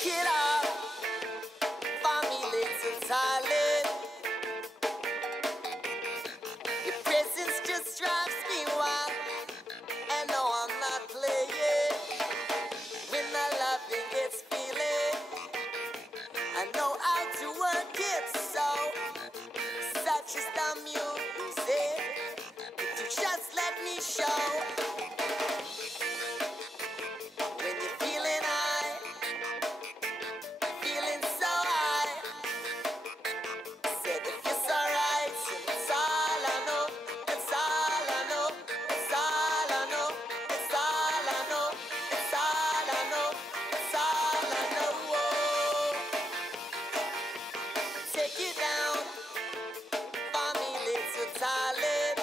Take it off for me, little darling. Your presence just drives me wild, and no, I'm not playing. When the loving gets feeling, I know how to work it, so such is the music. If you just let me show. When you're feeling high, feeling so high, said if you're so right, it's all I know, it's all I know, it's all I know, it's all I know, it's all I know, it's all I know. Whoa. Take it down for me, little darling.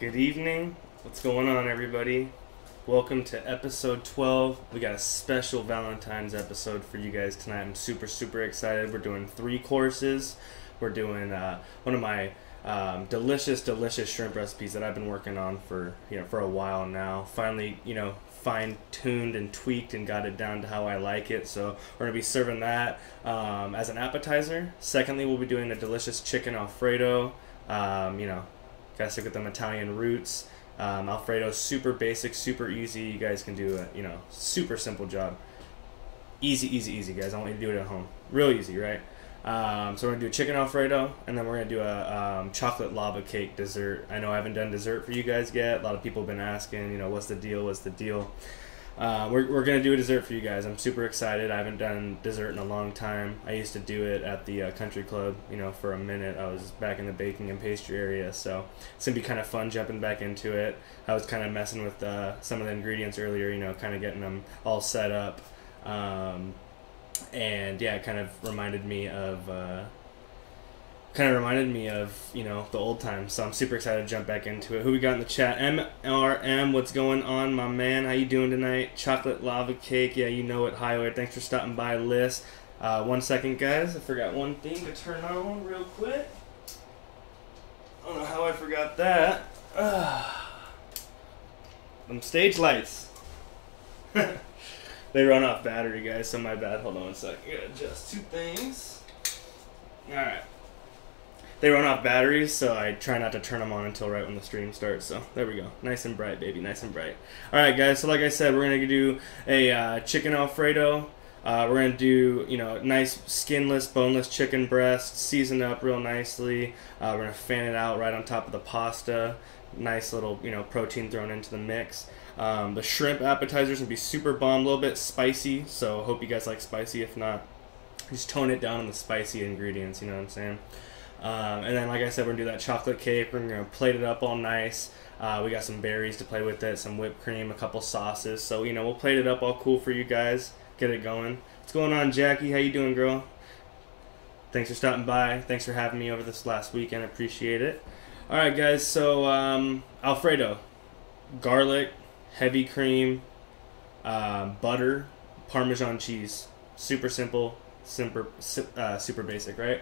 Good evening. What's going on, everybody? Welcome to episode 12. We got a special Valentine's episode for you guys tonight. I'm super excited. We're doing 3 courses. We're doing one of my delicious shrimp recipes that I've been working on for a while now. Finally, fine-tuned and tweaked and got it down to how I like it. So we're gonna be serving that as an appetizer. Secondly, we'll be doing a delicious chicken Alfredo. Gotta stick with them Italian roots. Alfredo, super basic, super easy. You guys can do it, super simple job. Easy, guys. I want you to do it at home. Real easy, right? So we're gonna do a chicken Alfredo, and then we're gonna do a chocolate lava cake dessert. I know I haven't done dessert for you guys yet. A lot of people have been asking, what's the deal? We're gonna do a dessert for you guys. I'm super excited. I haven't done dessert in a long time. I used to do it at the country club, for a minute. I was back in the baking and pastry area, so it's gonna be kind of fun jumping back into it. I was kind of messing with some of the ingredients earlier, kind of getting them all set up, and yeah, it kind of reminded me of the old times. So I'm super excited to jump back into it. Who we got in the chat? MRM, what's going on, my man? How you doing tonight? Chocolate lava cake, yeah, you know it. Highway, thanks for stopping by, Liz. 1 second, guys. I forgot one thing to turn on real quick. I don't know how I forgot that. Them stage lights. They run off battery, guys, so my bad. Hold on 1 second. I gotta adjust 2 things. Alright. They run off batteries, so I try not to turn them on until right when the stream starts. So there we go. Nice and bright, baby. Nice and bright. All right, guys. So like I said, we're going to do a chicken Alfredo. We're going to do, nice skinless, boneless chicken breast, seasoned up real nicely. We're going to fan it out right on top of the pasta. Nice little, protein thrown into the mix. The shrimp appetizers going to be super bomb, a little bit spicy. So hope you guys like spicy. If not, just tone it down on the spicy ingredients. You know what I'm saying? And then, like I said, we're going to do that chocolate cake. We're going to plate it up all nice. We got some berries to play with it, some whipped cream, a couple sauces. So, we'll plate it up all cool for you guys. Get it going. What's going on, Jackie? How you doing, girl? Thanks for stopping by. Thanks for having me over this last weekend. I appreciate it. All right, guys. So, Alfredo. Garlic, heavy cream, butter, Parmesan cheese. Super simple, super basic, right?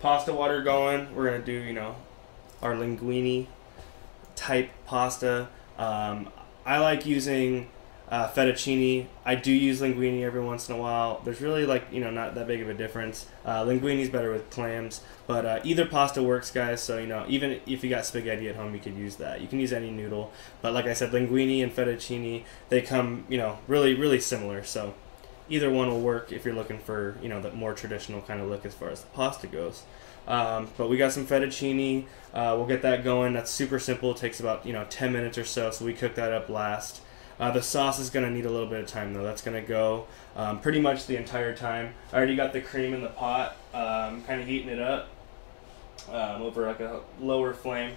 Pasta water going. We're going to do, our linguine type pasta. I like using fettuccine. I do use linguine every once in a while. There's really not that big of a difference. Linguine is better with clams, but either pasta works, guys. So, even if you got spaghetti at home, you could use that. You can use any noodle. But like I said, linguine and fettuccine, they come, really similar. So either one will work if you're looking for, the more traditional kind of look as far as the pasta goes. But we got some fettuccine. We'll get that going. That's super simple. It takes about, 10 minutes or so. So we cook that up last. The sauce is going to need a little bit of time, though. That's going to go pretty much the entire time. I already got the cream in the pot, kind of heating it up over like a lower flame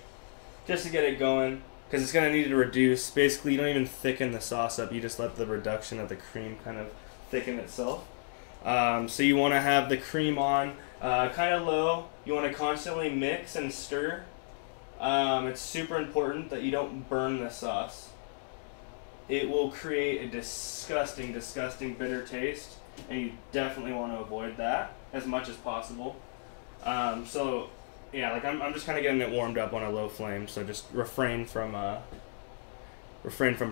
just to get it going. Because it's going to need to reduce. Basically, you don't even thicken the sauce up. You just let the reduction of the cream kind of thicken itself. So you want to have the cream on kind of low. You want to constantly mix and stir. It's super important that you don't burn the sauce. It will create a disgusting bitter taste, and you definitely want to avoid that as much as possible. So yeah, I'm just kind of getting it warmed up on a low flame, so just refrain from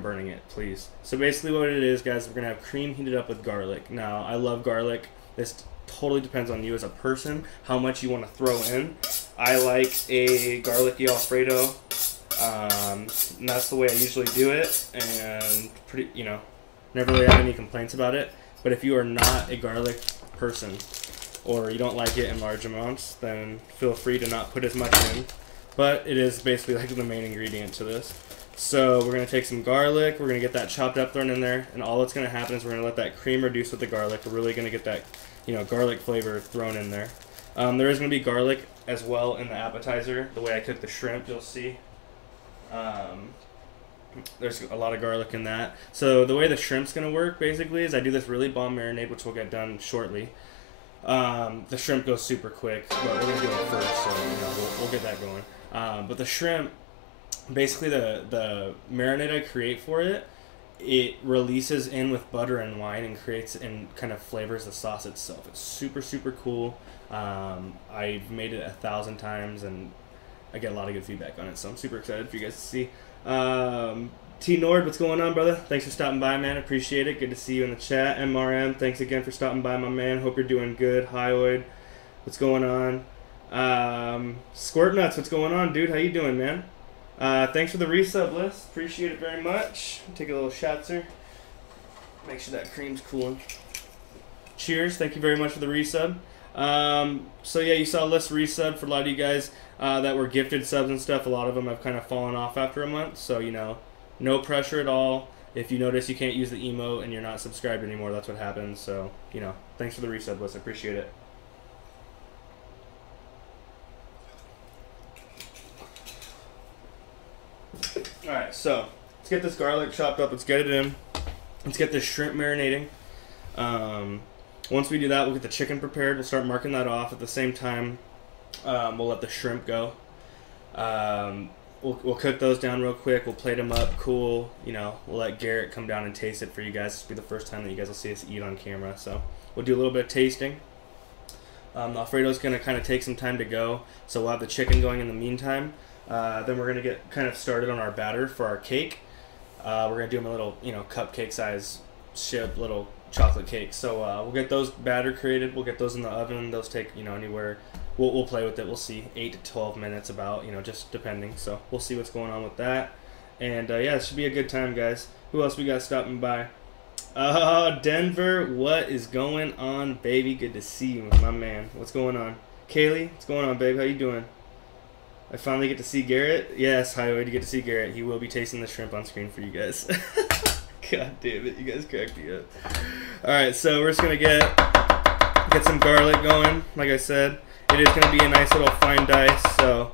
burning it, please. So basically what it is, guys, we're going to have cream heated up with garlic. Now, I love garlic. This totally depends on you as a person, how much you want to throw in. I like a garlicky Alfredo, and that's the way I usually do it, and never really have any complaints about it. But if you are not a garlic person, or you don't like it in large amounts, then feel free to not put as much in. But it is basically like the main ingredient to this. So we're going to take some garlic, we're going to get that chopped up, thrown in there, and all that's going to happen is we're going to let that cream reduce with the garlic. We're really going to get that, garlic flavor thrown in there. There is going to be garlic as well in the appetizer. The way I cook the shrimp, you'll see. There's a lot of garlic in that. So the way the shrimp's going to work, basically, is I do this really bomb marinade, which will get done shortly. The shrimp goes super quick, but we're going to do it first, so we'll get that going. But the shrimp, basically the marinade I create for it, it releases in with butter and wine and creates and kind of flavors the sauce itself. It's super, super cool. I've made it 1,000 times and I get a lot of good feedback on it, so I'm super excited for you guys to see. T Nord, what's going on, brother? Thanks for stopping by, man. Appreciate it. Good to see you in the chat. MRM, thanks again for stopping by, my man. Hope you're doing good. Hyoid, what's going on? Squirt Nuts, what's going on, dude? How you doing, man? Thanks for the resub list. Appreciate it very much. Take a little shot, sir. Make sure that cream's cooling. Cheers. Thank you very much for the resub. So yeah, you saw list resub for a lot of you guys that were gifted subs and stuff. A lot of them have kind of fallen off after a month. So, you know, no pressure at all. If you notice you can't use the emote and you're not subscribed anymore, that's what happens. So, you know, thanks for the resub list. I appreciate it. Alright, so let's get this garlic chopped up. Let's get it in. Let's get this shrimp marinating. Once we do that, we'll get the chicken prepared. We'll start marking that off. At the same time, we'll let the shrimp go. We'll cook those down real quick. We'll plate them up, cool. You know, we'll let Garrett come down and taste it for you guys. This will be the first time that you guys will see us eat on camera. So we'll do a little bit of tasting. The Alfredo's going to kind of take some time to go, so we'll have the chicken going in the meantime. Then we're going to get kind of started on our batter for our cake. We're going to do them a little, you know, cupcake size ship, little chocolate cakes. So we'll get those batter created. We'll get those in the oven. Those take, you know, anywhere. We'll play with it. We'll see 8 to 12 minutes about, you know, just depending. So we'll see what's going on with that. And yeah, it should be a good time, guys. Who else we got stopping by? Denver, what is going on, baby? Good to see you, my man. What's going on? Kaylee, what's going on, babe? How you doing? I finally get to see Garrett. Yes, highway to get to see Garrett. He will be tasting the shrimp on screen for you guys. God damn it, you guys cracked me up. Alright, so we're just going to get some garlic going. Like I said, it is going to be a nice little fine dice, so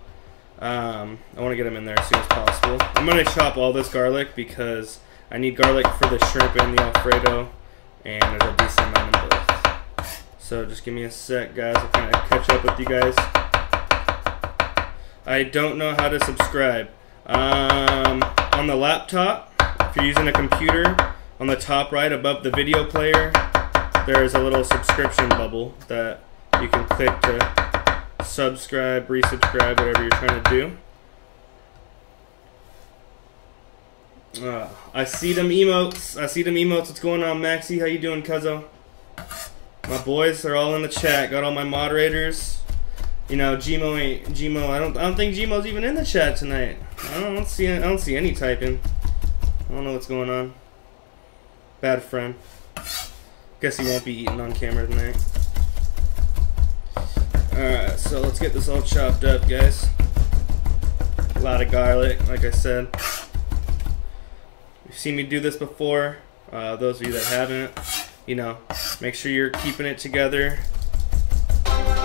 I want to get them in there as soon as possible. I'm going to chop all this garlic because I need garlic for the shrimp and the Alfredo, and there's a decent amount of both. So just give me a sec, guys. I'll kind of catch up with you guys. I don't know how to subscribe. On the laptop, if you're using a computer, on the top right above the video player, there's a little subscription bubble that you can click to subscribe, resubscribe, whatever you're trying to do. I see them emotes. What's going on, Maxie? How you doing, cuzzo? My boys are all in the chat. Got all my moderators. You know, Gmo ain't Gmo. I don't think Gmo's even in the chat tonight. I don't see any typing. I don't know what's going on. Bad friend. Guess he won't be eating on camera tonight. Alright, so let's get this all chopped up, guys. A lot of garlic, like I said. You've seen me do this before. Those of you that haven't, you know, make sure you're keeping it together.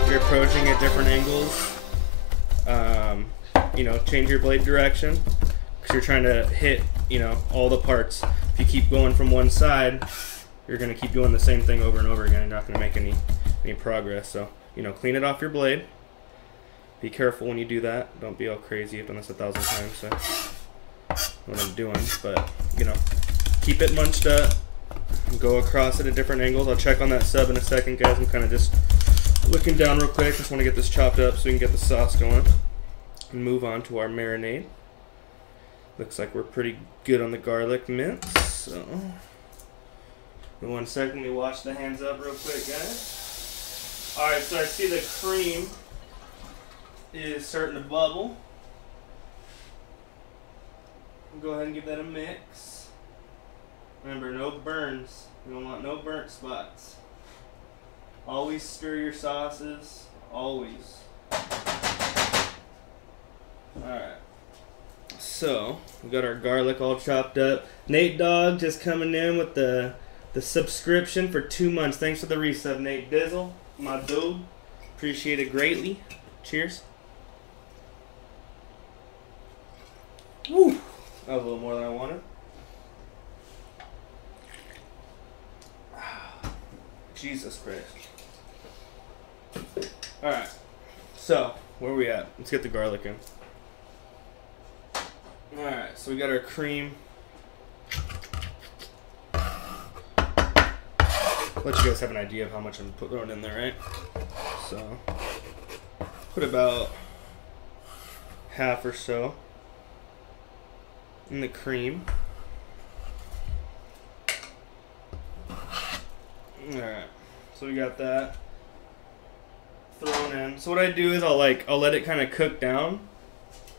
You're approaching at different angles. You know, change your blade direction because you're trying to hit, you know, all the parts. If you keep going from one side, you're going to keep doing the same thing over and over again. You're not going to make any progress. So, you know, clean it off your blade. Be careful when you do that. Don't be all crazy. I've done this 1,000 times, so what I'm doing. But, you know, keep it munched up. Go across it at different angles. I'll check on that sub in a second, guys. I'm kind of just looking down real quick. Just want to get this chopped up so we can get the sauce going and move on to our marinade. Looks like we're pretty good on the garlic mince. So, in 1 second, we wash the hands up real quick, guys. All right, so I see the cream is starting to bubble. Go ahead and give that a mix. Remember, no burns. We don't want no burnt spots. Always stir your sauces. Always. Alright. So, we got our garlic all chopped up. Nate Dogg just coming in with the subscription for 2 months. Thanks for the resub, Nate Dizzle. My dude. Appreciate it greatly. Cheers. Woo! That was a little more than I wanted. Jesus Christ. Alright. So, where are we at? Let's get the garlic in. so we got our cream. Let you guys have an idea of how much I'm throwing in there, right? So, put about half or so in the cream. Alright, so we got that thrown in. So what I do is I'll let it kind of cook down,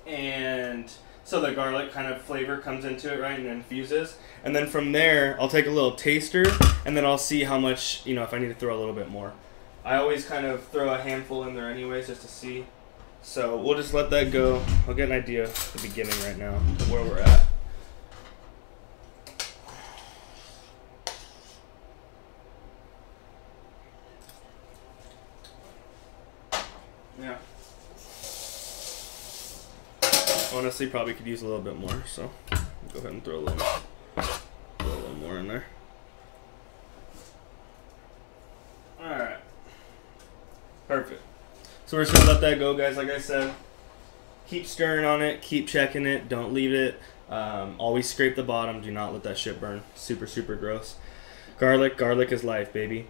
and so the garlic kind of flavor comes into it, right, and infuses. And then from there, I'll take a little taster, and then I'll see how much, you know, if I need to throw a little bit more. I always kind of throw a handful in there anyways, just to see. So we'll just let that go. I'll get an idea at the beginning right now of where we're at. Yeah. Honestly, probably could use a little bit more, so go ahead and throw a little more in there. Alright. Perfect. So we're just gonna let that go, guys. Like I said, keep stirring on it, keep checking it, don't leave it. Always scrape the bottom, do not let that shit burn. Super, super gross. Garlic is life, baby.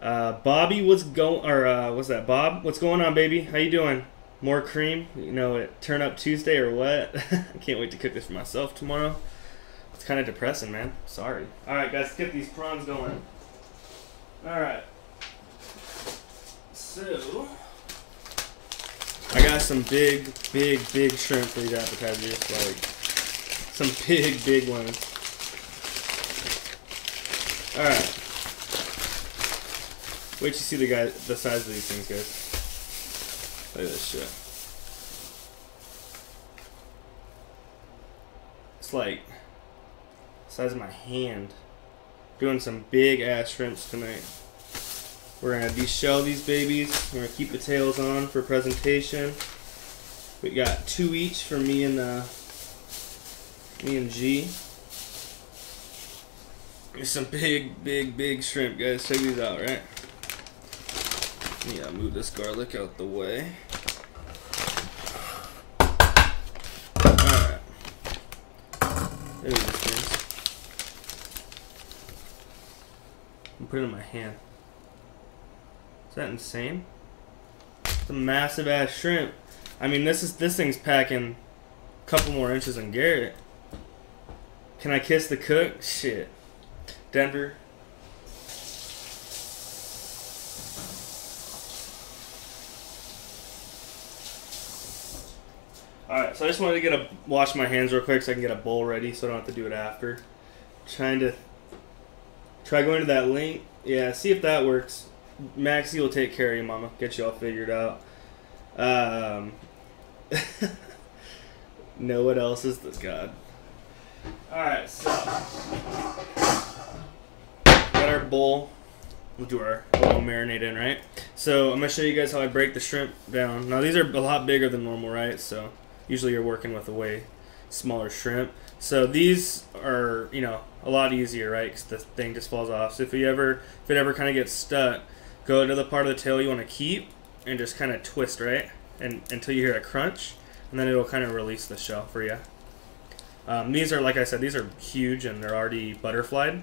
Bobby, what's that, Bob? What's going on, baby? How you doing? More cream? You know it, turn up Tuesday or what? I can't wait to cook this for myself tomorrow. It's kind of depressing, man. Sorry. Alright, guys, let's get these prawns going. Alright. So, I got some big shrimp for these appetizers. Like, some big ones. Alright. Wait till you see the size of these things, guys. Look at this shit. It's like the size of my hand. Doing some big ass shrimps tonight. We're gonna deshell these babies. We're gonna keep the tails on for presentation. We got 2 each for me and G. There's some big shrimp, guys. Check these out, right? Yeah, move this garlic out the way. Alright. There we go, guys. I'm putting it in my hand. Is that insane? It's a massive ass shrimp. I mean, this thing's packing a couple more inches than Garrett. Can I kiss the cook? Shit. Denver. Alright, so I just wanted to wash my hands real quick so I can get a bowl ready so I don't have to do it after. Try going to that link. Yeah, see if that works. Maxie will take care of you, mama. Get you all figured out. No, what else is this, God? Alright, so got our bowl. We'll do our little marinade in, right? So I'm going to show you guys how I break the shrimp down. Now these are a lot bigger than normal, right? So usually you're working with a way smaller shrimp. So these are, you know, a lot easier, right? Because the thing just falls off. So if it ever kind of gets stuck, go to the part of the tail you want to keep and just kind of twist, right? And until you hear a crunch, and then it'll kind of release the shell for you. These are, like I said, these are huge and they're already butterflied.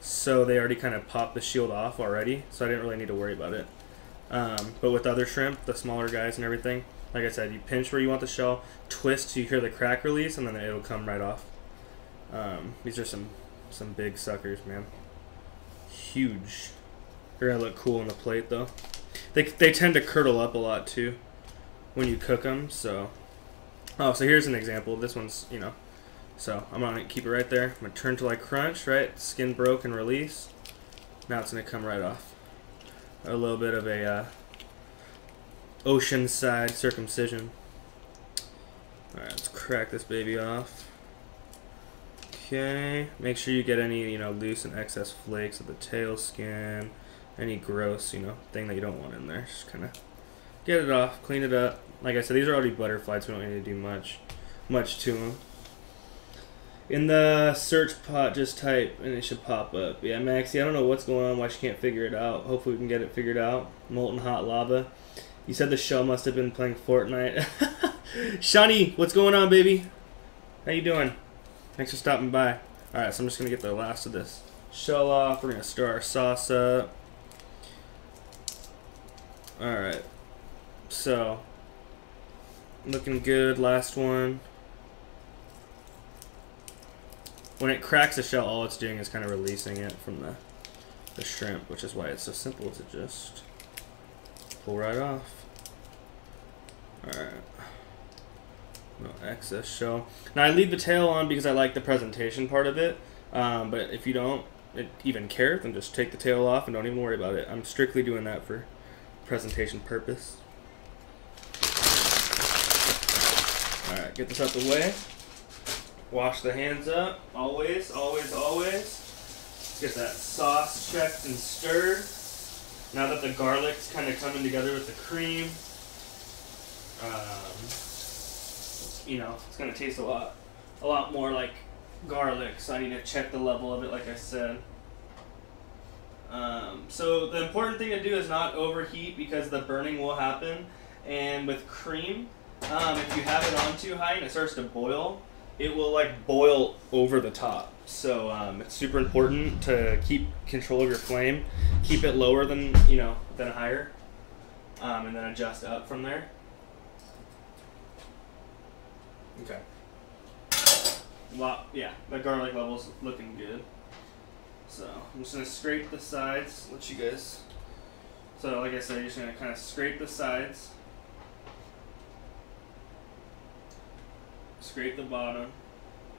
So they already kind of popped the shield off already. So I didn't really need to worry about it. But with other shrimp, the smaller guys and everything, like I said, you pinch where you want the shell, twist so you hear the crack release, and then it'll come right off. These are some big suckers, man. Huge. They're gonna look cool on the plate, though. They tend to curdle up a lot, too, when you cook them, so... Oh, so here's an example. This one's, you know... So, I'm gonna keep it right there. I'm gonna turn till I crunch, right? Skin broke and release. Now it's gonna come right off. A little bit of a oceanside circumcision. Alright, let's crack this baby off. Okay, make sure you get any, you know, loose and excess flakes of the tail skin. Any gross, you know, thing that you don't want in there. Just kind of get it off, clean it up. Like I said, these are already butterflied, so we don't need to do much to them. In the search pot, just type, and it should pop up. Yeah, Maxie, I don't know what's going on, why she can't figure it out. Hopefully we can get it figured out. Molten hot lava. You said the shell must have been playing Fortnite. Shani, what's going on, baby? How you doing? Thanks for stopping by. Alright, so I'm just going to get the last of this shell off. We're going to stir our sauce up. Alright. So, looking good. Last one. When it cracks the shell, all it's doing is kind of releasing it from the shrimp, which is why it's so simple to just pull right off. Alright. No excess shell. Now I leave the tail on because I like the presentation part of it, but if you don't even care, then just take the tail off and don't even worry about it. I'm strictly doing that for presentation purpose. Alright, get this out the way. Wash the hands up, always, always, always. Get that sauce checked and stirred. Now that the garlic's kind of coming together with the cream, you know, it's gonna taste a lot more like garlic. So I need to check the level of it, like I said. So the important thing to do is not overheat because the burning will happen. And with cream, if you have it on too high and it starts to boil, it will like boil over the top. So it's super important to keep control of your flame. Keep it lower than, you know, than higher, and then adjust up from there. Okay. Well, yeah, the garlic level's looking good. So I'm just gonna scrape the sides. Let you guys. So like I said, you're just gonna kind of scrape the sides. Scrape the bottom,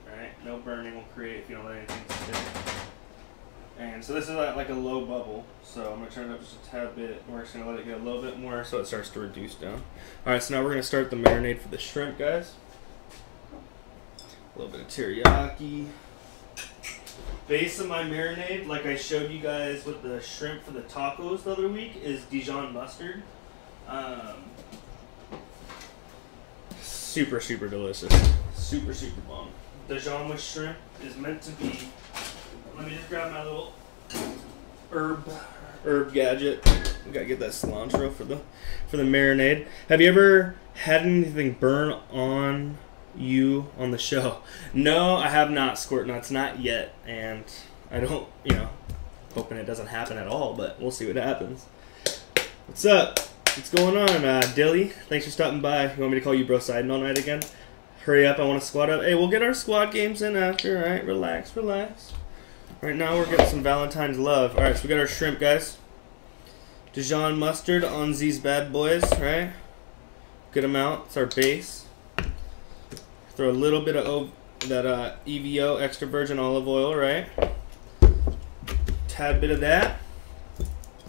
right? No burning will create if you don't let anything stick. And so this is like a low bubble, so I'm going to turn it up just a tad bit. We're just going to let it get a little bit more so it starts to reduce down. Alright, so now we're going to start the marinade for the shrimp, guys. A little bit of teriyaki. Base of my marinade, like I showed you guys with the shrimp for the tacos the other week, is Dijon mustard. Super, super delicious. Super, super bomb. Dijon with shrimp is meant to be. Let me just grab my little herb gadget. We gotta get that cilantro for the marinade. Have you ever had anything burn on you on the show? No, I have not, Squirt Nuts, not yet, and I don't, you know, hoping it doesn't happen at all, but we'll see what happens. What's up? What's going on, Dilly? Thanks for stopping by. You want me to call you Bro Siding all night again? Hurry up, I want to squat up. Hey, we'll get our squad games in after, alright? Relax, relax. Right now we're getting some Valentine's love. Alright, so we got our shrimp, guys. Dijon mustard on these bad boys, right? Good amount. It's our base. Throw a little bit of that EVO, extra virgin olive oil, right? Tad bit of that.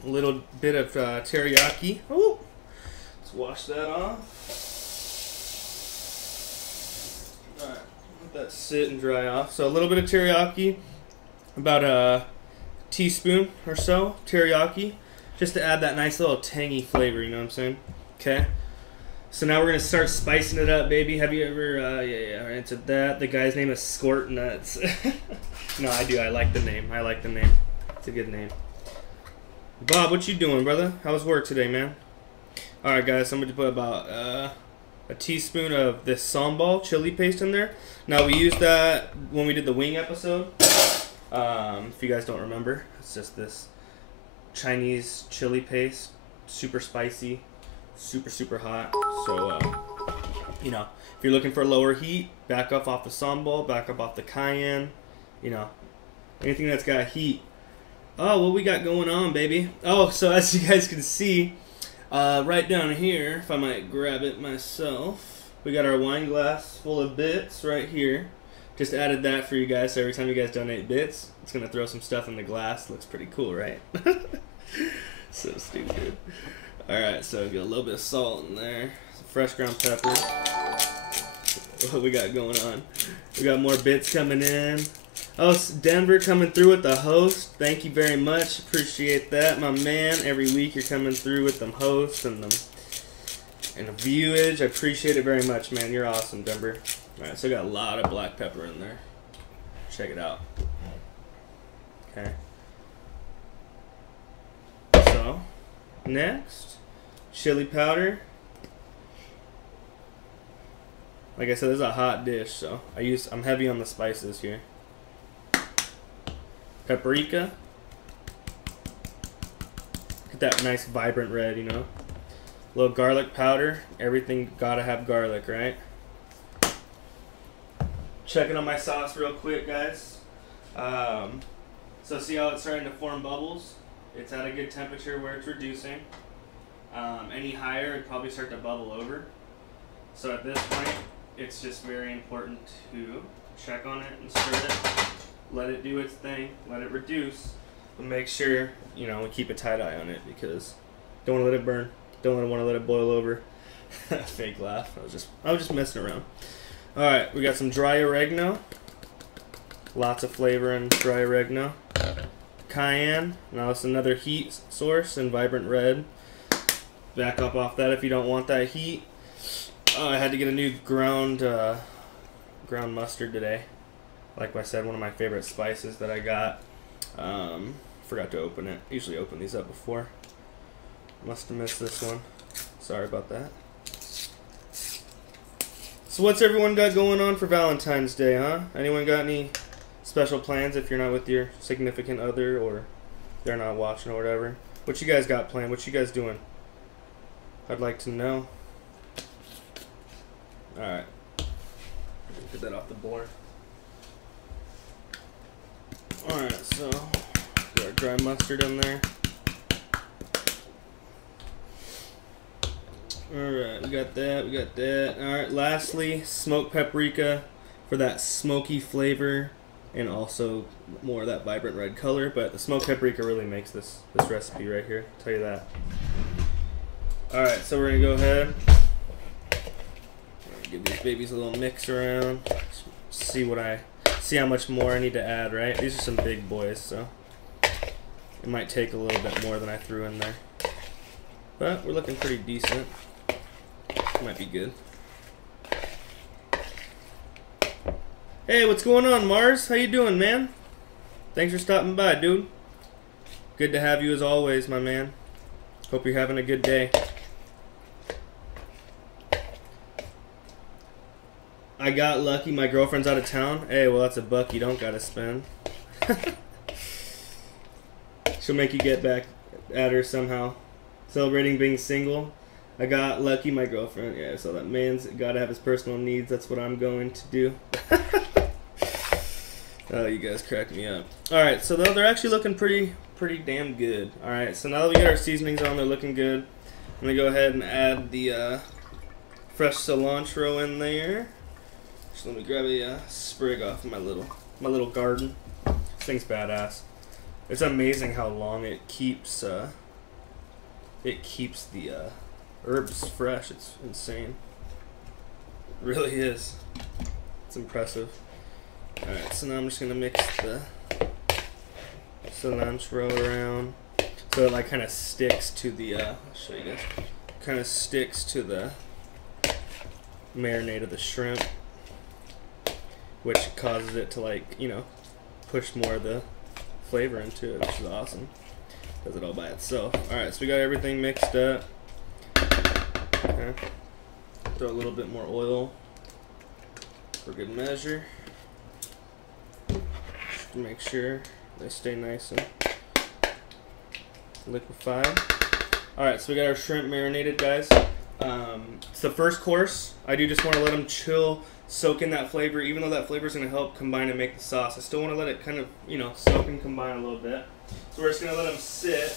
A little bit of teriyaki. Ooh. Let's wash that off. Alright, let that sit and dry off. So a little bit of teriyaki, about a teaspoon or so teriyaki, just to add that nice little tangy flavor, you know what I'm saying? Okay. So now we're going to start spicing it up, baby. Have you ever, yeah, I answered that. The guy's name is Squirt Nuts. No, I do. I like the name. I like the name. It's a good name. Bob, what you doing, brother? How was work today, man? Alright, guys, I'm going to put about a teaspoon of this sambal chili paste in there. Now, we used that when we did the wing episode. If you guys don't remember, it's just this Chinese chili paste. Super spicy. Super, super hot. So, you know, if you're looking for lower heat, back up off the sambal, back up off the cayenne. You know, anything that's got heat. Oh, what we got going on, baby? Oh, so as you guys can see, right down here, if I might grab it myself, we got our wine glass full of bits right here. Just added that for you guys, so every time you guys donate bits, it's going to throw some stuff in the glass. Looks pretty cool, right? So stupid. Alright, so get a little bit of salt in there, some fresh ground pepper. What we got going on? We got more bits coming in. Oh, Denver coming through with the host. Thank you very much. Appreciate that, my man. Every week you're coming through with them hosts and the viewage. I appreciate it very much, man. You're awesome, Denver. Alright, so I got a lot of black pepper in there. Check it out. Okay. So, next, chili powder. Like I said, this is a hot dish, so I'm heavy on the spices here. Paprika. Get that nice vibrant red, you know. A little garlic powder. Everything gotta have garlic, right? Checking on my sauce real quick, guys. So see how it's starting to form bubbles? It's at a good temperature where it's reducing. Any higher, it'd probably start to bubble over. So at this point, it's just very important to check on it and stir it. Let it do its thing. Let it reduce. But make sure, you know, we keep a tight eye on it because don't want to let it burn. Don't want to let it boil over. Fake laugh. I was just messing around. All right, we got some dry oregano. Lots of flavor in dry oregano. Cayenne. Now it's another heat source in vibrant red. Back up off that if you don't want that heat. Oh, I had to get a new ground mustard today. Like I said, one of my favorite spices that I got. Forgot to open it. Usually open these up before. Must have missed this one. Sorry about that. So what's everyone got going on for Valentine's Day, huh? Anyone got any special plans if you're not with your significant other or they're not watching or whatever? What you guys got planned? What you guys doing? I'd like to know. Alright. Get that off the board. Alright, so got our dry mustard in there. Alright, we got that. Alright, lastly, smoked paprika for that smoky flavor and also more of that vibrant red color. But the smoked paprika really makes this recipe right here. I'll tell you that. Alright, so we're going to go ahead. Give these babies a little mix around. See how much more I need to add, right? These are some big boys, so it might take a little bit more than I threw in there. But we're looking pretty decent. Might be good. Hey, what's going on, Mars? How you doing, man? Thanks for stopping by, dude. Good to have you as always, my man. Hope you're having a good day. I got lucky. My girlfriend's out of town. Hey, well, that's a buck you don't gotta spend. She'll make you get back at her somehow. Celebrating being single. I got lucky, my girlfriend. Yeah, so that man's gotta have his personal needs. That's what I'm going to do. Oh, you guys crack me up. Alright, so they're actually looking pretty damn good. Alright, so now that we got our seasonings on, they're looking good. I'm gonna go ahead and add the fresh cilantro in there. Just let me grab a sprig off of my little garden. This thing's badass. It's amazing how long it keeps the herbs fresh. It's insane. It really is. It's impressive. Alright, so now I'm just gonna mix the cilantro around so it like kind of sticks to the I'll show you guys. Kind of sticks to the marinade of the shrimp, which causes it to, like, you know, push more of the flavor into it, which is awesome. Does it all by itself. Alright, so we got everything mixed up. Okay. Throw a little bit more oil for good measure. Just to make sure they stay nice and liquefied. Alright, so we got our shrimp marinated, guys. It's the first course. I do just want to let them chill, soak in that flavor, even though that flavor is going to help combine and make the sauce. I still want to let it kind of, you know, soak and combine a little bit. So we're just going to let them sit.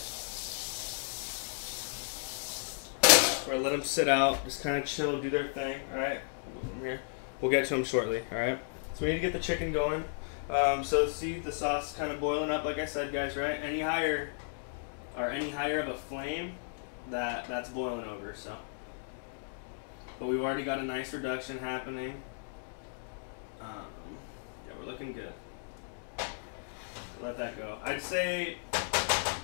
We're going to let them sit out, just kind of chill, do their thing, alright? Here. We'll get to them shortly, alright? So we need to get the chicken going. So see the sauce kind of boiling up, like I said, guys, right? Any higher of a flame, that's boiling over, so. But we've already got a nice reduction happening. Yeah, we're looking good. Let that go. I'd say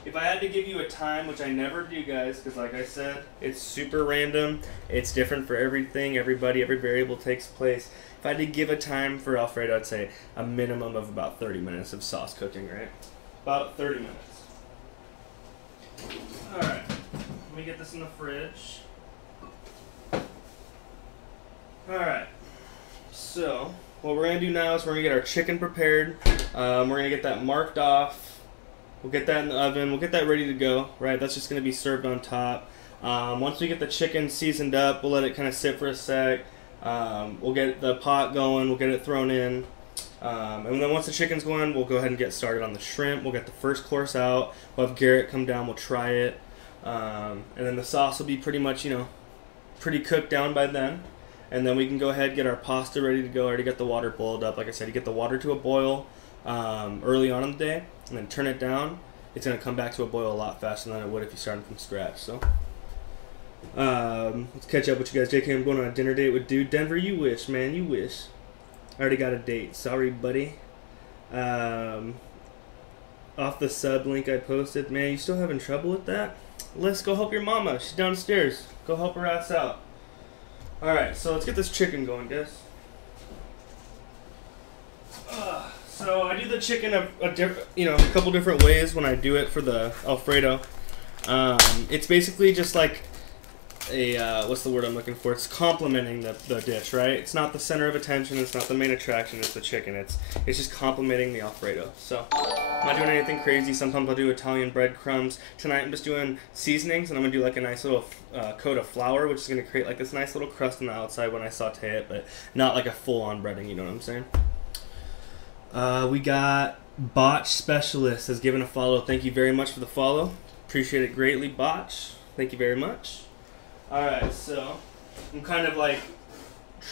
if I had to give you a time, which I never do, guys, because like I said, it's super random. It's different for everything, everybody, every variable takes place. If I had to give a time for Alfredo, I'd say a minimum of about 30 minutes of sauce cooking, right? About 30 minutes. Alright, let me get this in the fridge. Alright, So, what we're going to do now is we're going to get our chicken prepared. We're going to get that marked off. We'll get that in the oven. We'll get that ready to go, right? That's just going to be served on top. Once we get the chicken seasoned up, we'll let it kind of sit for a sec. We'll get the pot going. We'll get it thrown in. And then once the chicken's going, we'll go ahead and get started on the shrimp. We'll get the first course out. We'll have Garrett come down. We'll try it. And then the sauce will be pretty much, pretty cooked down by then. And then we can go ahead and get our pasta ready to go. I already got the water boiled up. Like I said, you get the water to a boil early on in the day, and then turn it down. It's going to come back to a boil a lot faster than it would if you started from scratch. So let's catch up with you guys. JK, I'm going on a dinner date with Dude. Denver, you wish, man. You wish. I already got a date. Sorry, buddy. Off the sub link I posted. Man, you still having trouble with that? Let's go help your mama. She's downstairs. Go help her ass out. Alright, so let's get this chicken going, guys. So I do the chicken a couple different ways when I do it for the Alfredo. It's basically just like a, what's the word I'm looking for? It's complementing the dish, right? It's not the center of attention, it's not the main attraction, it's the chicken. It's just complementing the Alfredo. So I'm not doing anything crazy. Sometimes I'll do Italian breadcrumbs. Tonight I'm just doing seasonings, and I'm going to do like a nice little coat of flour, which is going to create like this nice little crust on the outside when I saute it, but not like a full-on breading, you know what I'm saying? We got Botch Specialist has given a follow. Thank you very much for the follow. Appreciate it greatly, Botch. Thank you very much. Alright, so I'm kind of like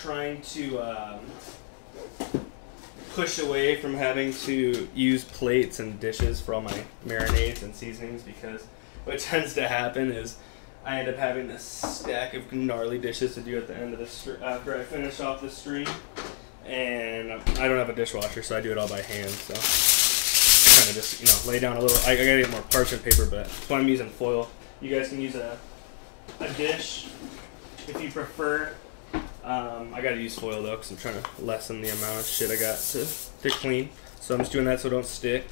trying to push away from having to use plates and dishes for all my marinades and seasonings, because what tends to happen is I end up having this stack of gnarly dishes to do at the end of this after I finish off the stream, and I don't have a dishwasher, so I do it all by hand. So kind of just lay down a little. I gotta get more parchment paper, but that's why I'm using foil. You guys can use a dish if you prefer. I gotta use foil though, because I'm trying to lessen the amount of shit I got to clean. So I'm just doing that so it don't stick.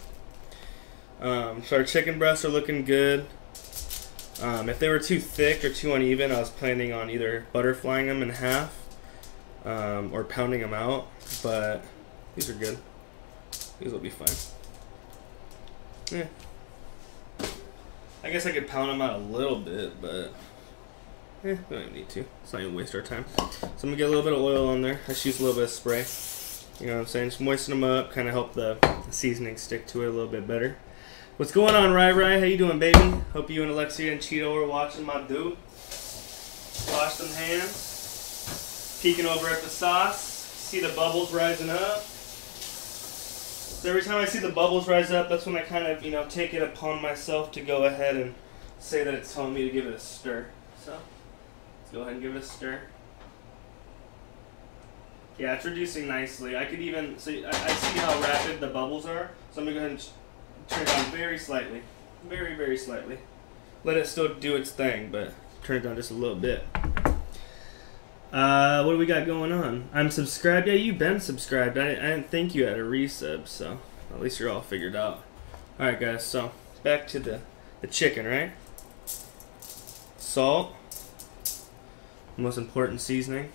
So our chicken breasts are looking good. If they were too thick or too uneven, I was planning on either butterflying them in half or pounding them out, but these are good. These will be fine. Yeah. I guess I could pound them out a little bit, but we don't even need to. Let's not even waste our time. So I'm going to get a little bit of oil on there. I just use a little bit of spray. You know what I'm saying? Just moisten them up, kind of help the seasoning stick to it a little bit better. What's going on, Rai? How you doing, baby? Hope you and Alexia and Cheeto are watching my dude. Wash them hands. Peeking over at the sauce. See the bubbles rising up. So every time I see the bubbles rise up, that's when I kind of, take it upon myself to go ahead and say that it's telling me to give it a stir. So let's go ahead and give it a stir. Yeah, it's reducing nicely. I could even see, I see how rapid the bubbles are, so I'm gonna go ahead and turn it down very slightly. Very, very slightly. Let it still do its thing, but turn it down just a little bit. What do we got going on? I'm subscribed. Yeah, you've been subscribed. I didn't think you had a resub, so at least you're all figured out. Alright, guys, so back to the chicken, right? Salt. Most important seasoning.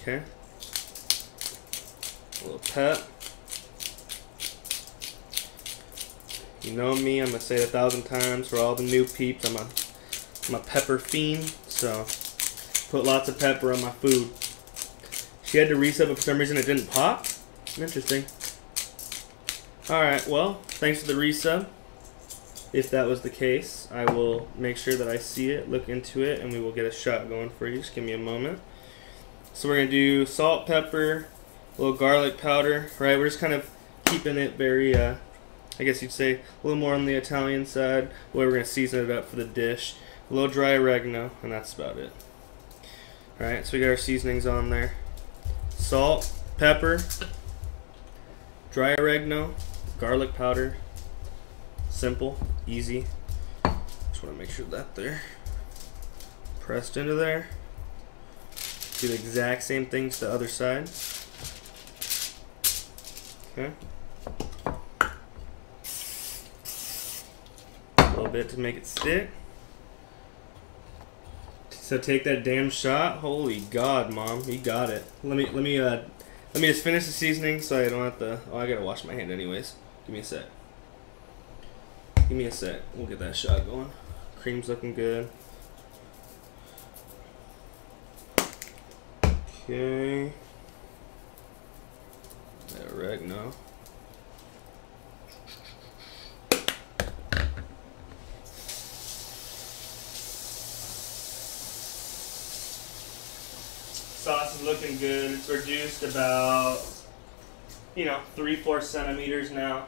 Okay. A little pep. You know me, I'm gonna say it 1,000 times for all the new peeps. I'm a pepper fiend, so put lots of pepper on my food. She had to resub, but for some reason it didn't pop. Interesting. Alright, well, thanks for the resub. If that was the case, I will make sure that I see it, look into it, and we will get a shot going for you. Just give me a moment. So we're going to do salt, pepper, a little garlic powder, right? We're just kind of keeping it very, I guess you'd say, a little more on the Italian side. We're going to season it up for the dish. A little dry oregano, and that's about it. Alright, so we got our seasonings on there. Salt, pepper, dry oregano, garlic powder. Simple, easy. Just want to make sure that there. Pressed into there. Do the exact same things to the other side. Okay. A little bit to make it stick. So take that damn shot. Holy God, Mom, you got it. Let me just finish the seasoning so I don't have to. Oh, I gotta wash my hand anyways. Give me a sec. Give me a sec. We'll get that shot going. Cream's looking good. Okay. Oregano. Sauce is looking good. It's reduced about, 3-4 centimeters now.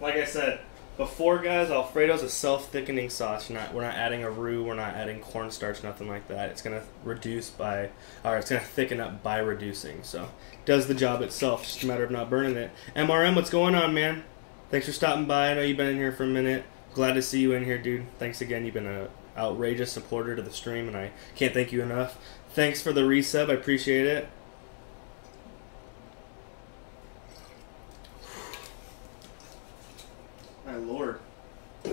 Like I said before, guys, Alfredo's a self-thickening sauce. We're not adding a roux. We're not adding cornstarch. Nothing like that. It's gonna it's gonna thicken up by reducing. So it does the job itself. Just a matter of not burning it. MRM, what's going on, man? Thanks for stopping by. I know you've been in here for a minute. Glad to see you in here, dude. Thanks again. You've been an outrageous supporter to the stream, and I can't thank you enough. Thanks for the resub. I appreciate it. My Lord. I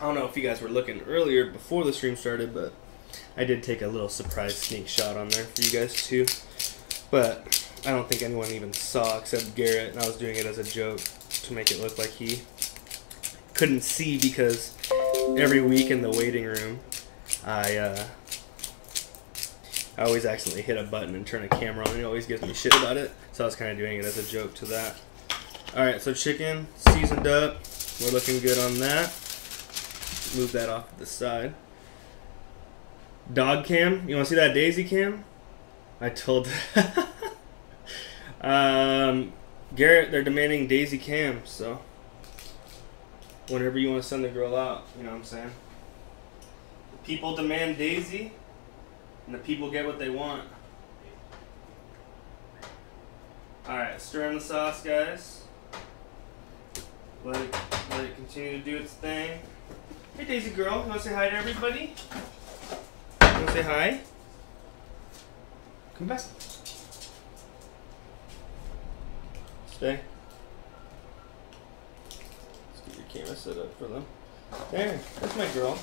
don't know if you guys were looking earlier before the stream started, but I did take a little surprise sneak shot on there for you guys too. But I don't think anyone even saw except Garrett, and I was doing it as a joke to make it look like he couldn't see, because every week in the waiting room I always accidentally hit a button and turn a camera on, and he always gives me shit about it. So I was kind of doing it as a joke to that. Alright, so chicken seasoned up. We're looking good on that. Move that off to the side. Dog cam. You want to see that daisy cam? I told Garrett, they're demanding daisy cam, so whenever you want to send the girl out, you know what I'm saying? The people demand daisy, and the people get what they want. Alright, stir in the sauce, guys. Let it continue to do its thing. Hey, Daisy girl, you want to say hi to everybody? You want to say hi? Come back. Stay. Let's get your camera set up for them. There, that's my girl.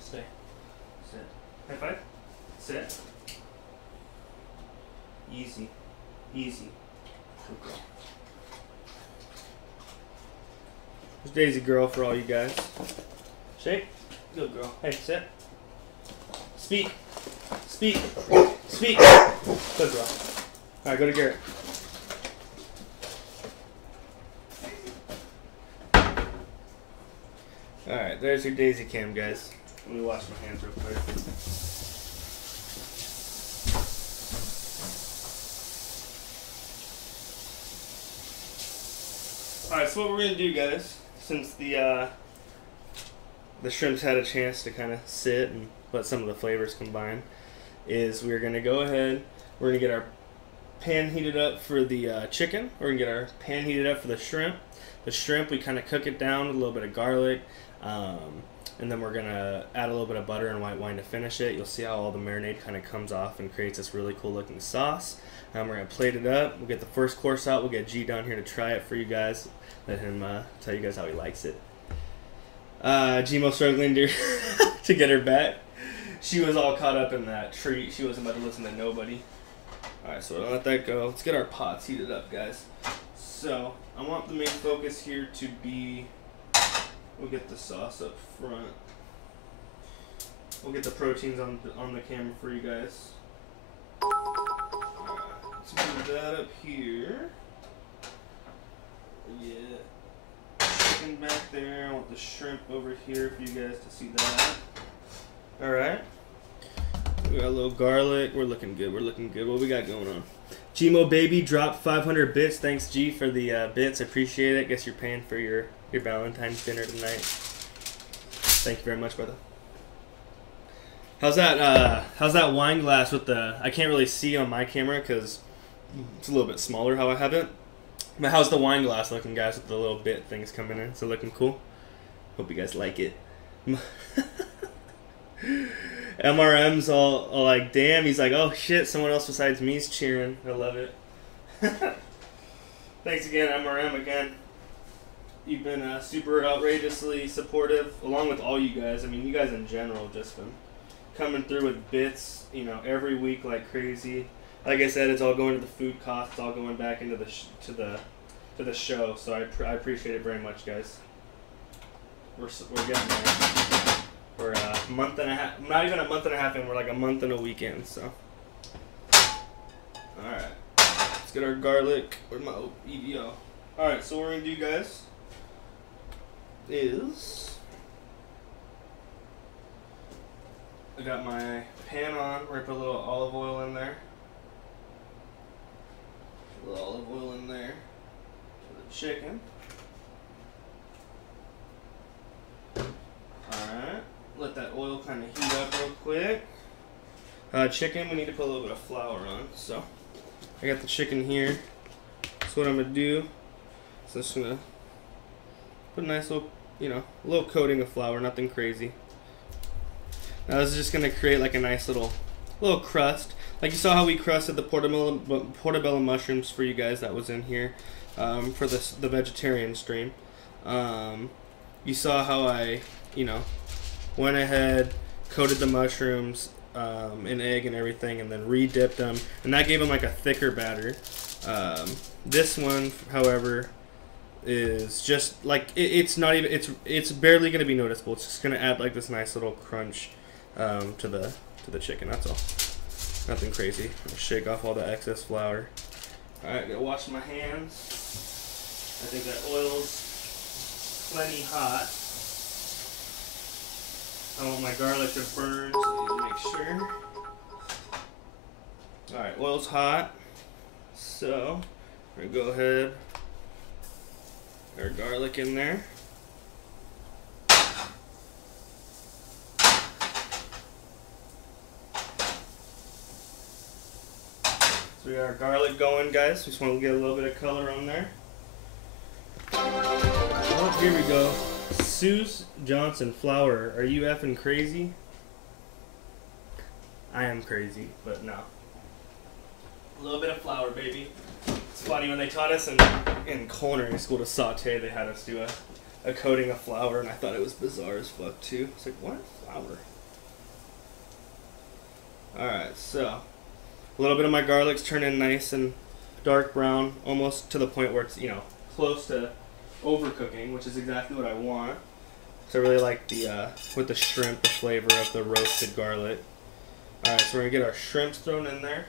Stay. Sit. High five. Sit. Easy. Easy. Good girl. There's Daisy girl for all you guys. Shake. Good girl. Hey, sit. Speak. Speak. Speak. Good girl. Alright, go to Garrett. Alright, there's your daisy cam, guys. Let me wash my hands real quick. Alright, so what we're going to do, guys, since the shrimps had a chance to kind of sit and let some of the flavors combine, is we're going to go ahead, we're going to get our pan heated up for the chicken. We're going to get our pan heated up for the shrimp. The shrimp, we kind of cook it down with a little bit of garlic, and then we're going to add a little bit of butter and white wine to finish it. You'll see how all the marinade kind of comes off and creates this really cool looking sauce. We're going to plate it up. We'll get the first course out. We'll get G down here to try it for you guys. Let him tell you guys how he likes it. Gmo struggling to get her back. She was all caught up in that treat. She wasn't about to listen to nobody. Alright, so we'll let that go. Let's get our pots heated up, guys. So, I want the main focus here to be, we'll get the sauce up front. We'll get the proteins on the camera for you guys. Alright, let's move that up here. Yeah. Chicken back there. I want the shrimp over here for you guys to see that. Alright. We got a little garlic. We're looking good. We're looking good. What we got going on? Gmo baby dropped 500 bits. Thanks, G, for the bits. I appreciate it. Guess you're paying for your Valentine's dinner tonight. Thank you very much, brother. How's that wine glass with the... I can't really see on my camera because it's a little bit smaller how I have it. But how's the wine glass looking, guys, with the little bit things coming in? Is it looking cool? Hope you guys like it. MRM's all like, damn. He's like, oh shit, someone else besides me's cheering. I love it. Thanks again, MRM again. You've been super outrageously supportive, along with all you guys. I mean, you guys in general have just been coming through with bits, you know, every week like crazy. Like I said, it's all going to the food costs, it's all going back into to the show. So I appreciate it very much, guys. We're getting there. We're a month and a half, not even a month and a half in. We're like a month and a week in. So, all right, let's get our garlic. Where's my EVO? All right, so what we're gonna do, guys, is I got my pan on. We're gonna put a little olive oil in there. A little olive oil in there for the chicken. Alright, let that oil kind of heat up real quick. Chicken, we need to put a little bit of flour on. So, I got the chicken here. So what I'm going to do is I'm just going to put a nice little, you know, a little coating of flour, nothing crazy. Now this is just going to create like a nice little crust. Like you saw how we crusted the portobello mushrooms for you guys that was in here for the vegetarian stream. You saw how I, you know, went ahead, coated the mushrooms in egg and everything, and then re-dipped them, and that gave them like a thicker batter. This one, however, is just like it's not even it's barely gonna be noticeable. It's just gonna add like this nice little crunch to the chicken. That's all. Nothing crazy. I'm gonna shake off all the excess flour. All right, gonna wash my hands. I think that oil's plenty hot. I want my garlic to burn, so I need to make sure. Alright, oil's hot. So, we're going to go ahead, put our garlic in there. So we got our garlic going, guys. We just want to get a little bit of color on there. Oh, here we go. Seuss Johnson, flour. Are you effing crazy? I am crazy, but no. A little bit of flour, baby. It's funny, when they taught us in culinary school to saute, they had us do a coating of flour, and I thought it was bizarre as fuck too. It's like, what? Flour? Alright, so a little bit of my garlic's turning nice and dark brown, almost to the point where it's, you know, close to overcooking, which is exactly what I want. So I really like the with the shrimp, the flavor of the roasted garlic. Alright, so we're gonna get our shrimps thrown in there.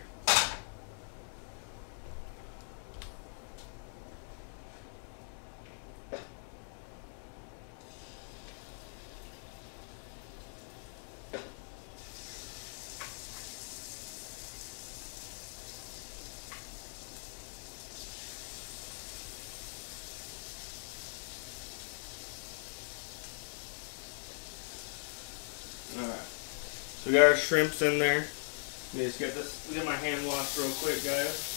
So we got our shrimps in there. Let me just get my hand washed real quick, guys.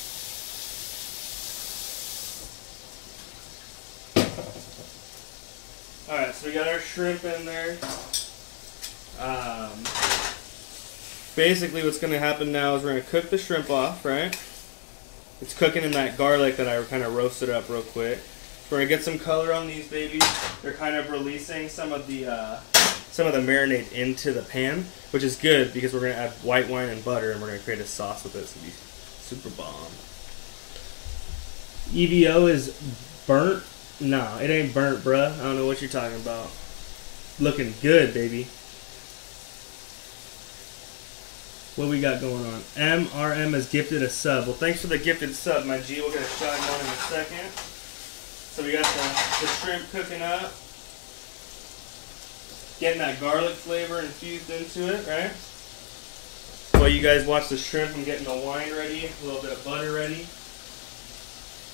Alright, so we got our shrimp in there. Basically what's going to happen now is we're going to cook the shrimp off, right? It's cooking in that garlic that I kind of roasted up real quick. We're going to get some color on these babies. They're kind of releasing some of the marinade into the pan, which is good because we're going to add white wine and butter, and we're going to create a sauce with it. It's going to be super bomb. EVO is burnt? No, it ain't burnt, bruh. I don't know what you're talking about. Looking good, baby. What we got going on? MRM has gifted a sub. Well, thanks for the gifted sub, my G. We'll get a shot one in a second. So we got the shrimp cooking up. Getting that garlic flavor infused into it, right? While you guys watch the shrimp, I'm getting the wine ready, a little bit of butter ready.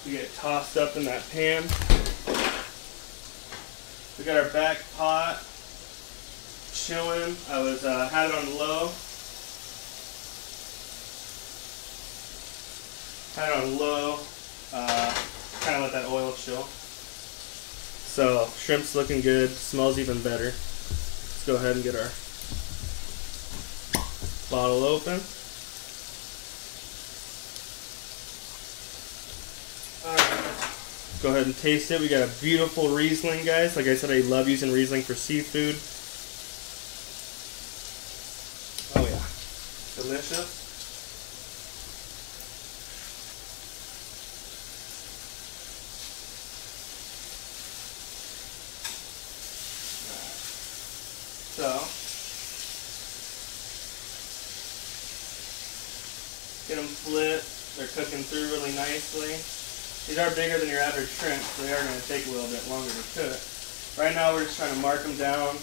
We get it tossed up in that pan. We got our back pot chilling. I was had it on low. Had it on low. Kind of let that oil chill. So shrimp's looking good. Smells even better. Let's go ahead and get our bottle open. Alright. Go ahead and taste it. We got a beautiful Riesling, guys. Like I said, I love using Riesling for seafood. Oh yeah, delicious. So, get them split. They're cooking through really nicely. These are bigger than your average shrimp, so they are going to take a little bit longer to cook. Right now we're just trying to mark them down,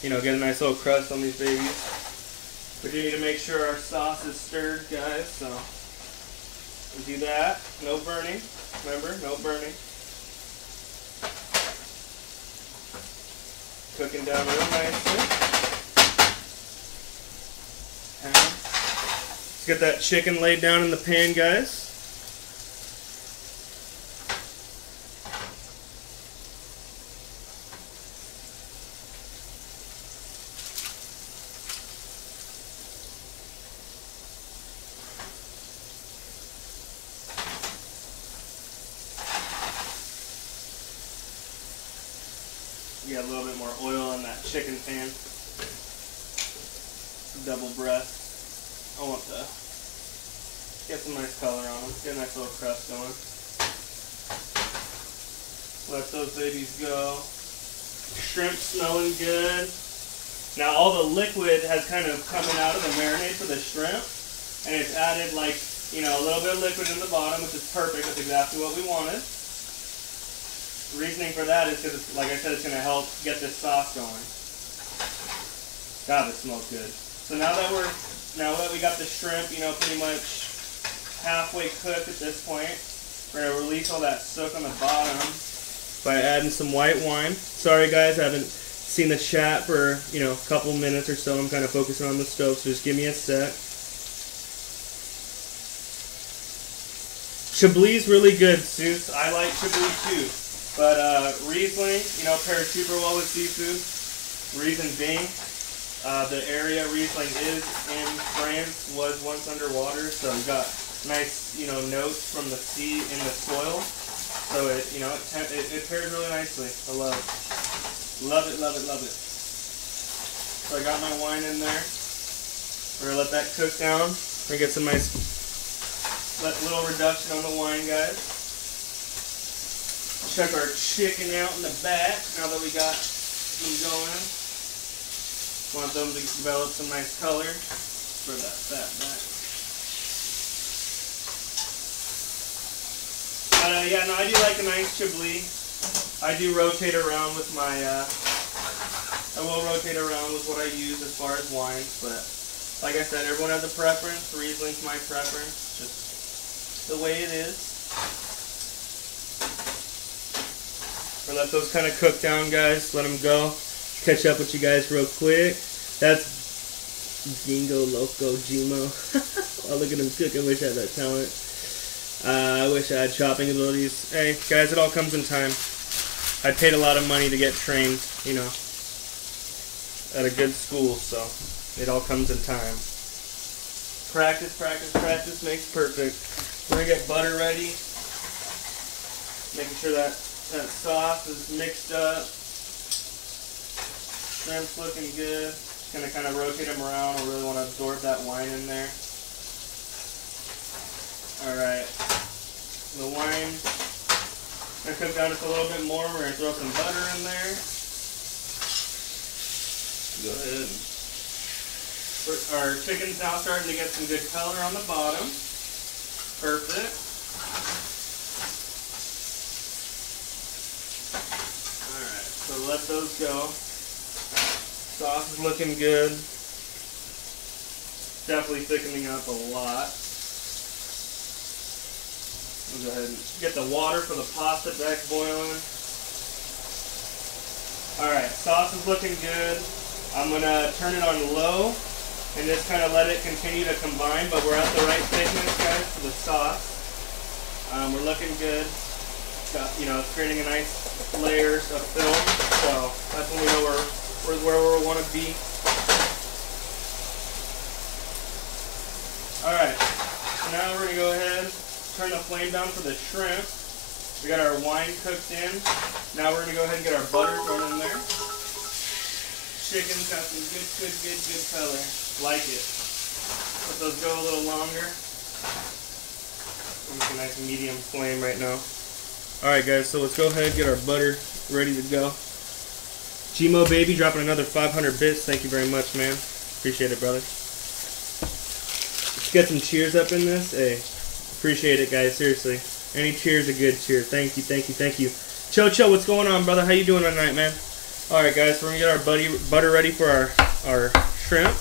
you know, get a nice little crust on these babies. We do need to make sure our sauce is stirred, guys, so we do that. No burning, remember, no burning. Cooking down real nicely. And let's get that chicken laid down in the pan, guys. Get a little bit more oil in that chicken pan. Double breast. I want to get some nice color on them. Get a nice little crust going. Let those babies go. Shrimp smelling good. Now all the liquid has kind of coming out of the marinade for the shrimp, and it's added like, you know, a little bit of liquid in the bottom, which is perfect. That's exactly what we wanted. The reasoning for that is because, like I said, it's going to help get this sauce going. God, it smells good. So now that we got the shrimp, you know, pretty much halfway cooked at this point, we're going to release all that soak on the bottom by adding some white wine. Sorry guys, I haven't seen the chat for, you know, a couple minutes or so. I'm kind of focusing on the stove, so just give me a sec. Chablis really good, Seuss. I like Chablis too. But Riesling, you know, pairs super well with seafood. Reason being, the area Riesling is in France was once underwater, so you got nice, you know, notes from the sea in the soil. So it, you know, it pairs really nicely. I love it. Love it, love it, love it. So I got my wine in there. We're gonna let that cook down. We're gonna get some nice, little reduction on the wine, guys. Check our chicken out in the back now that we got them going. Want them to develop some nice color for that fat back. Yeah, no, I do like a nice Chablis. I do rotate around with my, I will rotate around with what I use as far as wines, but like I said, everyone has a preference. Riesling's my preference, just the way it is. Or let those kind of cook down, guys. Let them go. Catch up with you guys real quick. That's Jingo Loco Jimo. Oh, look at him cook. I wish I had that talent. I wish I had chopping abilities. Hey, guys, it all comes in time. I paid a lot of money to get trained, you know, at a good school, so it all comes in time. Practice, practice, practice makes perfect. We're going to get butter ready. Making sure that sauce is mixed up. Shrimp's looking good. Just going to kind of rotate them around. I really want to absorb that wine in there. Alright. The wine going to cook down just a little bit more. We're going to throw some butter in there. Go ahead. Our chicken's now starting to get some good color on the bottom. Perfect. Alright, so let those go. Sauce is looking good. Definitely thickening up a lot. We'll go ahead and get the water for the pasta back boiling. Alright, sauce is looking good. I'm going to turn it on low and just kind of let it continue to combine, but we're at the right thickness, guys, for the sauce. We're looking good. Got, you know, it's creating a nice layers of film, so that's when we know we're where we want to be. Alright, so now we're going to go ahead, turn the flame down for the shrimp. We got our wine cooked in. Now we're gonna go ahead and get our butter thrown in there. Chicken's got some good color. Like it. Let those go a little longer. Make a nice medium flame right now. Alright guys, so let's go ahead and get our butter ready to go. Gmo baby dropping another 500 bits. Thank you very much, man. Appreciate it, brother. Let's get some cheers up in this. Hey, appreciate it, guys. Seriously. Any cheers a good cheer. Thank you, thank you, thank you. Cho, what's going on, brother? How you doing tonight, man? Alright, guys, so we're going to get our butter ready for our shrimp.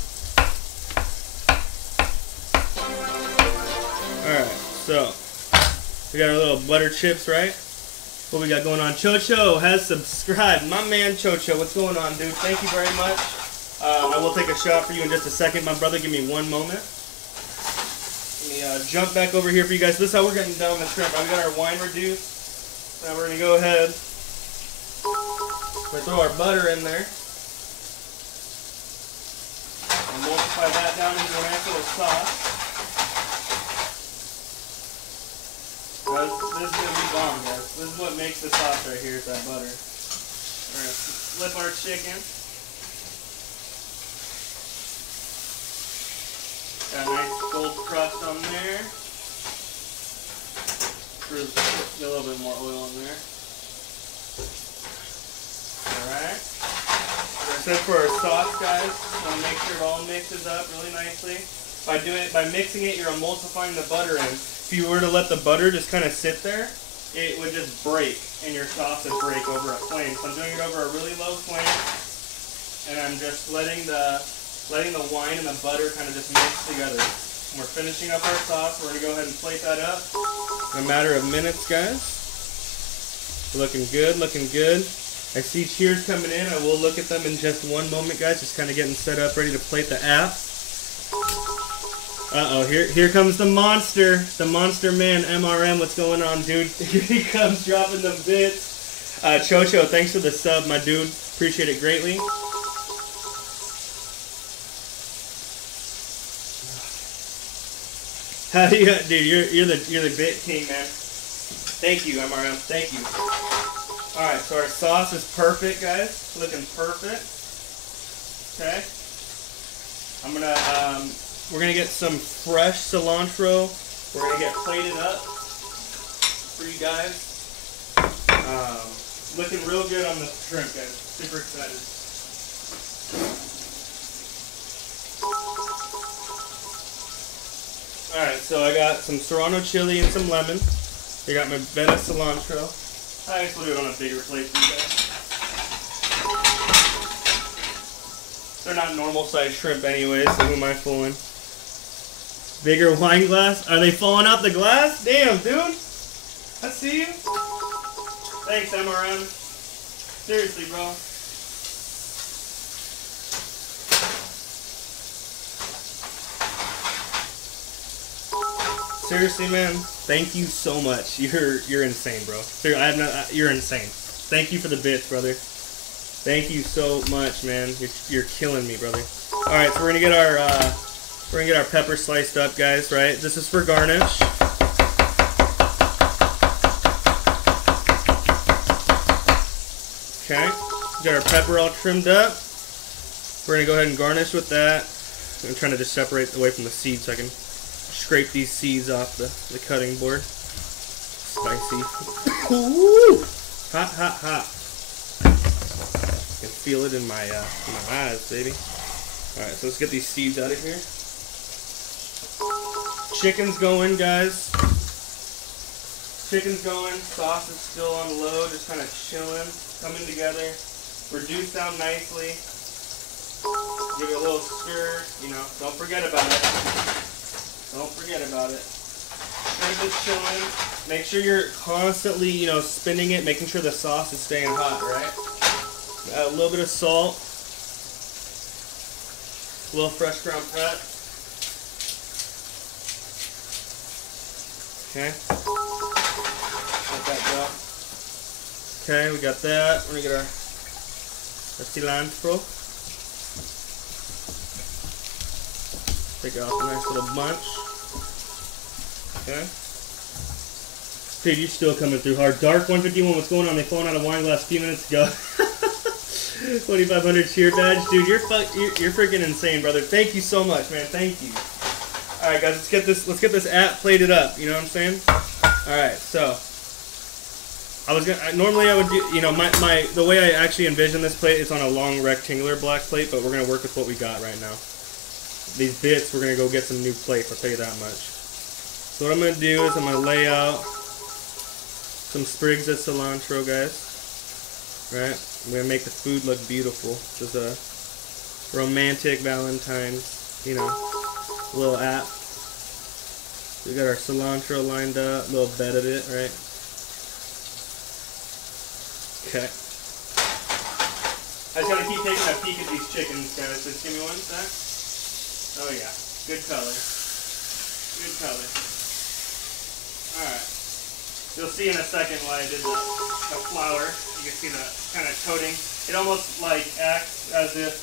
Alright, so we got our little butter chips, right? What we got going on? Cho has subscribed. My man Cho, what's going on, dude? Thank you very much. I will take a shot for you in just a second, my brother. Give me one moment. Let me jump back over here for you guys. This is how we're getting down the shrimp. We got our wine reduced. Now we're going to go ahead. We're going to throw our butter in there. And multiply that down into a nice little sauce. This is going to be bomb, guys. This is what makes the sauce right here, is that butter. We're going to flip our chicken. Got a nice gold crust on there. Get a little bit more oil in there. Alright. Like I said, for our sauce, guys, want to make sure it all mixes up really nicely. By mixing it, you're emulsifying the butter in. If you were to let the butter just kind of sit there, it would just break, and your sauce would break over a flame. So I'm doing it over a really low flame, and I'm just letting the wine and the butter kind of just mix together. And we're finishing up our sauce. We're going to go ahead and plate that up in a matter of minutes, guys. Looking good, looking good. I see cheers coming in. I will look at them in just one moment, guys. Just kind of getting set up, ready to plate the app. Uh-oh, here comes the monster man, MRM. What's going on, dude? Here he comes, dropping the bits. Cho, thanks for the sub, my dude. Appreciate it greatly. How do you, dude? You're the bit king, man. Thank you, MRM. Thank you. All right, so our sauce is perfect, guys. Looking perfect. Okay. We're gonna get some fresh cilantro. We're gonna get plated up for you guys. Looking real good on the shrimp, guys. Super excited. Alright, so I got some serrano chili and some lemon. I got my betta cilantro. I guess we'll do it on a bigger plate for you guys. They're not normal sized shrimp anyways, so who am I fooling? Bigger wine glass? Are they falling out the glass? Damn, dude. I see you. Thanks, MRM. Seriously, bro. Seriously, man. Thank you so much. You're insane, bro. You're insane. Thank you for the bits, brother. Thank you so much, man. You're killing me, brother. All right, so we're gonna get our pepper sliced up, guys. Right? This is for garnish. Okay. Got our pepper all trimmed up. We're gonna go ahead and garnish with that. I'm trying to just separate away from the seeds so I can scrape these seeds off the cutting board. Spicy. Ooh! Hot, hot, hot. I can feel it in my eyes, baby. Alright, so let's get these seeds out of here. Chicken's going, guys. Chicken's going. Sauce is still on low, just kind of chilling, coming together. Reduced down nicely. Give it a little stir, you know. Don't forget about it. Don't forget about it. Shrimp is chilling. Make sure you're constantly, you know, spinning it, making sure the sauce is staying hot, right? Add a little bit of salt, a little fresh ground pep. Okay. Let that go. Okay, we got that. We're gonna get our cilantro. Take it off a nice little bunch. Okay. Dude, you're still coming through hard. Dark 151, what's going on? They flown out of wine glass a few minutes ago. 2500 cheer badge. Dude, you're freaking insane, brother. Thank you so much, man. Thank you. Alright, guys, let's get this app plated up. You know what I'm saying? Alright, so normally I would do, you know, the way I actually envision this plate is on a long rectangular black plate, but we're gonna work with what we got right now. These bits, we're gonna go get some new plates, I'll tell you that much. So what I'm gonna do is I'm gonna lay out some sprigs of cilantro, guys. Right? I'm gonna make the food look beautiful. This is a romantic Valentines, you know, little app. We got our cilantro lined up, a little bed of it, right? Okay. I just gotta keep taking a peek at these chickens, guys. Just give me one sec. Oh yeah, good color. Good color. Alright. You'll see in a second why I did the flour. You can see the kind of coating. It almost like acts as if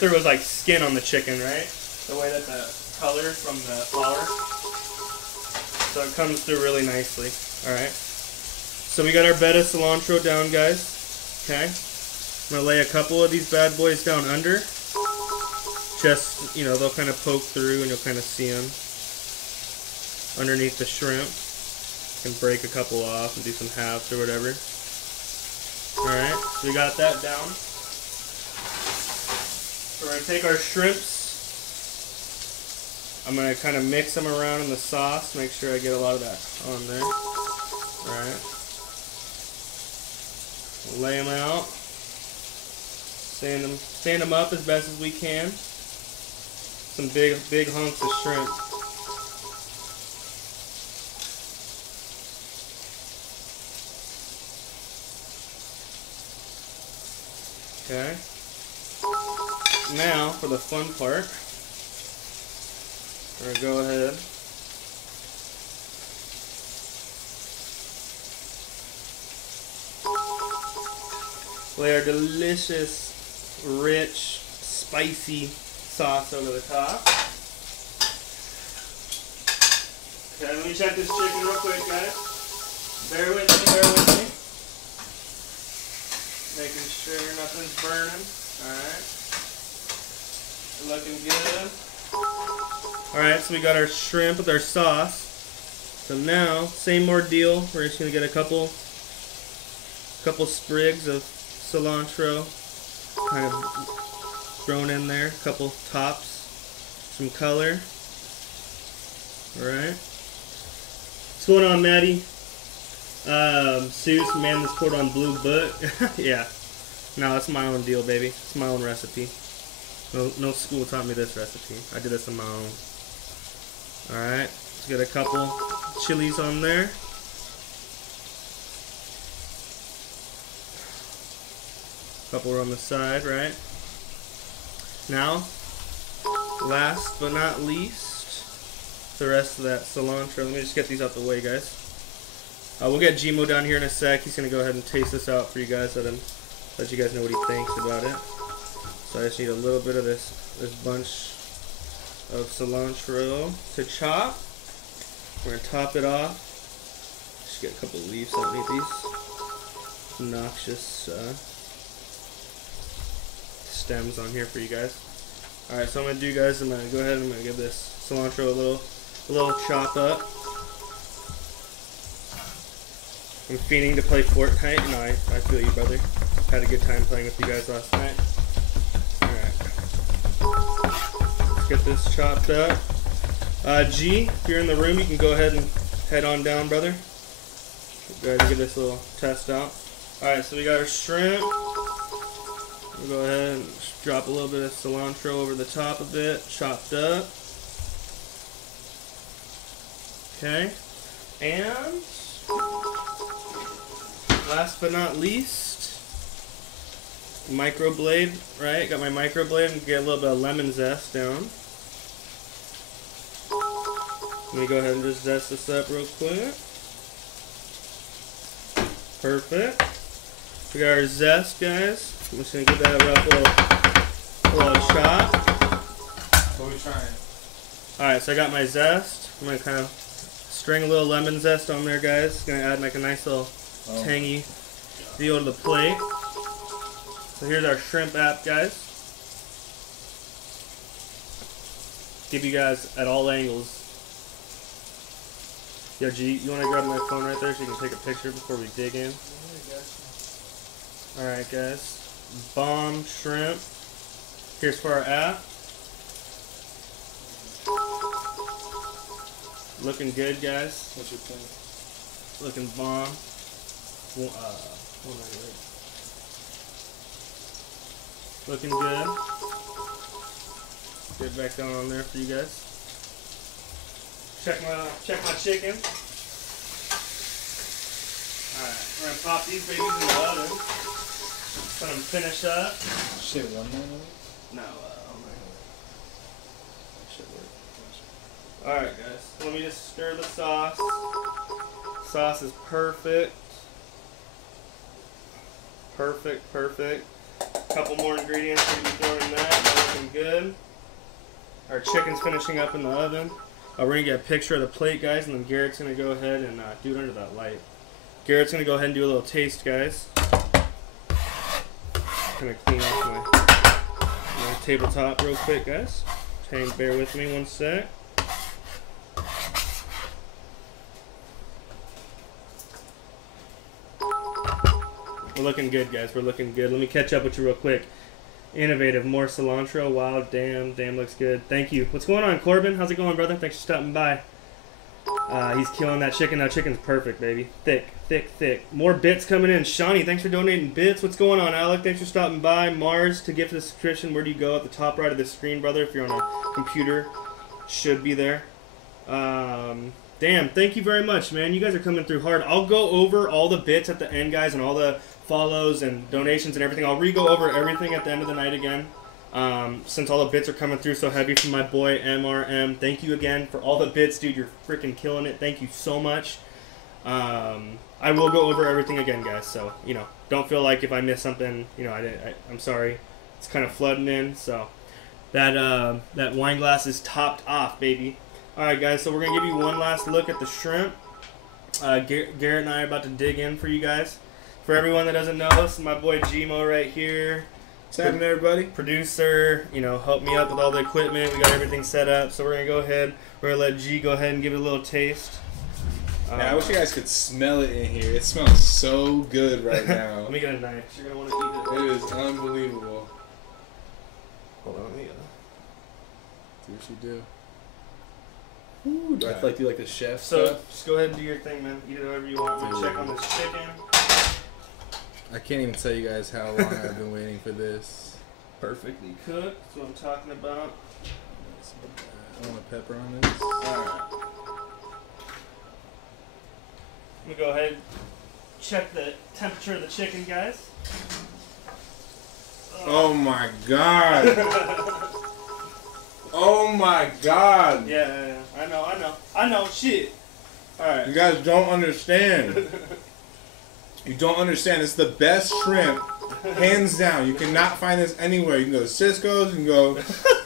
there was like skin on the chicken, right? The way that the color from the flour. So it comes through really nicely. Alright. So we got our bed of cilantro down, guys. Okay. I'm going to lay a couple of these bad boys down under. Just, you know, they'll kind of poke through and you'll kind of see them underneath the shrimp. You can break a couple off and do some halves or whatever. Alright, so we got that down. So we're going to take our shrimps. I'm going to kind of mix them around in the sauce. Make sure I get a lot of that on there. Alright. Lay them out. Stand them up as best as we can. Some big hunks of shrimp. Okay. Now for the fun part. We're gonna go ahead. Lay our delicious, rich, spicy sauce over the top. Okay, let me check this chicken real quick, guys. Bear with me, bear with me. Making sure nothing's burning. Alright. Looking good. Alright, so we got our shrimp with our sauce. So now, same ordeal. We're just going to get a couple sprigs of cilantro kind of thrown in there. A couple tops. Some color. Alright. What's going on, Maddie? Seuss, man, this poured on blue book. Yeah. No, it's my own deal, baby. It's my own recipe. No school taught me this recipe. I did this on my own. Alright. Let's get a couple chilies on there. Couple are on the side, right? Now, last but not least, the rest of that cilantro. Let me just get these out the way, guys. We'll get Gmo down here in a sec. He's going to go ahead and taste this out for you guys. Let you guys know what he thinks about it. So I just need a little bit of this bunch of cilantro to chop. We're going to top it off. Just get a couple leaves underneath these noxious stems on here for you guys. Alright, so I'm going to do, guys, I'm going to go ahead and I'm going to give this cilantro a little chop up. I'm fiending to play Fortnite. No, I feel you, brother. Had a good time playing with you guys last night. Alright. Let's get this chopped up. G, if you're in the room, you can go ahead and head on down, brother. Go ahead and get this little test out. Alright, so we got our shrimp. We'll go ahead and drop a little bit of cilantro over the top of it, chopped up. Okay. And last but not least, microblade, right? Got my microblade and get a little bit of lemon zest down. Let me go ahead and just zest this up real quick. Perfect. We got our zest, guys. I'm just going to give that a rough little shot. What are we trying? Alright, so I got my zest. I'm going to kind of string a little lemon zest on there, guys. Gonna add like a nice little tangy deal to the plate. So here's our shrimp app, guys. Give you guys at all angles. Yo, G, you want to grab my phone right there so you can take a picture before we dig in? Alright, guys. Bomb shrimp. Here's for our app. Looking good, guys. What's your thing? Looking bomb. Looking good. Get back down on there for you guys. Check my chicken. Alright, we're gonna pop these babies in the oven. Let them finish up. Shit, 1 minute? No, oh my god. That should work. Alright guys, let me just stir the sauce. Sauce is perfect. Perfect. Couple more ingredients to be thrown in that. That's looking good. Our chicken's finishing up in the oven. We're going to get a picture of the plate, guys, and then Garrett's going to go ahead and do it under that light. Garrett's going to go ahead and do a little taste, guys. Going to clean off my tabletop real quick, guys. Bear with me one sec. We're looking good, guys. We're looking good. Let me catch up with you real quick. Innovative, more cilantro. Wow, damn, looks good. Thank you. What's going on, Corbin? How's it going, brother? Thanks for stopping by. He's killing that chicken. That chicken's perfect, baby. Thick. More bits coming in. Shawnee, thanks for donating bits. What's going on, Alec? Thanks for stopping by. Mars, to gift the subscription. Where do you go? At the top right of the screen, brother. If you're on a computer, should be there. Damn, thank you very much, man. You guys are coming through hard. I'll go over all the bits at the end, guys, and all the follows and donations and everything. I'll re-go over everything at the end of the night again. Since all the bits are coming through so heavy from my boy MRM. Thank you again for all the bits, dude. You're freaking killing it. Thank you so much. I will go over everything again, guys. So, you know, don't feel like if I miss something, you know, I'm sorry. It's kind of flooding in. So that wine glass is topped off, baby. All right, guys. So we're going to give you one last look at the shrimp. Garrett and I are about to dig in for you guys. For everyone that doesn't know us, my boy Gmo right here. What's happening, everybody? Producer, you know, helped me up with all the equipment. We got everything set up. So we're going to go ahead. We're going to let G go ahead and give it a little taste. I wish you guys could smell it in here. It smells so good right now. Let me get a knife. You're going to want to eat it. It is unbelievable. Hold on, let me Do what you do. Ooh, do I feel like you like the chef So, stuff? just go ahead and do your thing, man. Eat it however you want. We'll check on this chicken. I can't even tell you guys how long I've been waiting for this. Perfectly cooked. That's what I'm talking about. I want a pepper on this. Alright. I'm going to go ahead and check the temperature of the chicken, guys. Oh my god! Oh my god! Yeah, I know, shit. Alright. You guys don't understand. You don't understand. It's the best shrimp, hands down. You cannot find this anywhere. You can go to Cisco's, you can go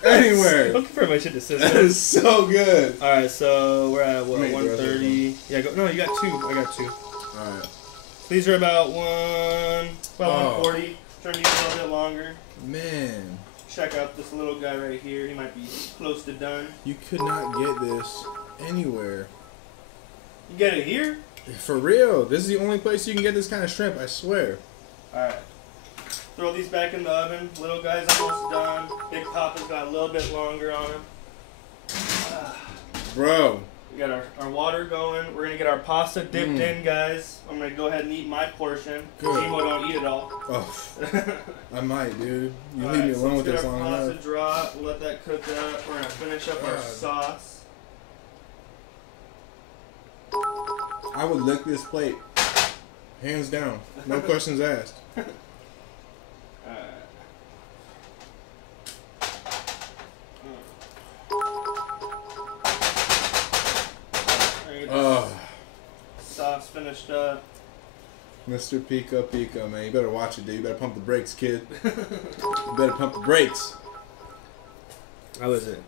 anywhere. Don't compare my shit to That is Cisco's. so good. Alright, so we're at, what, Wait, 130? Yeah, go, no, you got two. I got two. Alright. These are about 140. Trying to get a little bit longer. Man, Check out this little guy right here. He might be close to done. you could not get this anywhere. You get it here? For real. This is the only place you can get this kind of shrimp, I swear. Alright. Throw these back in the oven. Little guy's almost done. Big Papa's got a little bit longer on him. Bro. We got our water going. We're going to get our pasta dipped in, guys. I'm going to go ahead and eat my portion. Good. Timo don't eat it all. Oh, I might, dude. You All leave right, me so alone let's with get this our long pasta enough. drop. Let that cook up. We're going to finish up our God. sauce. I would lick this plate. Hands down. No questions asked. Sauce finished up. Mr. Pika Pika, man. You better watch it, dude. You better pump the brakes, kid. You better pump the brakes. How is it?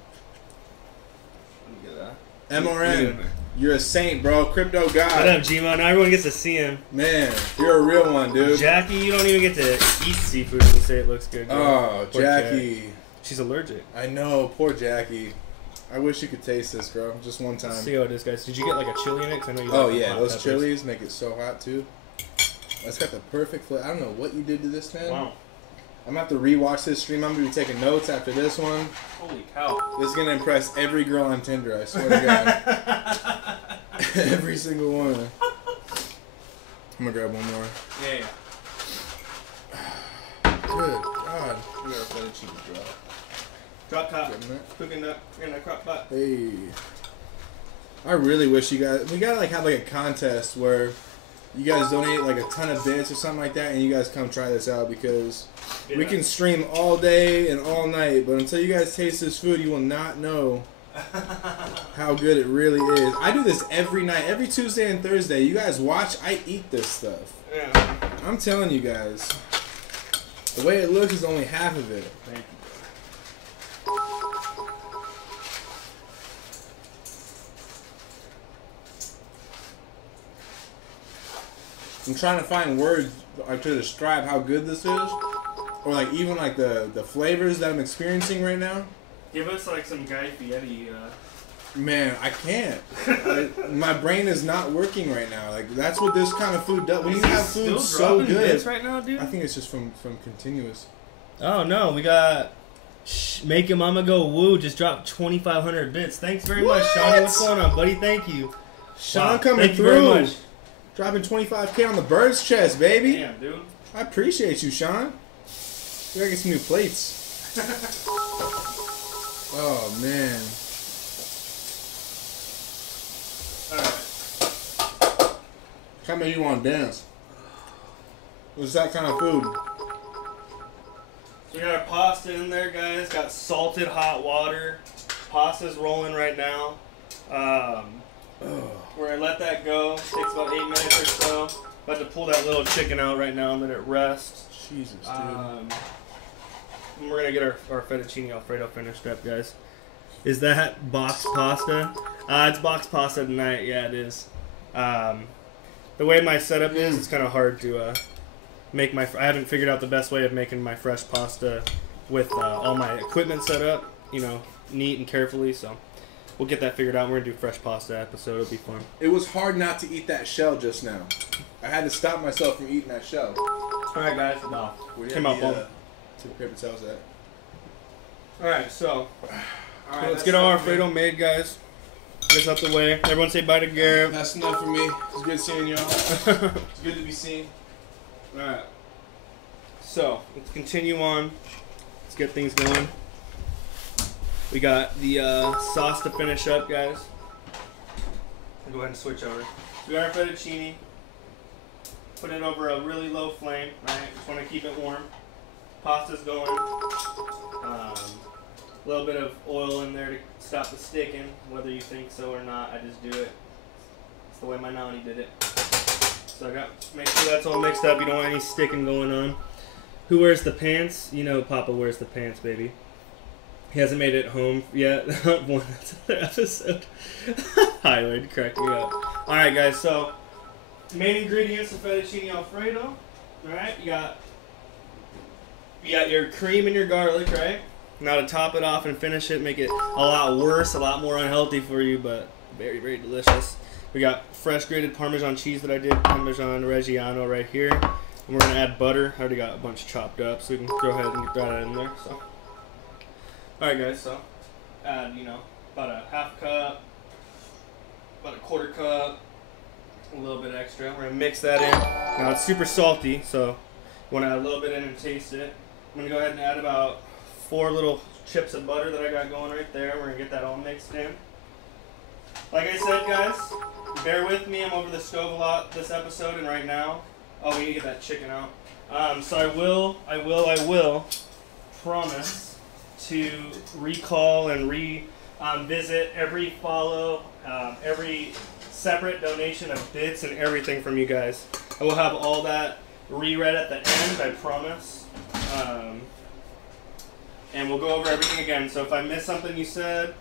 Let me get that. MRN. You're a saint, bro. Crypto What god. up, G-Mo? Now everyone gets to see him. Man, you're a real one, dude. Jackie, you don't even get to eat seafood and say it looks good. Girl. Oh, Poor Jackie. Jack. She's allergic. I know, poor Jackie. I wish you could taste this, girl. Just one time. Let's see how it is, guys. Did you get like a chili in it? 'Cause I know you Oh like yeah, hot those peppers. chilies make it so hot too. That's got the perfect flavor. I don't know what you did to this, man. Wow. I'm gonna have to rewatch this stream. I'm gonna be taking notes after this one. Holy cow. This is gonna impress every girl on Tinder, I swear to God. Every single one. I'm gonna grab one more. Yeah. Good God. We got a fettuccine drop. Drop top. Getting that? Cooking that in a crock pot. Hey. I really wish you guys. We gotta like have like a contest where you guys donate like a ton of bits or something like that, and you guys come try this out because we can stream all day and all night, but until you guys taste this food, you will not know how good it really is. I do this every night, every Tuesday and Thursday. You guys watch, I eat this stuff. Yeah. I'm telling you guys, the way it looks is only half of it. Thank you. I'm trying to find words like to describe how good this is, or like even like the flavors that I'm experiencing right now. Give us like some Guy Fieri. Man, I can't. My brain is not working right now. Like that's what this kind of food does. When you have food so good, bits right now, dude? I think it's just from continuous. Oh no, we got Make Your Mama Go Woo just dropped 2,500 bits. Thanks very much, Shawnee. What's going on, buddy? Thank you. Sean Wow, coming thank you very through. much. Dropping 25K on the bird's chest, baby. Damn, dude. I appreciate you, Sean. We gotta get some new plates. Oh man. Alright. How many you want to dance? What's that kind of food? So we got our pasta in there, guys. Got salted hot water. Pasta's rolling right now. We're gonna let that go. Takes about 8 minutes or so. About to pull that little chicken out right now and let it rest. Jesus, dude. And we're gonna get our fettuccine alfredo finished up, guys. Is that box pasta? It's box pasta tonight. Yeah, it is. The way my setup is, it's kind of hard to make my. I haven't figured out the best way of making my fresh pasta with all my equipment set up, you know, neat and carefully. So we'll get that figured out. We're gonna do fresh pasta episode. It'll be fun. It was hard not to eat that shell just now. I had to stop myself from eating that shell. All right, guys. No. Where do you Came have out the, bump. two paper towels at? All right, so Alright, let's get our Alfredo made, guys. Get us out the way. Everyone say bye to Garrett. That's enough for me. It's good seeing y'all. It's good to be seen. All right. So let's continue on. Let's get things going. We got the sauce to finish up, guys. I'll go ahead and switch over. We got our fettuccine. Put it over a really low flame, right? Just want to keep it warm. Pasta's going. A little bit of oil in there to stop the sticking, whether you think so or not. I just do it. It's the way my nanny did it. So I got make sure that's all mixed up. You don't want any sticking going on. Who wears the pants? You know Papa wears the pants, baby. He hasn't made it home yet. One that's another episode. Highlight cracked me up. All right, guys. So main ingredients of fettuccine alfredo. All right, you got your cream and your garlic, right? Now to top it off and finish it, make it a lot worse, a lot more unhealthy for you, but very, very delicious. We got fresh grated Parmesan cheese that I did, Parmesan Reggiano right here. And we're going to add butter. I already got a bunch chopped up, so we can go ahead and get that in there. So, alright guys, so add, about a half cup, about a quarter cup, a little bit extra. We're going to mix that in. Now it's super salty, so you want to add a little bit in and taste it. I'm going to go ahead and add about 4 little chips of butter that I got going right there. We're going to get that all mixed in. Like I said, guys, bear with me. I'm over the stove a lot this episode and right now. Oh, we need to get that chicken out. So I will promise to recall and visit every follow, every separate donation of bits and everything from you guys. I will have all that reread at the end, I promise. And we'll go over everything again. So if I miss something you said,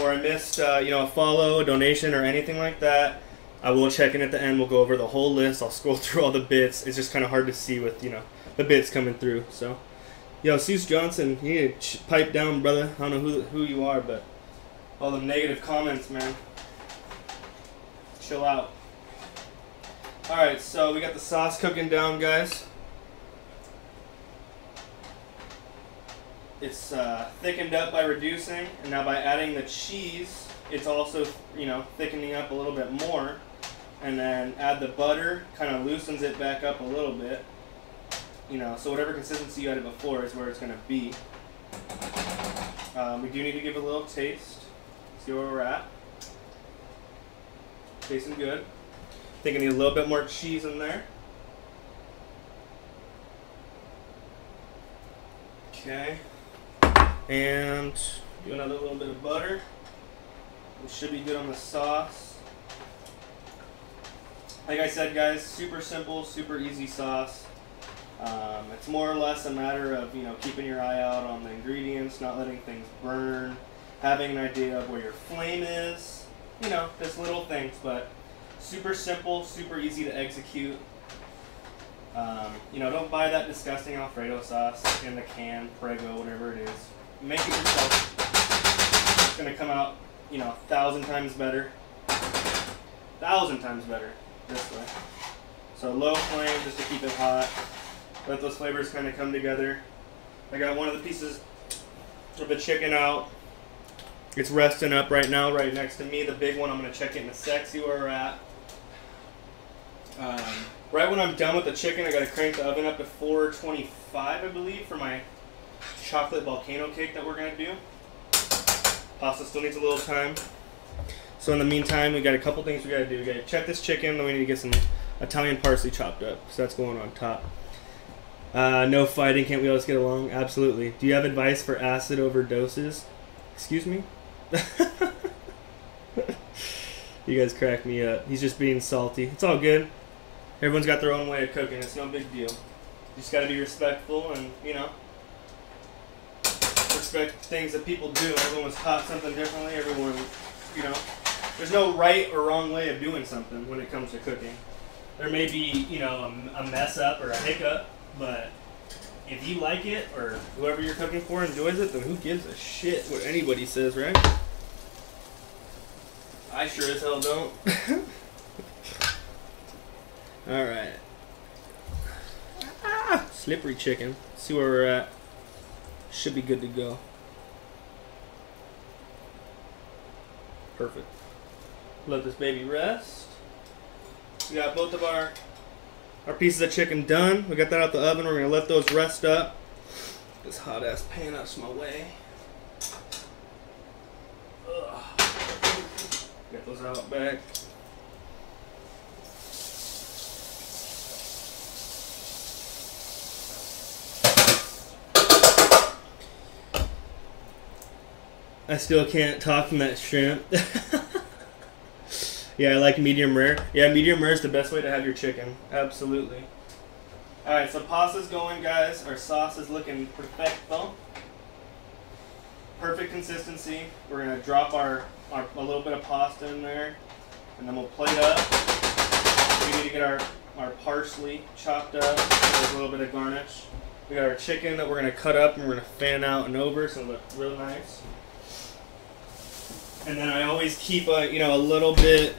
or I missed you know, a follow, a donation, or anything like that, I will check in at the end. We'll go over the whole list. I'll scroll through all the bits. It's just kind of hard to see with, you know, the bits coming through. So, yo, Cease Johnson, you need to pipe down, brother. I don't know who you are, but all the negative comments, man. Chill out. All right, so we got the sauce cooking down, guys. It's thickened up by reducing, and now by adding the cheese, it's also, you know, thickening up a little bit more. And then add the butter, kind of loosens it back up a little bit. You know, so whatever consistency you added before is where it's going to be. We do need to give it a little taste. See where we're at. Tasting good. I think I need a little bit more cheese in there. Okay. And do another little bit of butter. We should be good on the sauce. Like I said, guys, super simple, super easy sauce. It's more or less a matter of, you know, keeping your eye out on the ingredients, not letting things burn, having an idea of where your flame is, you know, just little things, but super simple, super easy to execute. You know, don't buy that disgusting Alfredo sauce in the can, Prego, whatever it is. Make it yourself. It's going to come out, you know, 1,000 times better. 1,000 times better. This way. So low flame just to keep it hot. Let those flavors kind of come together. I got one of the pieces of the chicken out. It's resting up right now, right next to me. The big one, I'm going to check it in a sec, see where we're at. Right when I'm done with the chicken, I got to crank the oven up to 425, I believe, for my chocolate volcano cake that we're going to do. Pasta still needs a little time. So in the meantime, we got a couple things we got to do. We got to check this chicken, then we need to get some Italian parsley chopped up. So that's going on top. No fighting, can't we all just get along? Absolutely. Do you have advice for acid overdoses? Excuse me? You guys crack me up. He's just being salty. It's all good. Everyone's got their own way of cooking. It's no big deal. You just got to be respectful and, you know, respect things that people do. Everyone's taught something differently. Everyone, you know, there's no right or wrong way of doing something when it comes to cooking. There may be, you know, a mess up or a hiccup, but if you like it or whoever you're cooking for enjoys it, then who gives a shit what anybody says, right? I sure as hell don't. Alright. Ah, slippery chicken. See where we're at. Should be good to go. Perfect. Let this baby rest. We got both of our pieces of chicken done. We got that out the oven. We're going to let those rest up. This hot ass pan out of my way. Ugh. Get those out back. I still can't talk from that shrimp. Yeah, I like medium rare. Yeah, medium rare is the best way to have your chicken. Absolutely. Alright, so pasta's going, guys. Our sauce is looking perfecto. Perfect consistency. We're going to drop a little bit of pasta in there. And then we'll plate up. We need to get our parsley chopped up. There's a little bit of garnish. We got our chicken that we're going to cut up and we're going to fan out and over so it'll look real nice. And then I always keep a little bit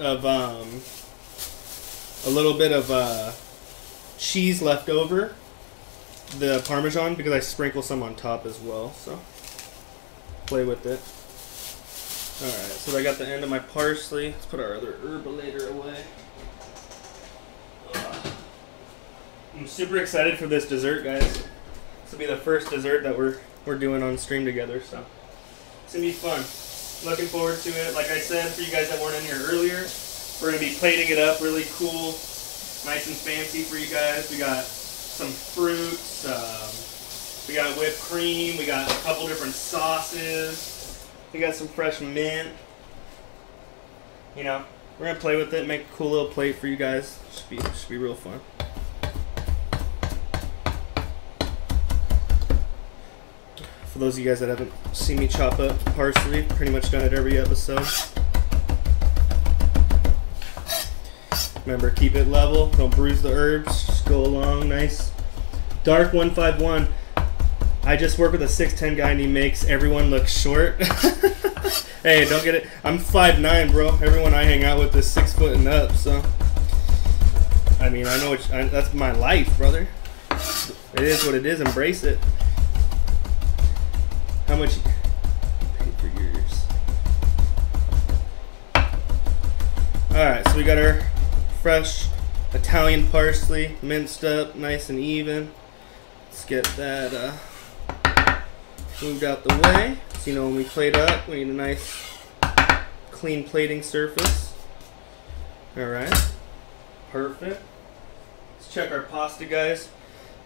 of cheese left over, the Parmesan, because I sprinkle some on top as well. So play with it. All right, so I got the end of my parsley. Let's put our other herbalator away. I'm super excited for this dessert, guys. This will be the first dessert that we're doing on stream together, so it's gonna be fun. Looking forward to it. Like I said, for you guys that weren't in here earlier, we're going to be plating it up really cool, nice and fancy for you guys. We got some fruits, we got whipped cream, we got a couple different sauces, we got some fresh mint. You know, we're going to play with it, make a cool little plate for you guys. Should be real fun. For For those of you guys that haven't seen me chop up parsley, pretty much done it every episode. Remember, keep it level. Don't bruise the herbs. Just go along nice. Dark 151. I just work with a 6'10" guy and he makes everyone look short. Hey, don't get it. I'm 5'9", bro. Everyone I hang out with is 6 foot and up, so. I mean, I know that's my life, brother. It is what it is. Embrace it. How much you paid for yours? Alright, so we got our fresh Italian parsley minced up nice and even. Let's get that moved out the way. So, you know, when we plate up, we need a nice clean plating surface. Alright, perfect. Let's check our pasta, guys.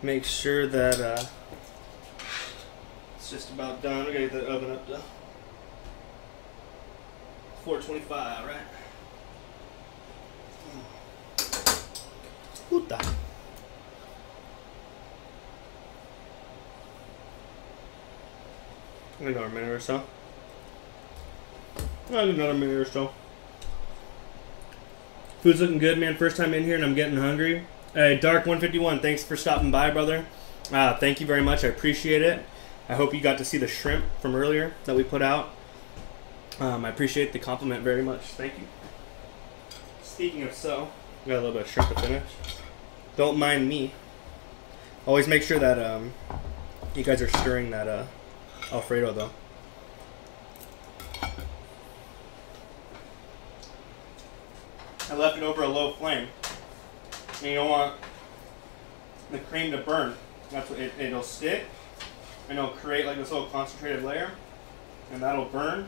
Make sure that it's just about done. We gotta get the oven up to 425, right? Puta. Another minute or so. Another minute or so. Food's looking good, man. First time in here and I'm getting hungry. Hey, Dark 151, thanks for stopping by, brother. Thank you very much. I appreciate it. I hope you got to see the shrimp from earlier that we put out. I appreciate the compliment very much. Thank you. Speaking of so, we got a little bit of shrimp to finish. Don't mind me. Always make sure that you guys are stirring that Alfredo, though. I left it over a low flame. And you don't want the cream to burn. That's what it'll stick. And it'll create like this little concentrated layer. And that'll burn.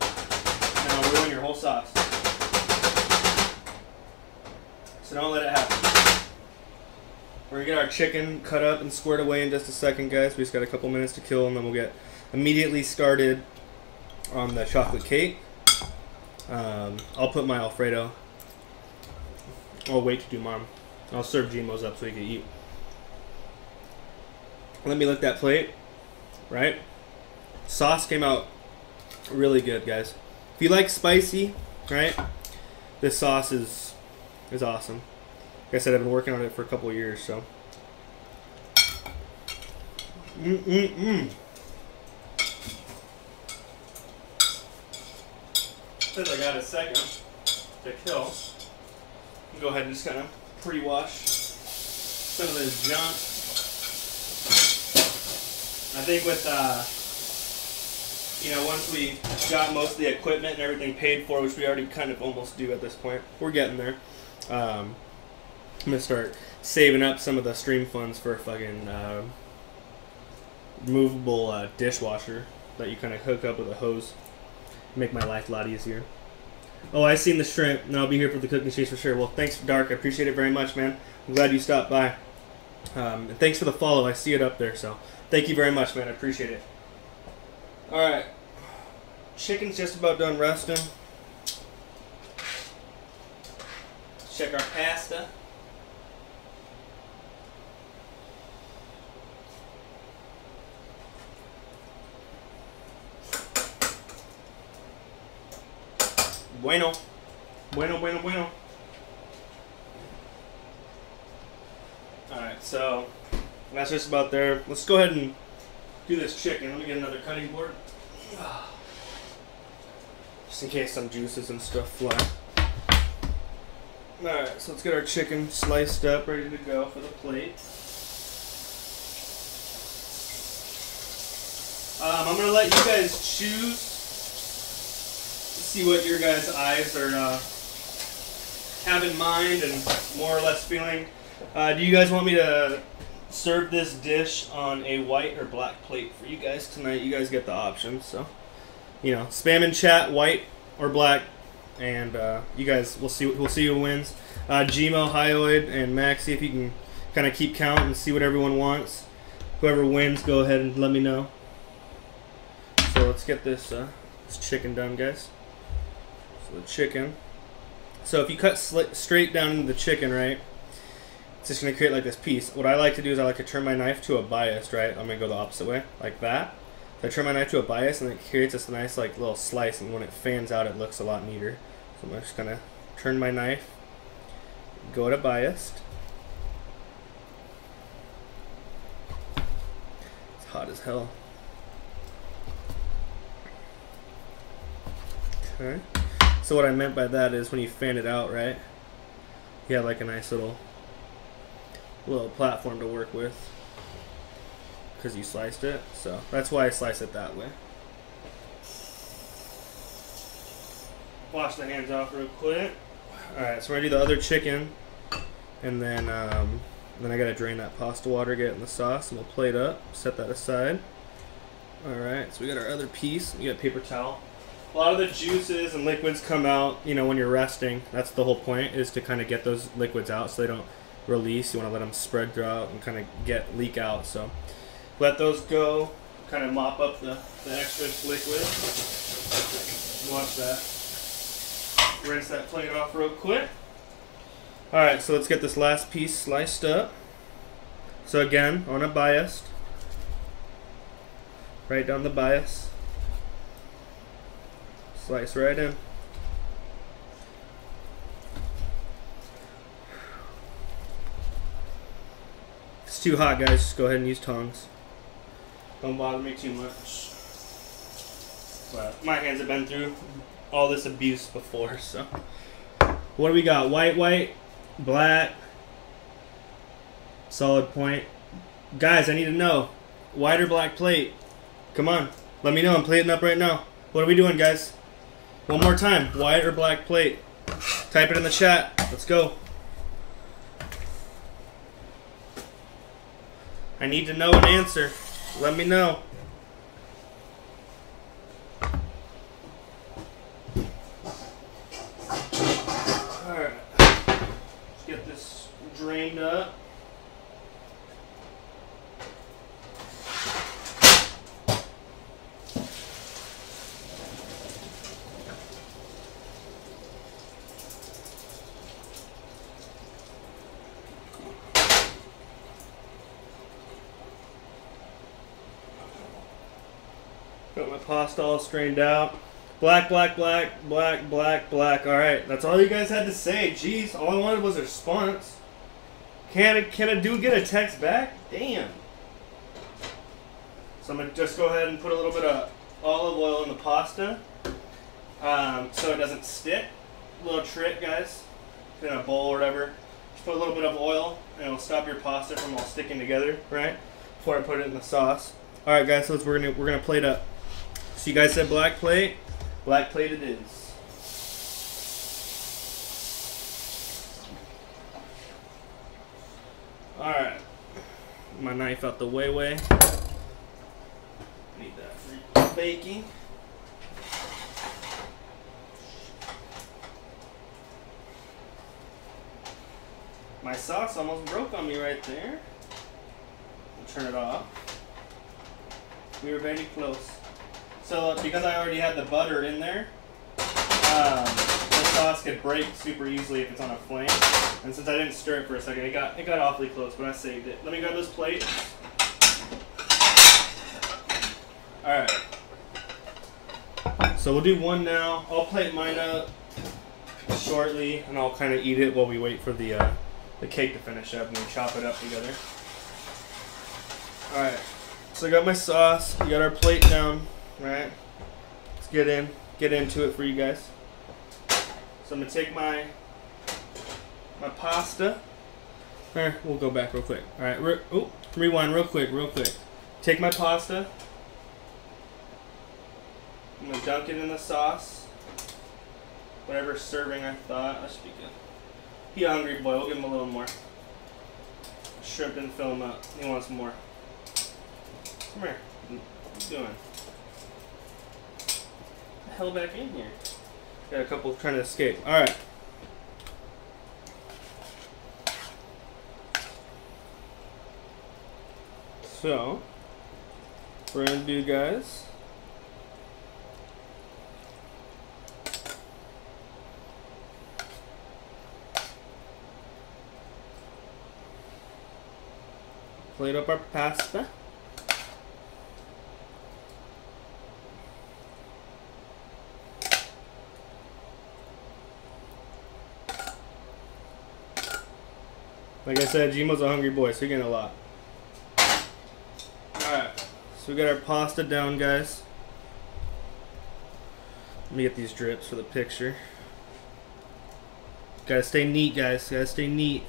And it'll ruin your whole sauce. So don't let it happen. We're going to get our chicken cut up and squared away in just a second, guys. We just got a couple minutes to kill, and then we'll get immediately started on the chocolate cake. I'll put my Alfredo. I'll wait to do mine. I'll serve Gmo's up so he can eat. Let me lick that plate. Right? Sauce came out really good, guys. If you like spicy, right? This sauce is awesome. Like I said, I've been working on it for a couple of years, so. Since I got a second to kill, go ahead and just kind of pre-wash some of this junk. I think with, you know, once we got most of the equipment and everything paid for, which we already kind of almost do at this point, we're getting there. I'm going to start saving up some of the stream funds for a fucking movable dishwasher that you kind of hook up with a hose. Make my life a lot easier. Oh, I seen the shrimp, and I'll be here for the cooking cheese for sure. Well, thanks, Dark. I appreciate it very much, man. I'm glad you stopped by. And thanks for the follow. I see it up there, so thank you very much, man. I appreciate it. All right. Chicken's just about done resting. Let's check our pasta. Bueno. Bueno, bueno, bueno. Alright, so that's just about there. Let's go ahead and do this chicken. Let me get another cutting board. Just in case some juices and stuff fly. Alright, so let's get our chicken sliced up, ready to go for the plate. I'm going to let you guys choose. See what your guys' eyes are have in mind and more or less feeling. Do you guys want me to serve this dish on a white or black plate for you guys tonight? You guys get the option, so you know, spam in chat, white or black, and you guys, we'll see who wins. Gmo, Hyoid, and Maxie, if you can kind of keep count and see what everyone wants. Whoever wins, go ahead and let me know. So let's get this chicken done, guys. So the chicken. So if you cut straight down into the chicken, right, it's just going to create like this piece. What I like to do is I like to turn my knife to a bias, right? I'm going to go the opposite way, like that. So I turn my knife to a bias, and it creates this nice like little slice, and when it fans out, it looks a lot neater. So I'm just gonna turn my knife, go to biased. It's hot as hell. Okay. So what I meant by that is when you fan it out, right? You have like a nice little platform to work with because you sliced it. So that's why I slice it that way. Wash the hands off real quick. All right, so we're gonna do the other chicken, and then I gotta drain that pasta water, get it in the sauce, and we'll plate up, set that aside. All right, so we got our other piece. We got paper towel. A lot of the juices and liquids come out, you know, when you're resting. That's the whole point, is to kind of get those liquids out so they don't release. You want to let them spread throughout and kind of leak out. So let those go, kind of mop up the extra liquid. Watch that. Rinse that plate off real quick. Alright, so let's get this last piece sliced up. So again, on a bias, right down the bias. Slice right in. If it's too hot, guys, just go ahead and use tongs. Don't bother me too much. But my hands have been through all this abuse before, so. What do we got? White, black, solid point. Guys, I need to know. White or black plate? Come on. Let me know. I'm plating up right now. What are we doing, guys? One more time. White or black plate? Type it in the chat. Let's go. I need to know an answer. Let me know. Alright. Let's get this drained up. Got my pasta all strained out. Black, black, black, black, black, black. Alright, that's all you guys had to say. Jeez, all I wanted was a response. Can a dude get a text back? Damn. So I'm going to just go ahead and put a little bit of olive oil in the pasta so it doesn't stick. Little trick, guys. In a bowl or whatever. Just put a little bit of oil and it'll stop your pasta from all sticking together, right? Before I put it in the sauce. Alright guys, so we're gonna plate up. So you guys said black plate. Black plate it is. Alright. My knife out the way. Need that for baking. My sauce almost broke on me right there. I'll turn it off. We were very close. So because I already had the butter in there, the sauce could break super easily if it's on a flame. And since I didn't stir it for a second, it got awfully close, but I saved it. Let me grab this plate. Alright. So we'll do one now. I'll plate mine up shortly, and I'll kind of eat it while we wait for the cake to finish up and we chop it up together. Alright. So I got my sauce. We got our plate down. Right, let's get into it for you guys. So I'm gonna take my pasta. There, we'll go back real quick. All right, rewind real quick. Take my pasta. I'm gonna dunk it in the sauce. Whatever serving I thought, that should be good. He a hungry boy. We'll give him a little more. Shrimp didn't fill him up. He wants more. Come here. What are you doing? Hell back in here. Got a couple trying to escape. Alright. So, we're going to do, guys, plate up our pasta. Like I said, Gmo's a hungry boy, so you're getting a lot. Alright, so we got our pasta down, guys. Let me get these drips for the picture. Gotta stay neat, guys. Gotta stay neat.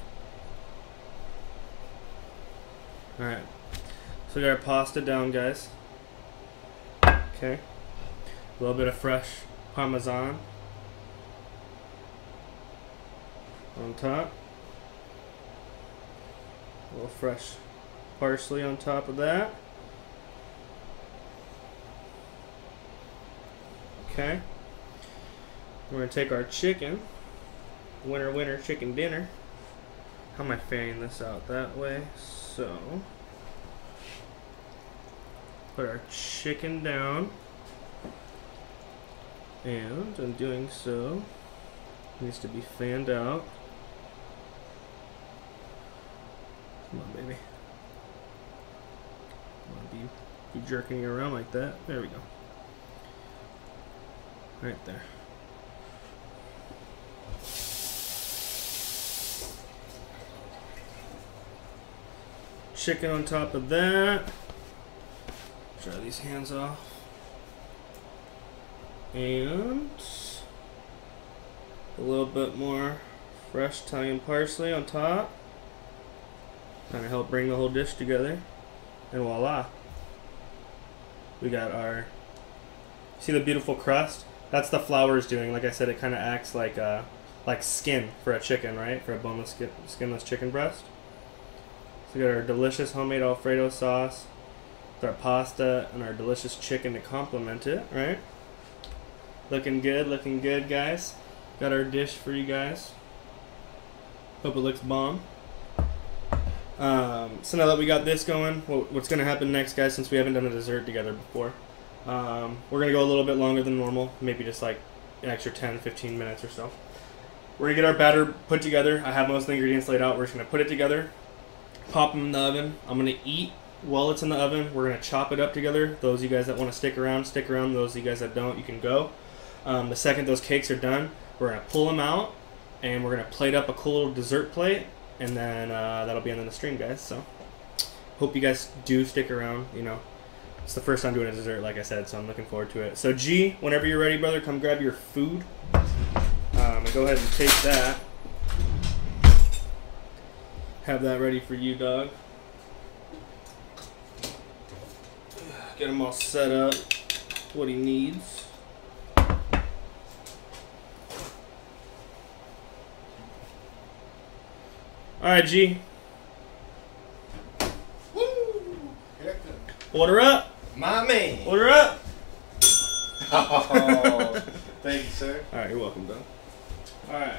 Alright, so we got our pasta down, guys. Okay. A little bit of fresh Parmesan on top. A little fresh parsley on top of that. Okay. We're going to take our chicken. Winner, winner, chicken dinner. How am I fanning this out that way? So, put our chicken down. And in doing so, it needs to be fanned out. Come on, baby. Come on, be jerking you around like that. There we go. Right there. Chicken on top of that. Dry these hands off. And a little bit more fresh Italian parsley on top. Kind of help bring the whole dish together. And voila. We got our, see the beautiful crust? That's the flour is doing. Like I said, it kind of acts like skin for a chicken, right? For a boneless, skinless chicken breast. So we got our delicious homemade Alfredo sauce, with our pasta, and our delicious chicken to complement it, right? Looking good, guys. Got our dish for you guys. Hope it looks bomb. So now that we got this going, what's going to happen next, guys, since we haven't done a dessert together before, we're going to go a little bit longer than normal, maybe just like an extra 10-15 minutes or so. We're going to get our batter put together. I have most of the ingredients laid out. We're just going to put it together, pop them in the oven. I'm going to eat while it's in the oven. We're going to chop it up together. Those of you guys that want to stick around, stick around. Those of you guys that don't, you can go. The second those cakes are done, we're going to pull them out, and we're going to plate up a cool little dessert plate, and then that'll be on the stream, guys. So hope you guys do stick around. You know, it's the first time doing a dessert, like I said, so I'm looking forward to it. So G, whenever you're ready, brother, come grab your food. And go ahead and take that. Have that ready for you, dog. Get him all set up, what he needs. Alright, G. Woo! Order up. My man. Order up. Oh, thank you, sir. Alright, you're welcome, dog. Alright.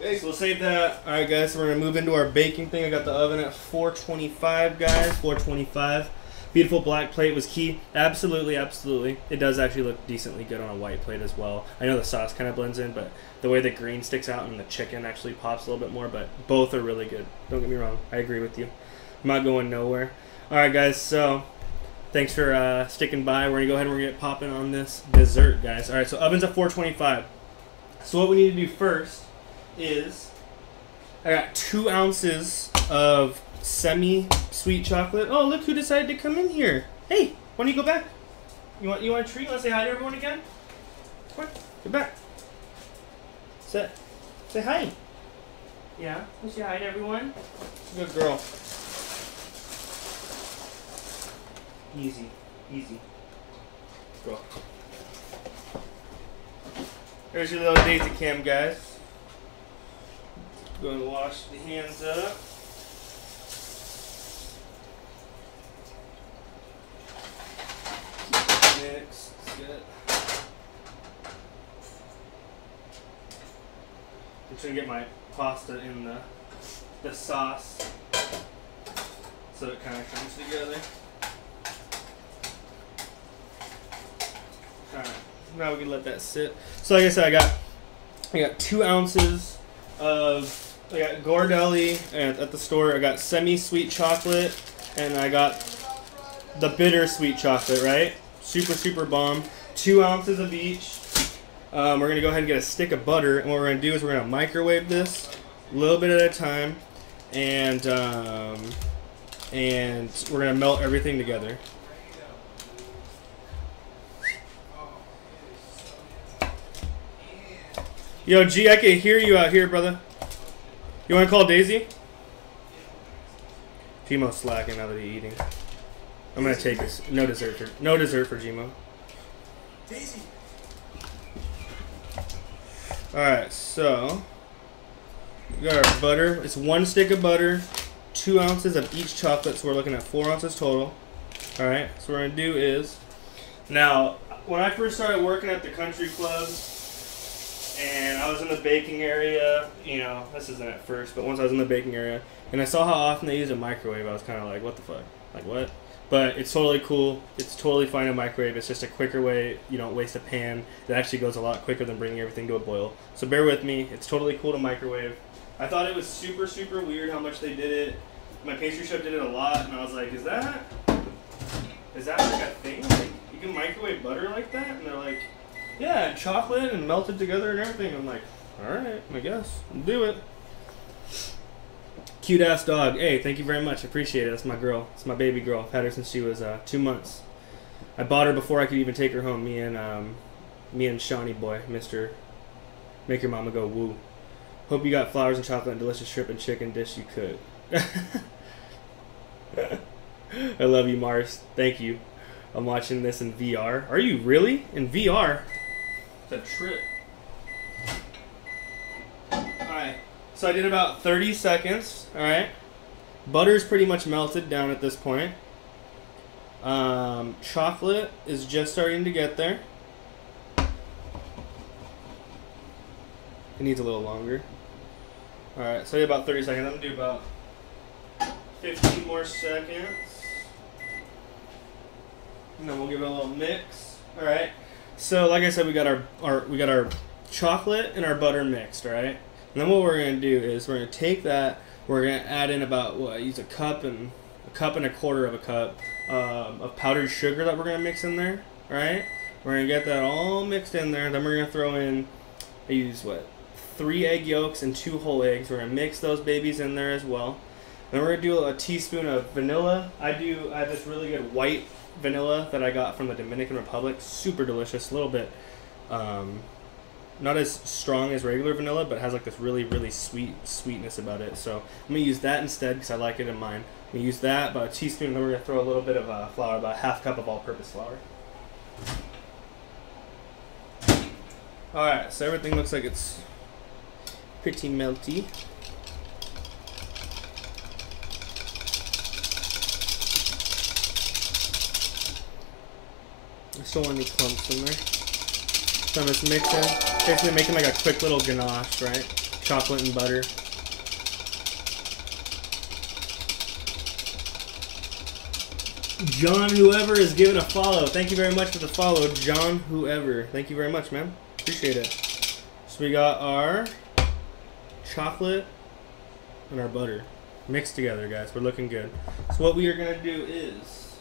Okay, so we'll save that. Alright, guys, so we're going to move into our baking thing. I got the oven at 425, guys. 425. Beautiful black plate was key. Absolutely, absolutely. It does actually look decently good on a white plate as well. I know the sauce kind of blends in, but the way the green sticks out and the chicken actually pops a little bit more, but both are really good. Don't get me wrong. I agree with you. I'm not going nowhere. Alright, guys, so thanks for sticking by. We're going to go ahead and we're going to get popping on this dessert, guys. Alright, so oven's at 425. So what we need to do first is I got 2 ounces of semi-sweet chocolate. Oh, look who decided to come in here. Hey, why don't you go back? You want a treat? You want to say hi to everyone again? Come on, get back. Say hi. Yeah, you say hi to everyone. Good girl. Easy, easy. Go. There's your little daisy cam, guys. Go and wash the hands up. Mix. Good. I'm trying to get my pasta in the sauce so it kind of comes together. Alright, now we can let that sit. So like I said, I got 2 ounces of, I got Gordelli at the store. I got semi-sweet chocolate, and I got the bittersweet chocolate, right? Super, super bomb. 2 ounces of each. We're going to go ahead and get a stick of butter, and what we're going to do is we're going to microwave this a little bit at a time, and we're gonna melt everything together. Yo, G, I can hear you out here, brother. You want to call Daisy? Gmo's slacking now that he's eating. I'm gonna take this. No dessert for Gmo. Daisy. All right, so we got our butter. It's 1 stick of butter, 2 ounces of each chocolate. So we're looking at 4 ounces total. All right. So what we're gonna do is now when I first started working at the country club. And I was in the baking area, you know, this isn't at first, but once I was in the baking area, and I saw how often they use a microwave, I was kind of like, what the fuck? Like, what? But it's totally cool. It's totally fine to microwave. It's just a quicker way. You don't waste a pan. It actually goes a lot quicker than bringing everything to a boil. So bear with me. It's totally cool to microwave. I thought it was super, super weird how much they did it. My pastry chef did it a lot, and I was like, is that like a thing? Like, you can microwave butter like that? And they're like, yeah, and chocolate and melted together and everything. I'm like, alright, I guess. I'll do it. Cute ass dog. Hey, thank you very much. Appreciate it. That's my girl. It's my baby girl. I've had her since she was 2 months. I bought her before I could even take her home. Me and Shawnee boy, Mr. Make Your Mama Go Woo. Hope you got flowers and chocolate and delicious shrimp and chicken dish you could. I love you, Mars. Thank you. I'm watching this in VR. Are you really? In VR? It's a trip. Alright. So I did about 30 seconds. Alright. Butter's pretty much melted down at this point. Chocolate is just starting to get there. It needs a little longer. Alright, so I did about 30 seconds. I'm going to do about 15 more seconds. And then we'll give it a little mix. Alright. So like I said, we got our chocolate and our butter mixed, right? And then what we're gonna do is we're gonna take that, we're gonna add in about what, use a cup and a quarter of a cup of powdered sugar that we're gonna mix in there, right? We're gonna get that all mixed in there. Then we're gonna throw in, I use what, 3 egg yolks and 2 whole eggs. We're gonna mix those babies in there as well. Then we're gonna do a teaspoon of vanilla. I have this really good white vanilla that I got from the Dominican Republic. Super delicious. A little bit not as strong as regular vanilla, but has like this really, really sweetness about it. So I'm gonna use that instead because I like it in mine. I'm gonna use that, about a teaspoon, and then we're gonna throw a little bit of flour, about a half cup of all-purpose flour. Alright, so everything looks like it's pretty melty. I still want any clumps in there. So I'm just mixing, basically making like a quick little ganache, right? Chocolate and butter. John Whoever is giving a follow. Thank you very much for the follow, John Whoever. Thank you very much, man. Appreciate it. So we got our chocolate and our butter mixed together, guys. We're looking good. So what we are gonna do is,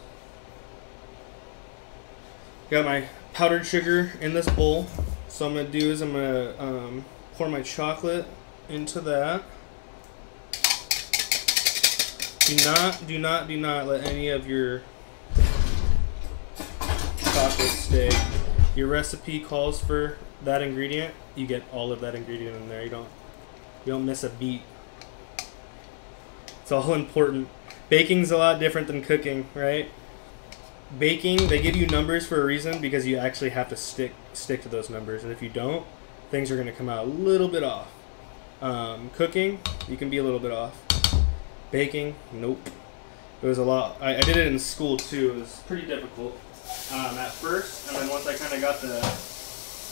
got my powdered sugar in this bowl. So I'm gonna do is I'm gonna pour my chocolate into that. Do not let any of your chocolate stay. Your recipe calls for that ingredient. You get all of that ingredient in there. You don't miss a beat. It's all important. Baking's a lot different than cooking, right? Baking, they give you numbers for a reason because you actually have to stick to those numbers, and if you don't, things are going to come out a little bit off. Cooking, you can be a little bit off. Baking, nope. It was a lot. I did it in school too. It was pretty difficult at first, and then once I kind of got the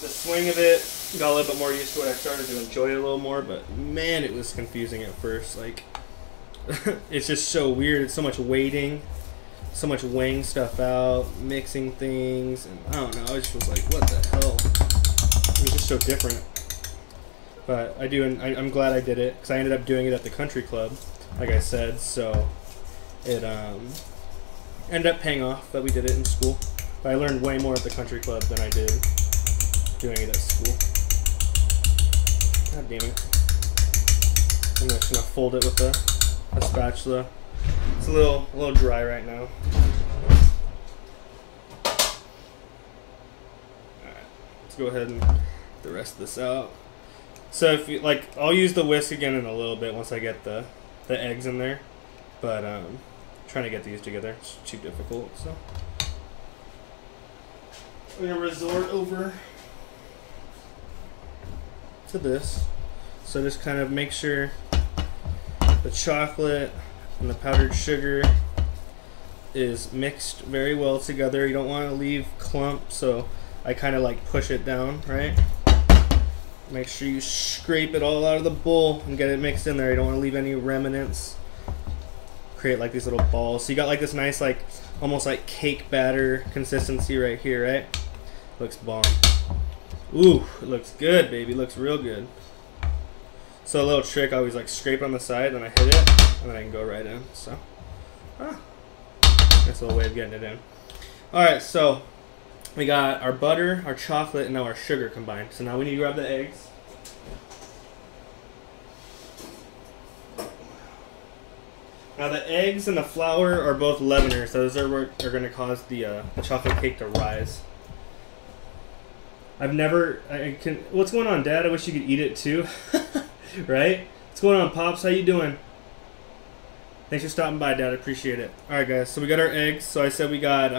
swing of it, got a little bit more used to it, I started to enjoy it a little more, but man, it was confusing at first. Like, it's just so weird. It's so much waiting, so much weighing stuff out, mixing things, and I don't know. I just was like, what the hell? It was just so different. But I'm glad I did it because I ended up doing it at the country club, like I said. So it ended up paying off that we did it in school. But I learned way more at the country club than I did doing it at school. God damn it! I'm just gonna fold it with the a spatula. It's a little dry right now. Alright, let's go ahead and get the rest of this out. So if you like, I'll use the whisk again in a little bit once I get the eggs in there. But trying to get these together, it's too difficult. So we're gonna resort over to this. So just kind of make sure the chocolate and the powdered sugar is mixed very well together. You don't want to leave clumps, so I kind of like push it down, right? Make sure you scrape it all out of the bowl and get it mixed in there. You don't want to leave any remnants. Create like these little balls. So you got like this nice, like almost like cake batter consistency right here, right? Looks bomb. Ooh, it looks good, baby. Looks real good. So a little trick, I always like scrape on the side, then I hit it, and then I can go right in. So, nice little way of getting it in. All right, so we got our butter, our chocolate, and now our sugar combined. So now we need to grab the eggs. Now the eggs and the flour are both leaveners. Those are what are going to cause the chocolate cake to rise. What's going on, Dad? I wish you could eat it too. Right? What's going on, Pops? How you doing? Thanks for stopping by, Dad. I appreciate it. Alright, guys. So we got our eggs. So I said we got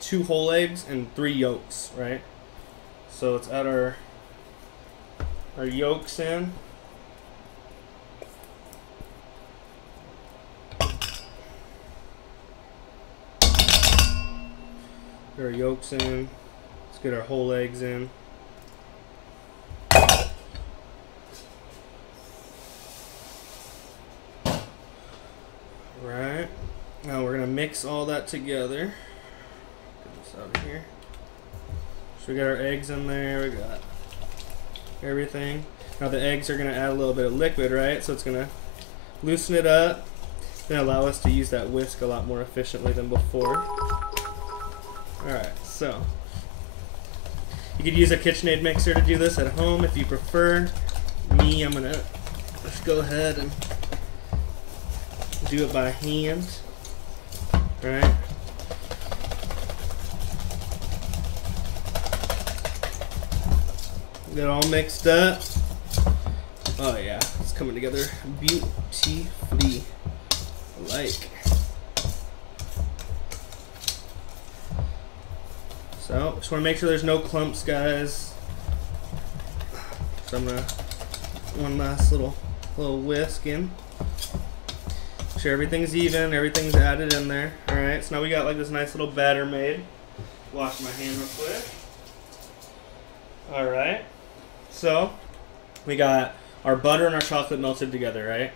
2 whole eggs and 3 yolks, right? So let's add our yolks in. Get our yolks in. Let's get our whole eggs in. Right. Now we're gonna mix all that together. Get this out of here. So we got our eggs in there. We got everything. Now the eggs are gonna add a little bit of liquid, right? So it's gonna loosen it up and allow us to use that whisk a lot more efficiently than before. Alright, so you could use a KitchenAid mixer to do this at home if you prefer. Me, I'm gonna just go ahead and do it by hand. Alright. Get it all mixed up. Oh yeah, it's coming together beautifully. Like. So, just want to make sure there's no clumps, guys. So I'm gonna one last little whisk in. Make sure everything's even, everything's added in there. All right. So now we got like this nice little batter made. Wash my hand real quick. All right. So we got our butter and our chocolate melted together, right?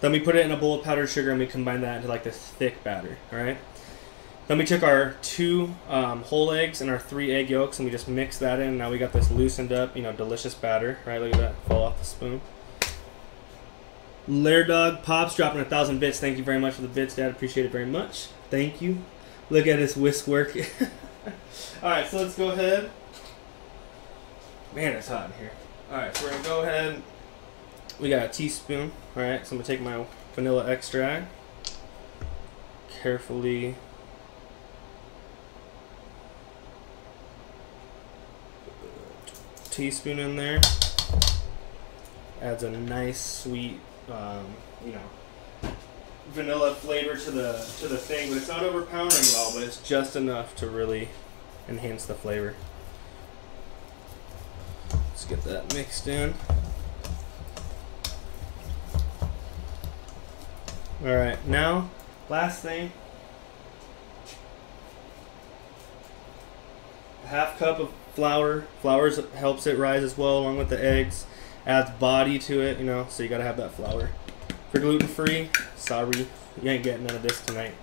Then we put it in a bowl of powdered sugar and we combine that into like this thick batter. All right. Then we took our 2 whole eggs and our 3 egg yolks and we just mixed that in. Now we got this loosened up, delicious batter, right? Look at that, fall off the spoon. Lair Dog Pops dropping 1,000 bits. Thank you very much for the bits, Dad. Appreciate it very much. Thank you. Look at this whisk work. All right, so let's go ahead. Man, it's hot in here. All right, so we're gonna go ahead. We got a teaspoon. All right, so I'm gonna take my vanilla extract. Carefully. Teaspoon in there. Adds a nice sweet vanilla flavor to the thing, but it's not overpowering at all, but it's just enough to really enhance the flavor. Let's get that mixed in. Alright, now last thing, a half cup of flour. Flour helps it rise as well, along with the eggs. Adds body to it, so you gotta have that flour. For gluten-free, sorry, you ain't getting none of this tonight.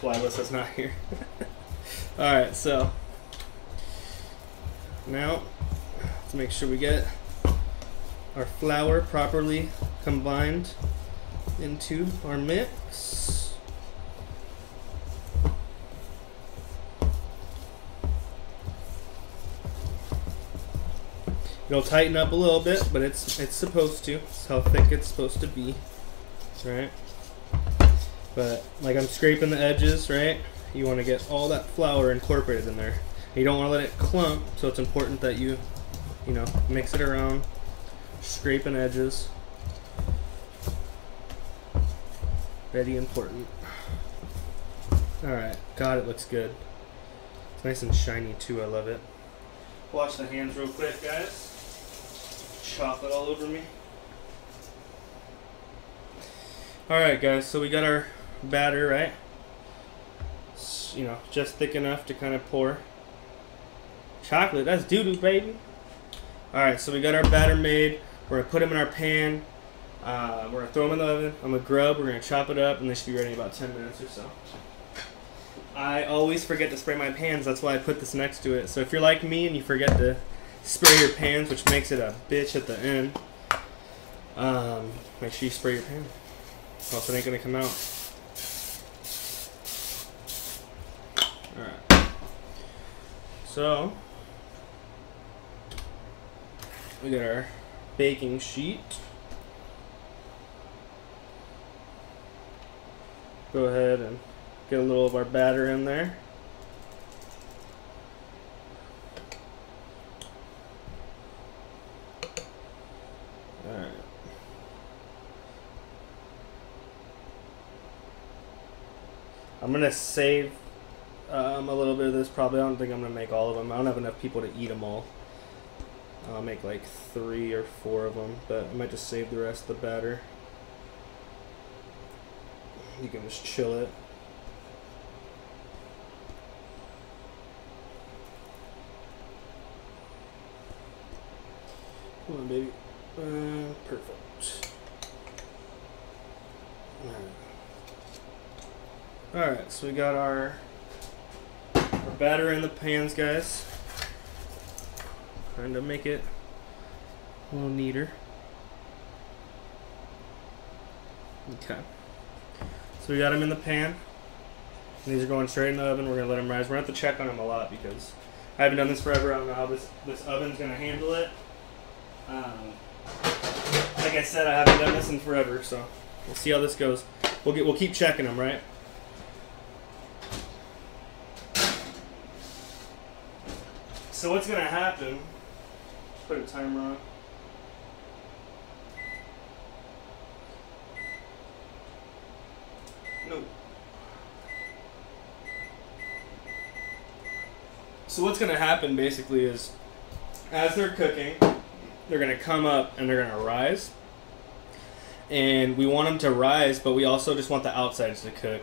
Flyla's not here. Alright, so now let's make sure we get our flour properly combined into our mix. It'll tighten up a little bit, but it's supposed to. It's how thick it's supposed to be. right? But like I'm scraping the edges, right? You want to get all that flour incorporated in there. You don't want to let it clump, so it's important that you know, mix it around, scraping edges. Very important. Alright, God, it looks good. It's nice and shiny too, I love it. Wash the hands real quick, guys. Chocolate all over me. Alright, guys, so we got our batter, right? You know, just thick enough to kind of pour. Chocolate, that's doo-doo, baby. Alright, so we got our batter made. We're going to put them in our pan. We're going to throw them in the oven. I'm going to grub. We're going to chop it up, and they should be ready in about 10 minutes or so. I always forget to spray my pans. That's why I put this next to it. So if you're like me and you forget to spray your pans, which makes it a bitch at the end, make sure you spray your pan. Or else it ain't going to come out. Alright. So, we got our baking sheet. Go ahead and get a little of our batter in there. Alright. I'm going to save a little bit of this. Probably, I don't think I'm going to make all of them. I don't have enough people to eat them all. I'll make like 3 or 4 of them, but I might just save the rest of the batter. You can just chill it. Come on, baby. Perfect. Alright, so we got our batter in the pans, guys. Trying to make it a little neater. Okay. So we got them in the pan. And these are going straight in the oven. We're going to let them rise. We're going to have to check on them a lot because I haven't done this forever. I don't know how this oven's going to handle it. Like I said, I haven't done this in forever, so we'll see how this goes. We'll keep checking them, right? So what's going to happen? Put a timer on. No. So what's going to happen basically is, as they're cooking, they're going to come up and they're going to rise. And we want them to rise, but we also just want the outsides to cook.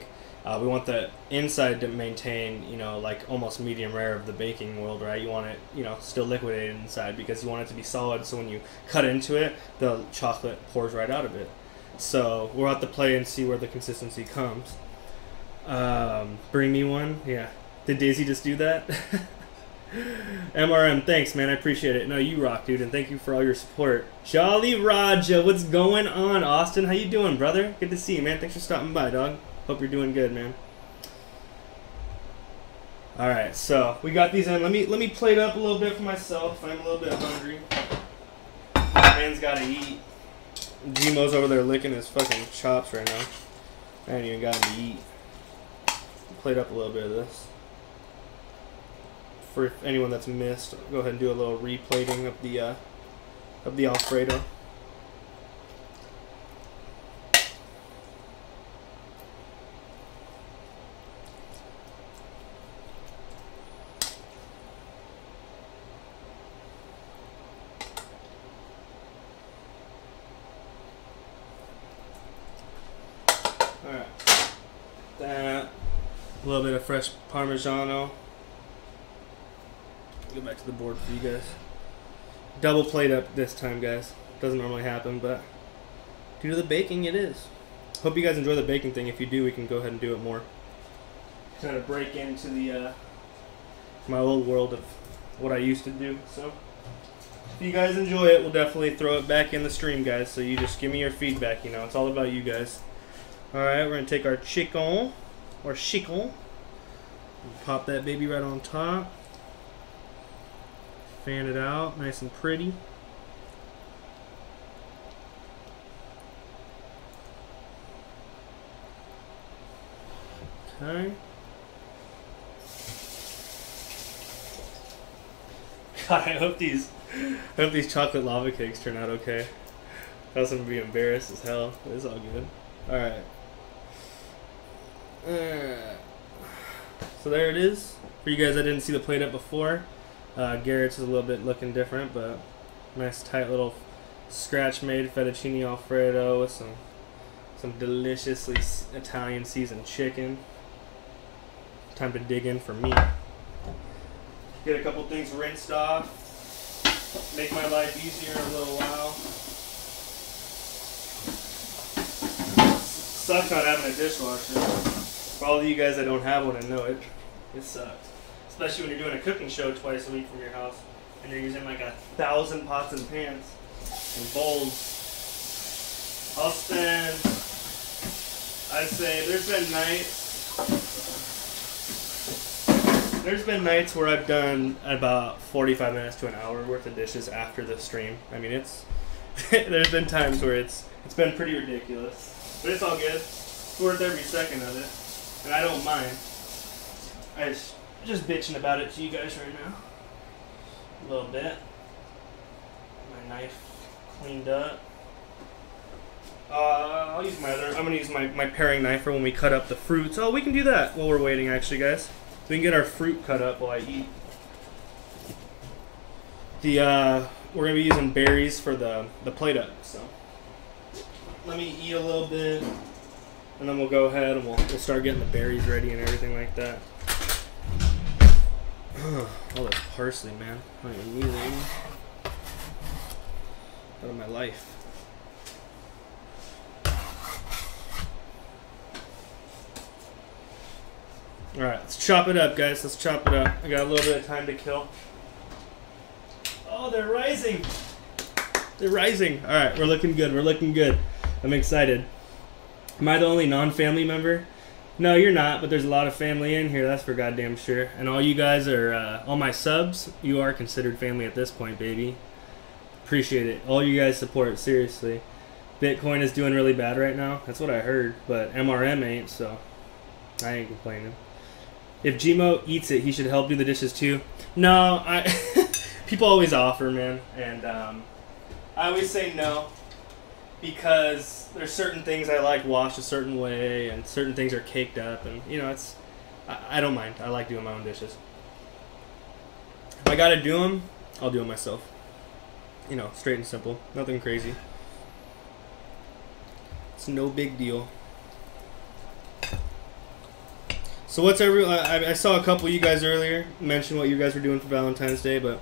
We want the inside to maintain, you know, like almost medium rare of the baking world, right? You want it, you know, still liquidated inside because you want it to be solid, so when you cut into it, the chocolate pours right out of it. So we'll have to play and see where the consistency comes. Bring me one? Yeah. Did Daisy just do that? MRM, thanks, man. I appreciate it. No, you rock, dude, and thank you for all your support. Jolly Raja, what's going on, Austin? How you doing, brother? Good to see you, man. Thanks for stopping by, dog. Hope you're doing good, man. All right, so we got these in. Let me plate up a little bit for myself. I'm a little bit hungry. Man's gotta eat. Gmo's over there licking his fucking chops right now. I ain't even got him to eat. Plate up a little bit of this. For anyone that's missed, go ahead and do a little replating of the Alfredo. A little bit of fresh Parmigiano. Go back to the board for you guys. Double plate up this time, guys. Doesn't normally happen, but due to the baking, it is. Hope you guys enjoy the baking thing. If you do, we can go ahead and do it more. Kind of break into the my old world of what I used to do. So if you guys enjoy it, we'll definitely throw it back in the stream, guys. So you just give me your feedback. You know, it's all about you guys. All right, we're gonna take our chicken. Or chicken. Pop that baby right on top. Fan it out, nice and pretty. God, I hope these chocolate lava cakes turn out okay. Else I'm gonna be embarrassed as hell. It's all good. All right. So there it is. For you guys that didn't see the plate up before, Garrett's is a little bit looking different, but nice tight little scratch-made fettuccine alfredo with some deliciously Italian seasoned chicken. Time to dig in for me. Get a couple things rinsed off. Make my life easier in a little while. Sucks not having a dishwasher. For all of you guys that don't have one and know it, it sucks. Especially when you're doing a cooking show twice a week from your house and you're using like 1,000 pots and pans and bowls. I'll spend, I'd say there's been nights where I've done about 45 minutes to an hour worth of dishes after the stream. I mean, it's there's been times where it's been pretty ridiculous. But it's all good. It's worth every second of it. And I don't mind. I'm just bitching about it to you guys right now. A little bit. My knife cleaned up. I'll use my other, I'm going to use my paring knife for when we cut up the fruits. Oh, we can do that while we're waiting actually, guys. We can get our fruit cut up while I eat. We're going to be using berries for the plate up, so. Let me eat a little bit, and then we'll go ahead and we'll start getting the berries ready and everything like that. All this parsley, man. I don't even need it anymore. Out of my life. Alright, let's chop it up, guys. Let's chop it up. I got a little bit of time to kill. Oh, they're rising. They're rising. Alright, we're looking good. We're looking good. I'm excited. Am I the only non-family member? No, you're not, but there's a lot of family in here, that's for goddamn sure. And all you guys are, all my subs, you are considered family at this point, baby. Appreciate it. All you guys support, seriously. Bitcoin is doing really bad right now. That's what I heard, but MRM ain't, so I ain't complaining. If Gmo eats it, he should help do the dishes too. No, people always offer, man, and I always say no. Because there's certain things I like washed a certain way, and certain things are caked up, and you know, I don't mind. I like doing my own dishes. If I gotta do them, I'll do them myself. You know, straight and simple, nothing crazy. It's no big deal. So what's I saw a couple of you guys earlier mention what you guys were doing for Valentine's Day, but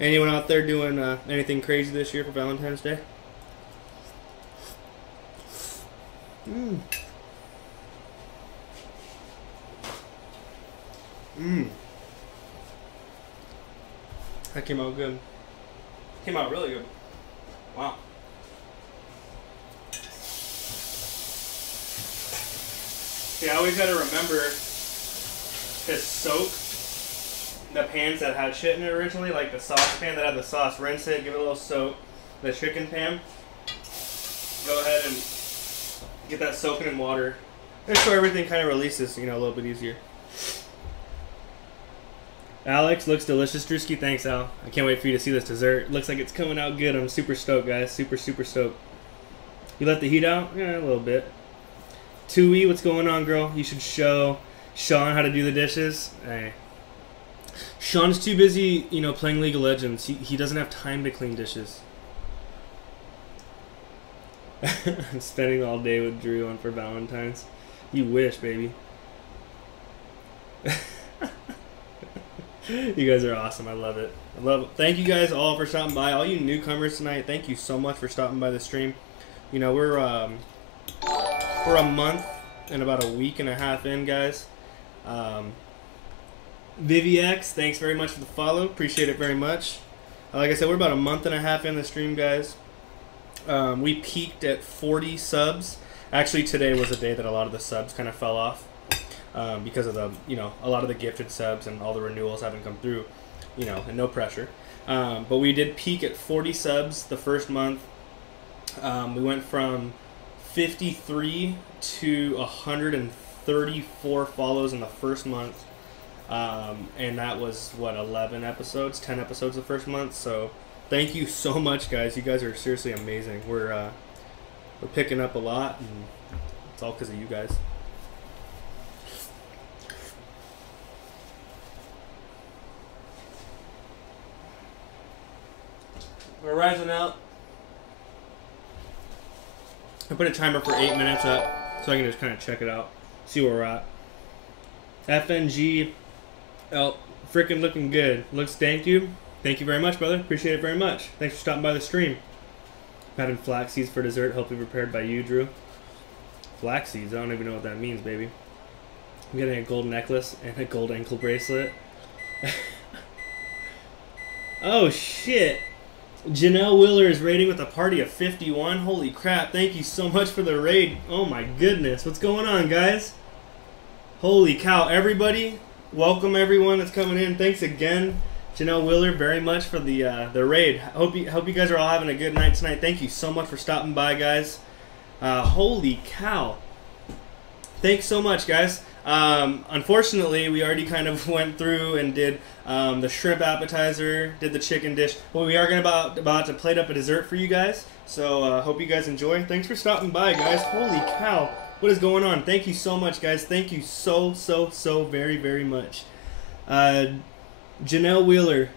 anyone out there doing anything crazy this year for Valentine's Day? That came out good. Came out really good. Wow. See, I always gotta remember to soak the pans that had shit in it originally, like the saucepan that had the sauce. Rinse it, give it a little soak. The chicken pan, go ahead and get that soaking in water. Just so everything kind of releases, you know, a little bit easier. Alex, looks delicious. Drewski, thanks, Al. I can't wait for you to see this dessert. Looks like it's coming out good. I'm super stoked, guys. Super, super stoked. You let the heat out? Yeah, a little bit. Tui, what's going on, girl? You should show Sean how to do the dishes. Hey. Sean's too busy, you know, playing League of Legends. He doesn't have time to clean dishes. I'm spending all day with Drew on for Valentine's. You wish, baby. You guys are awesome. I love it. I love it. Thank you guys all for stopping by. All you newcomers tonight, thank you so much for stopping by the stream. You know, we're a month and about a week and a half in, guys. VivX, thanks very much for the follow. Appreciate it very much. Like I said, we're about a month and a half in the stream, guys. We peaked at 40 subs. Actually, today was a day that a lot of the subs kind of fell off because of the, you know, a lot of the gifted subs and all the renewals haven't come through, you know, and no pressure. But we did peak at 40 subs the first month. We went from 53 to 134 follows in the first month. And that was, what, 11 episodes? 10 episodes the first month. So thank you so much, guys. You guys are seriously amazing. We're picking up a lot, and it's all because of you guys. We're rising up. I put a timer for 8 minutes up so I can just kind of check it out, see where we're at. FNG, freaking looking good. Looks, thank you. Thank you very much, brother. Appreciate it very much. Thanks for stopping by the stream. I'm having flax seeds for dessert, hopefully prepared by you, Drew. Flax seeds, I don't even know what that means, baby. I'm getting a gold necklace and a gold ankle bracelet. Oh, shit. Janelle Wheeler is raiding with a party of 51. Holy crap, thank you so much for the raid. Oh my goodness, what's going on, guys? Holy cow, everybody. Welcome everyone that's coming in. Thanks again, Janelle Wheeler, very much for the raid. Hope you guys are all having a good night tonight. Thank you so much for stopping by, guys. Holy cow. Thanks so much, guys. Unfortunately, we already kind of went through and did the shrimp appetizer, did the chicken dish. But we are about to plate up a dessert for you guys. So hope you guys enjoy. Thanks for stopping by, guys. Holy cow. What is going on? Thank you so much, guys. Thank you so very, very much. Janelle Wheeler,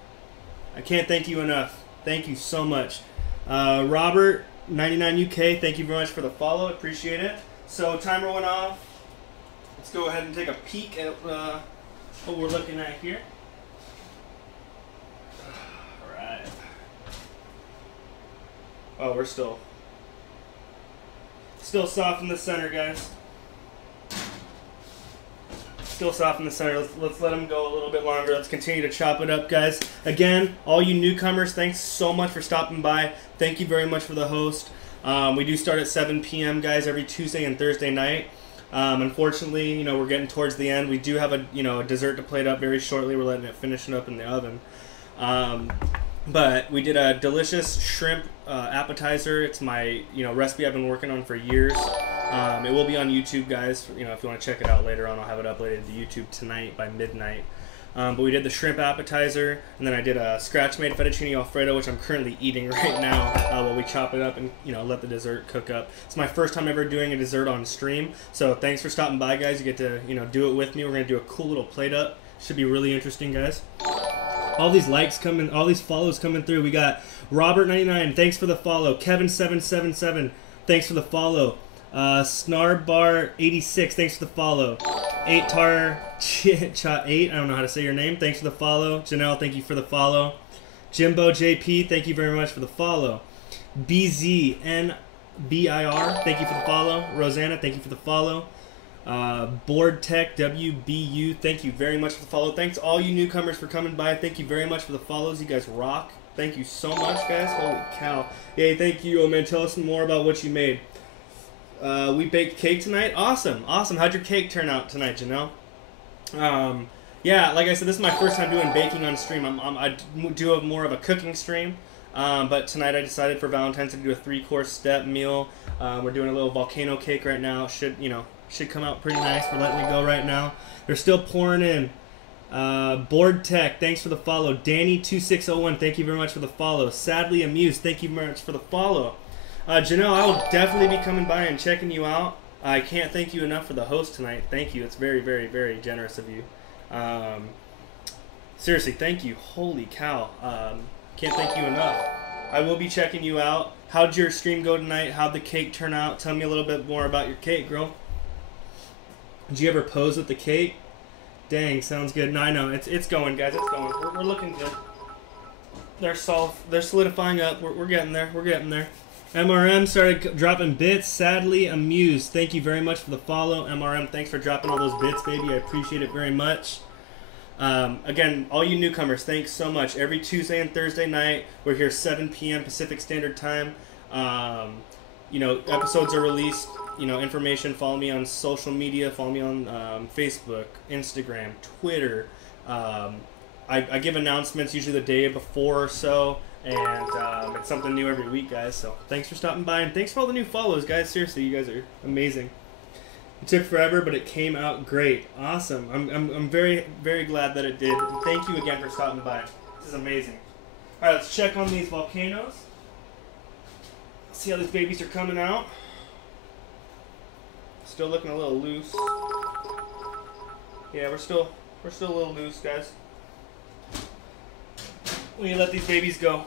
I can't thank you enough. Thank you so much. Robert, 99UK, thank you very much for the follow. Appreciate it. So timer went off. Let's go ahead and take a peek at what we're looking at here. Alright. Oh, we're still soft in the center, guys. Still soft in the center. Let's let them go a little bit longer. Let's continue to chop it up, guys. Again, all you newcomers, thanks so much for stopping by. Thank you very much for the host. We do start at 7 p.m., guys, every Tuesday and Thursday night. Unfortunately, we're getting towards the end. We do have a dessert to plate up very shortly. We're letting it finish up in the oven. But we did a delicious shrimp appetizer. It's my recipe I've been working on for years. It will be on YouTube, guys. If you want to check it out later on, I'll have it uploaded to YouTube tonight by midnight. But we did the shrimp appetizer, and then I did a scratch-made fettuccine alfredo, which I'm currently eating right now while we chop it up and let the dessert cook up. It's my first time ever doing a dessert on stream, so thanks for stopping by, guys. You get to do it with me. We're gonna do a cool little plate up. Should be really interesting, guys. All these likes coming, all these follows coming through. We got Robert99, thanks for the follow. Kevin777, thanks for the follow. Snarbar86, thanks for the follow. 8tar8, I don't know how to say your name, thanks for the follow. Janelle, thank you for the follow. Jimbo JP, thank you very much for the follow. BZNBIR, thank you for the follow. Rosanna, thank you for the follow. Board Tech WBU, thank you very much for the follow. Thanks all you newcomers for coming by. Thank you very much for the follows. You guys rock. Thank you so much, guys. Holy cow. Yay, thank you. Oh man, tell us more about what you made. We baked cake tonight. Awesome. How'd your cake turn out tonight, Janelle? Yeah, like I said, this is my first time doing baking on stream. I do more of a cooking stream, but tonight I decided for Valentine's to do a 3-course step meal. We're doing a little volcano cake right now. Should come out pretty nice. We're letting it go right now. They're still pouring in. Board Tech, thanks for the follow. Danny2601, thank you very much for the follow. Sadly Amused, thank you very much for the follow. Janelle, I will definitely be coming by and checking you out. I can't thank you enough for the host tonight. Thank you. It's very, very, very generous of you. Seriously, thank you. Holy cow. Can't thank you enough. I will be checking you out. How'd your stream go tonight? How'd the cake turn out? Tell me a little bit more about your cake, girl. Did you ever pose with the cake? Dang, sounds good. No, I know. It's going, guys. It's going. We're looking good. They're solidifying up. We're getting there. We're getting there. MRM started dropping bits. Sadly Amused, thank you very much for the follow. MRM, thanks for dropping all those bits, baby. I appreciate it very much. Again, all you newcomers, thanks so much. Every Tuesday and Thursday night, we're here 7 p.m. Pacific Standard Time. Episodes are released. Information, follow me on social media. Follow me on Facebook, Instagram, Twitter. I give announcements usually the day before or so. And it's something new every week, guys. So thanks for stopping by, and thanks for all the new follows, guys. Seriously, you guys are amazing. It took forever, but it came out great. Awesome. I'm very, very glad that it did. And thank you again for stopping by. This is amazing. All right, let's check on these volcanoes. See how these babies are coming out. Still looking a little loose. Yeah, we're still a little loose, guys. We let these babies go.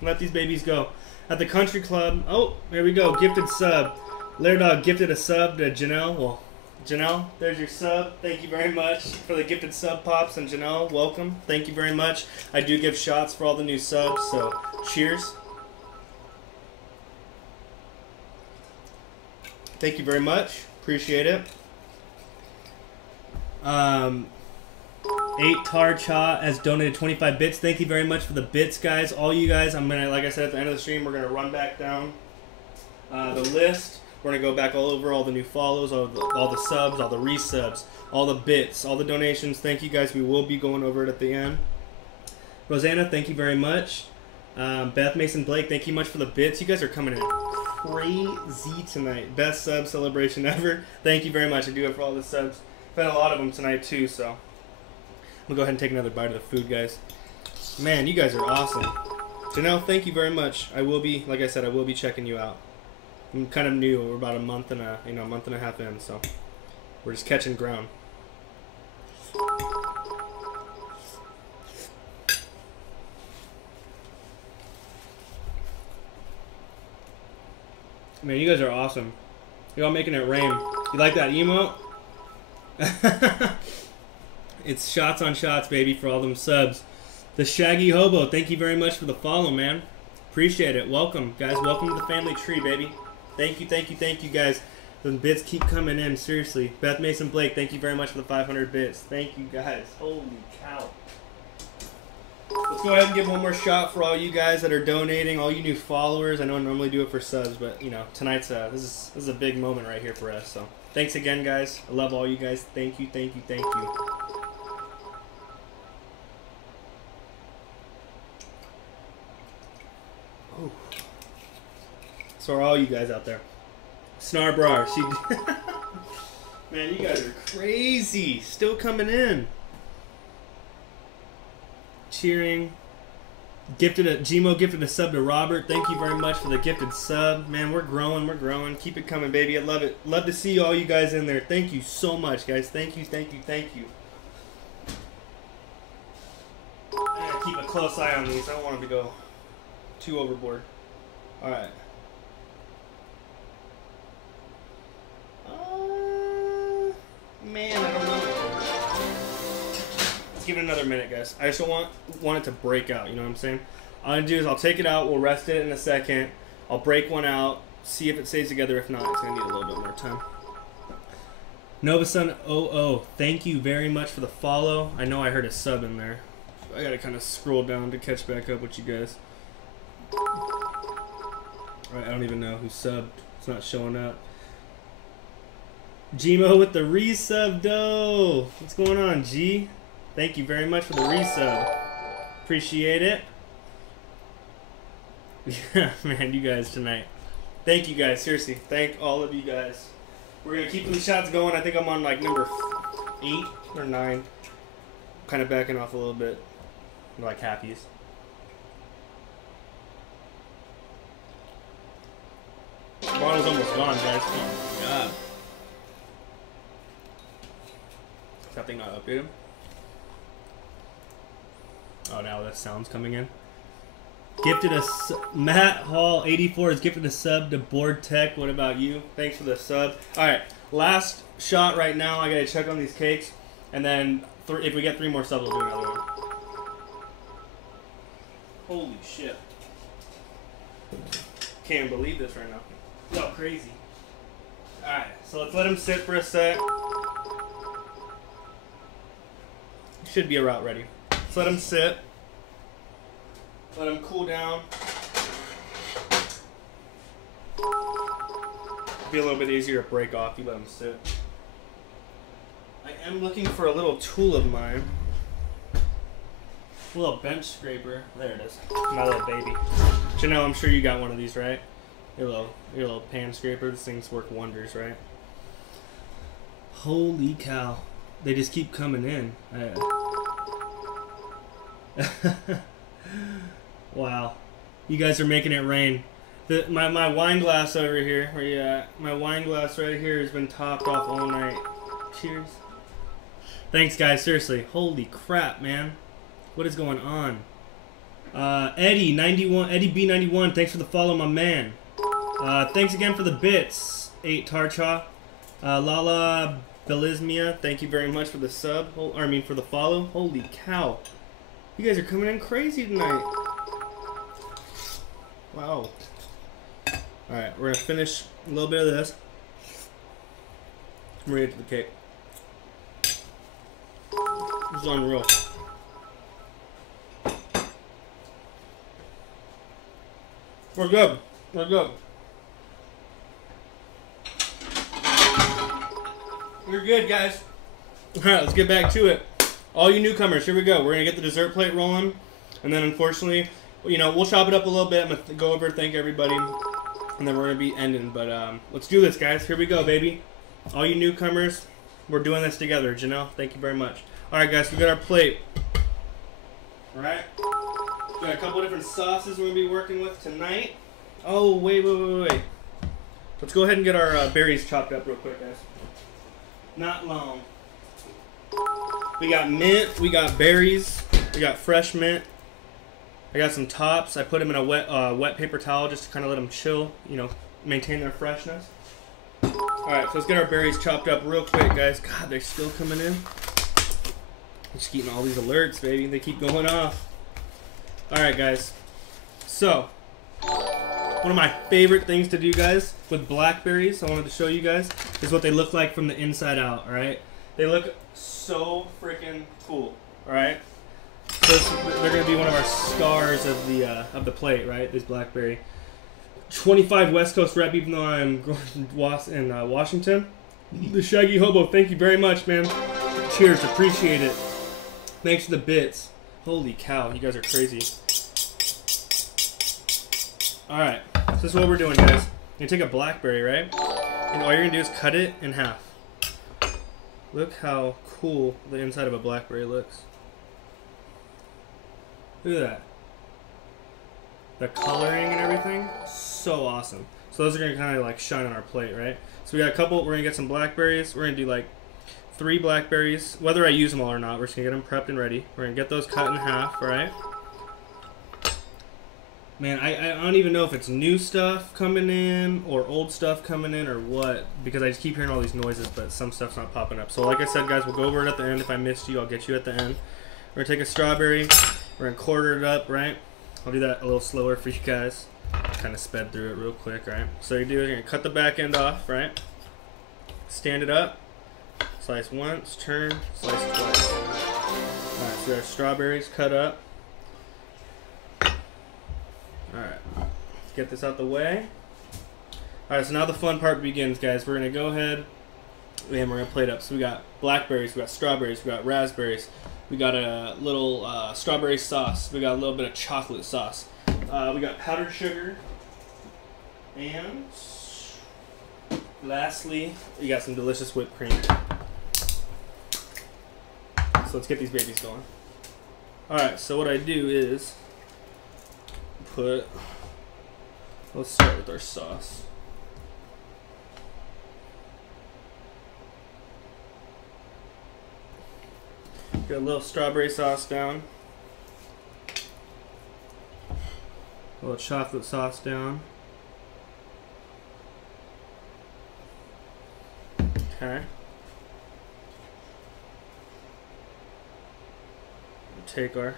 Let these babies go. At the country club. Oh, there we go. Gifted sub. Lair Dog gifted a sub to Janelle. Well, Janelle, there's your sub. Thank you very much for the gifted sub pops. And Janelle, welcome. Thank you very much. I do give shots for all the new subs, so cheers. Thank you very much. Appreciate it. 8 Tar Cha has donated 25 bits. Thank you very much for the bits, guys. All you guys, I'm gonna, like I said at the end of the stream, we're gonna run back down the list. We're gonna go back all over all the new follows, all the subs, all the resubs, all the bits, all the donations. Thank you guys. We will be going over it at the end. Rosanna, thank you very much. Beth Mason Blake, thank you much for the bits. You guys are coming in crazy tonight. Best sub celebration ever. Thank you very much. I do it for all the subs. I've had a lot of them tonight too, so I'm gonna go ahead and take another bite of the food, guys. Man, you guys are awesome. Janelle, thank you very much. I will be, like I said, I will be checking you out. I'm kind of new. We're about a month and a half in, so we're just catching ground. Man, you guys are awesome. You're all making it rain. You like that emote? It's shots on shots, baby, for all them subs. The Shaggy Hobo, thank you very much for the follow, man. Appreciate it. Welcome, guys. Welcome to the family tree, baby. Thank you, guys. The bits keep coming in, seriously. Beth Mason Blake, thank you very much for the 500 bits. Thank you, guys. Holy cow. Let's go ahead and give one more shot for all you guys that are donating, all you new followers. I know I normally do it for subs, but you know, tonight's this is a big moment right here for us. So thanks again, guys. I love all you guys. Thank you. Ooh. So are all you guys out there. Snarbrar, man, you guys are crazy. Still coming in. Cheering. Gmo gifted a sub to Robert. Thank you very much for the gifted sub. Man, we're growing. Keep it coming, baby. I love it. Love to see all you guys in there. Thank you so much, guys. Thank you. I gotta keep a close eye on these. I don't want them to go too overboard. Alright. Man, I don't know. Let's give it another minute, guys. I just don't want it to break out, you know what I'm saying? All I'm gonna do is I'll take it out, we'll rest it in a second. I'll break one out, see if it stays together. If not, it's gonna need a little bit more time. Novasun 00, thank you very much for the follow. I know I heard a sub in there. I gotta kind of scroll down to catch back up with you guys. Alright, I don't even know who subbed. It's not showing up. Gmo with the resub, though. What's going on, G? Thank you very much for the resub. Appreciate it. Yeah, man, you guys tonight. Thank you guys, seriously. Thank all of you guys. We're gonna keep these shots going. I think I'm on like number 8 or 9. Kind of backing off a little bit. Like halfies. Bottle's almost gone, guys. Oh my god. Something not updated. Oh, now that sound's coming in. Gifted a Matt Hall 84 is gifted a sub to Board Tech. What about you? Thanks for the sub. All right, last shot right now. I gotta check on these cakes, and then if we get 3 more subs, we'll do another one. Holy shit! Can't believe this right now. It's all crazy. All right, so let's let him sit for a sec. Should be about ready. Let's let him sit. Let him cool down. Be a little bit easier to break off. You let him sit. I am looking for a little tool of mine. A little bench scraper. There it is. My little baby. Janelle, I'm sure you got one of these, right? Your little pan scraper. These things work wonders, right? Holy cow. They just keep coming in. Wow. You guys are making it rain. My wine glass over here, where you at? My wine glass right here has been topped off all night. Cheers. Thanks, guys. Seriously. Holy crap, man. What is going on? Eddie B91, thanks for the follow, my man. Thanks again for the bits, 8 Tarcha. Lala Belismia, thank you very much for the sub. For the follow. Holy cow. You guys are coming in crazy tonight. Wow. Alright, we're gonna finish a little bit of this. I'm ready to the cake. This is unreal. We're good. We're good. We're good, guys. Alright, let's get back to it. All you newcomers, here we go. We're going to get the dessert plate rolling. And then, unfortunately, you know, we'll chop it up a little bit. I'm going to go over, thank everybody. And then we're going to be ending. But let's do this, guys. Here we go, baby. All you newcomers, we're doing this together. Janelle, thank you very much. Alright, guys, we got our plate. Alright. Got a couple different sauces we're going to be working with tonight. Oh, wait. Let's go ahead and get our berries chopped up real quick, guys. Not long. We got mint, we got berries, we got fresh mint. I got some tops. I put them in a wet paper towel just to kind of let them chill, you know, maintain their freshness. Alright, so let's get our berries chopped up real quick, guys. God, they're still coming in. I'm just getting all these alerts, baby. They keep going off. Alright, guys. So, one of my favorite things to do, guys, with blackberries, I wanted to show you guys, is what they look like from the inside out, alright? They look so freaking cool, alright? So they're going to be one of our stars of the plate, right? This blackberry. 25 West Coast rep, even though I'm in Washington. The Shaggy Hobo, thank you very much, man. Cheers, appreciate it. Thanks for the bits. Holy cow, you guys are crazy. Alright, so this is what we're doing, guys. You're going to take a blackberry, right? And all you're going to do is cut it in half. Look how cool the inside of a blackberry looks. Look at that. The coloring and everything, so awesome. So those are going to kind of like shine on our plate, right? So we got a couple, we're going to get some blackberries. We're going to do like 3 blackberries. Whether I use them all or not, we're just going to get them prepped and ready. We're going to get those cut in half, right? Man, I don't even know if it's new stuff coming in or old stuff coming in or what, because I just keep hearing all these noises, but some stuff's not popping up. So like I said, guys, we'll go over it at the end. If I missed you, I'll get you at the end. We're going to take a strawberry. We're going to quarter it up, right? I'll do that a little slower for you guys. Kind of sped through it real quick, right? So you do, you're going to cut the back end off, right? Stand it up. Slice once, turn, slice twice. Alright, so our strawberries cut up. Alright, get this out the way. Alright, so now the fun part begins, guys. We're going to go ahead and we're going to plate up. So we got blackberries, we got strawberries, we got raspberries. We got a little strawberry sauce. We got a little bit of chocolate sauce. We got powdered sugar. And lastly, we got some delicious whipped cream. So let's get these babies going. Alright, so what I do is let's start with our sauce. Get a little strawberry sauce down. A little chocolate sauce down. Okay. Take our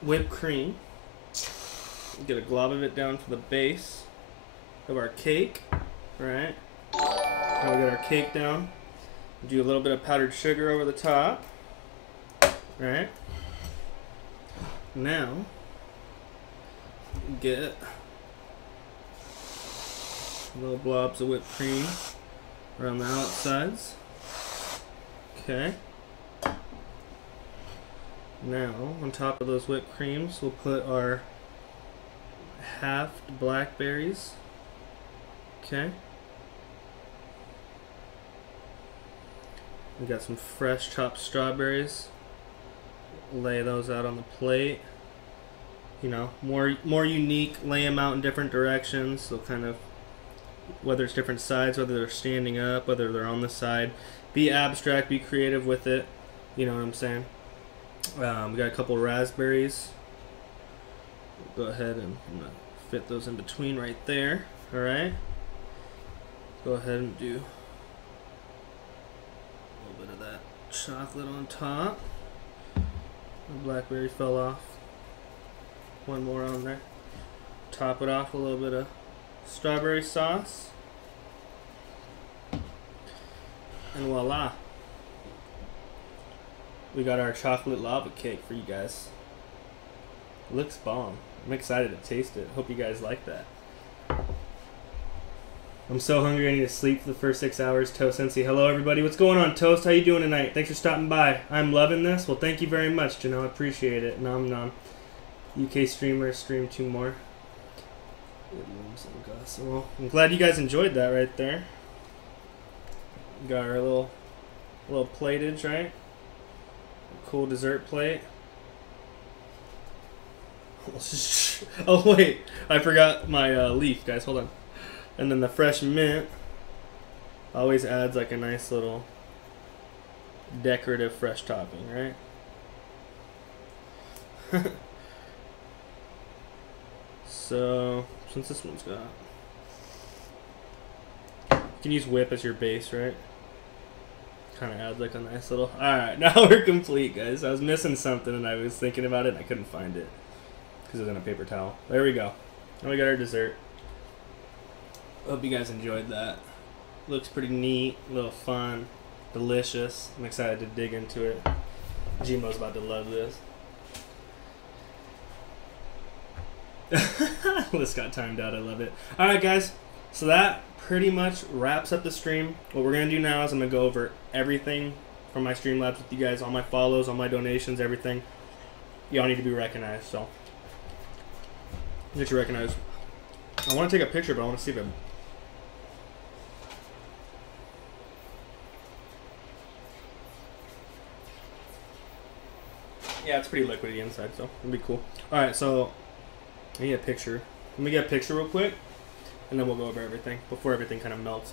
whipped cream. Get a glob of it down for the base of our cake. Right. Now we get our cake down. Do a little bit of powdered sugar over the top. Right. Now get little blobs of whipped cream around the outsides. Okay. Now on top of those whipped creams, we'll put our halved blackberries. Okay. We got some fresh chopped strawberries. Lay those out on the plate. You know, more unique. Lay them out in different directions. So kind of, whether it's different sides, whether they're standing up, whether they're on the side. Be abstract, be creative with it. You know what I'm saying? We got a couple raspberries. Go ahead and I'm gonna fit those in between right there. All right. Go ahead and do a little bit of that chocolate on top. The blackberry fell off. One more on there. Top it off with a little bit of strawberry sauce. And voila. We got our chocolate lava cake for you guys. Looks bomb. I'm excited to taste it. Hope you guys like that. I'm so hungry I need to sleep for the first 6 hours. Toast Sensei. Hello everybody. What's going on, Toast? How you doing tonight? Thanks for stopping by. I'm loving this. Well, thank you very much, Janelle. I appreciate it. Nom nom. UK streamers stream 2 more. Well, I'm glad you guys enjoyed that right there. Got our little platage, right? A cool dessert plate. Oh wait, I forgot my leaf, guys. Hold on. And then the fresh mint always adds like a nice little decorative fresh topping, right? So since this one's got, you can use whip as your base, right? Kind of adds like a nice little. All right, now we're complete, guys. I was missing something and I was thinking about it and I couldn't find it because it was in a paper towel. There we go. Now we got our dessert. Hope you guys enjoyed that. Looks pretty neat, a little fun, delicious. I'm excited to dig into it. Gmo's about to love this. This got timed out. I love it. All right, guys. So that pretty much wraps up the stream. What we're gonna do now is I'm gonna go over everything from my Streamlabs with you guys, all my follows, all my donations, everything. Y'all need to be recognized. So get you recognized. I want to take a picture, but I want to see if it. Yeah, it's pretty liquidy inside, so it'll be cool. Alright, so I need a picture. Let me get a picture real quick, and then we'll go over everything before everything kind of melts.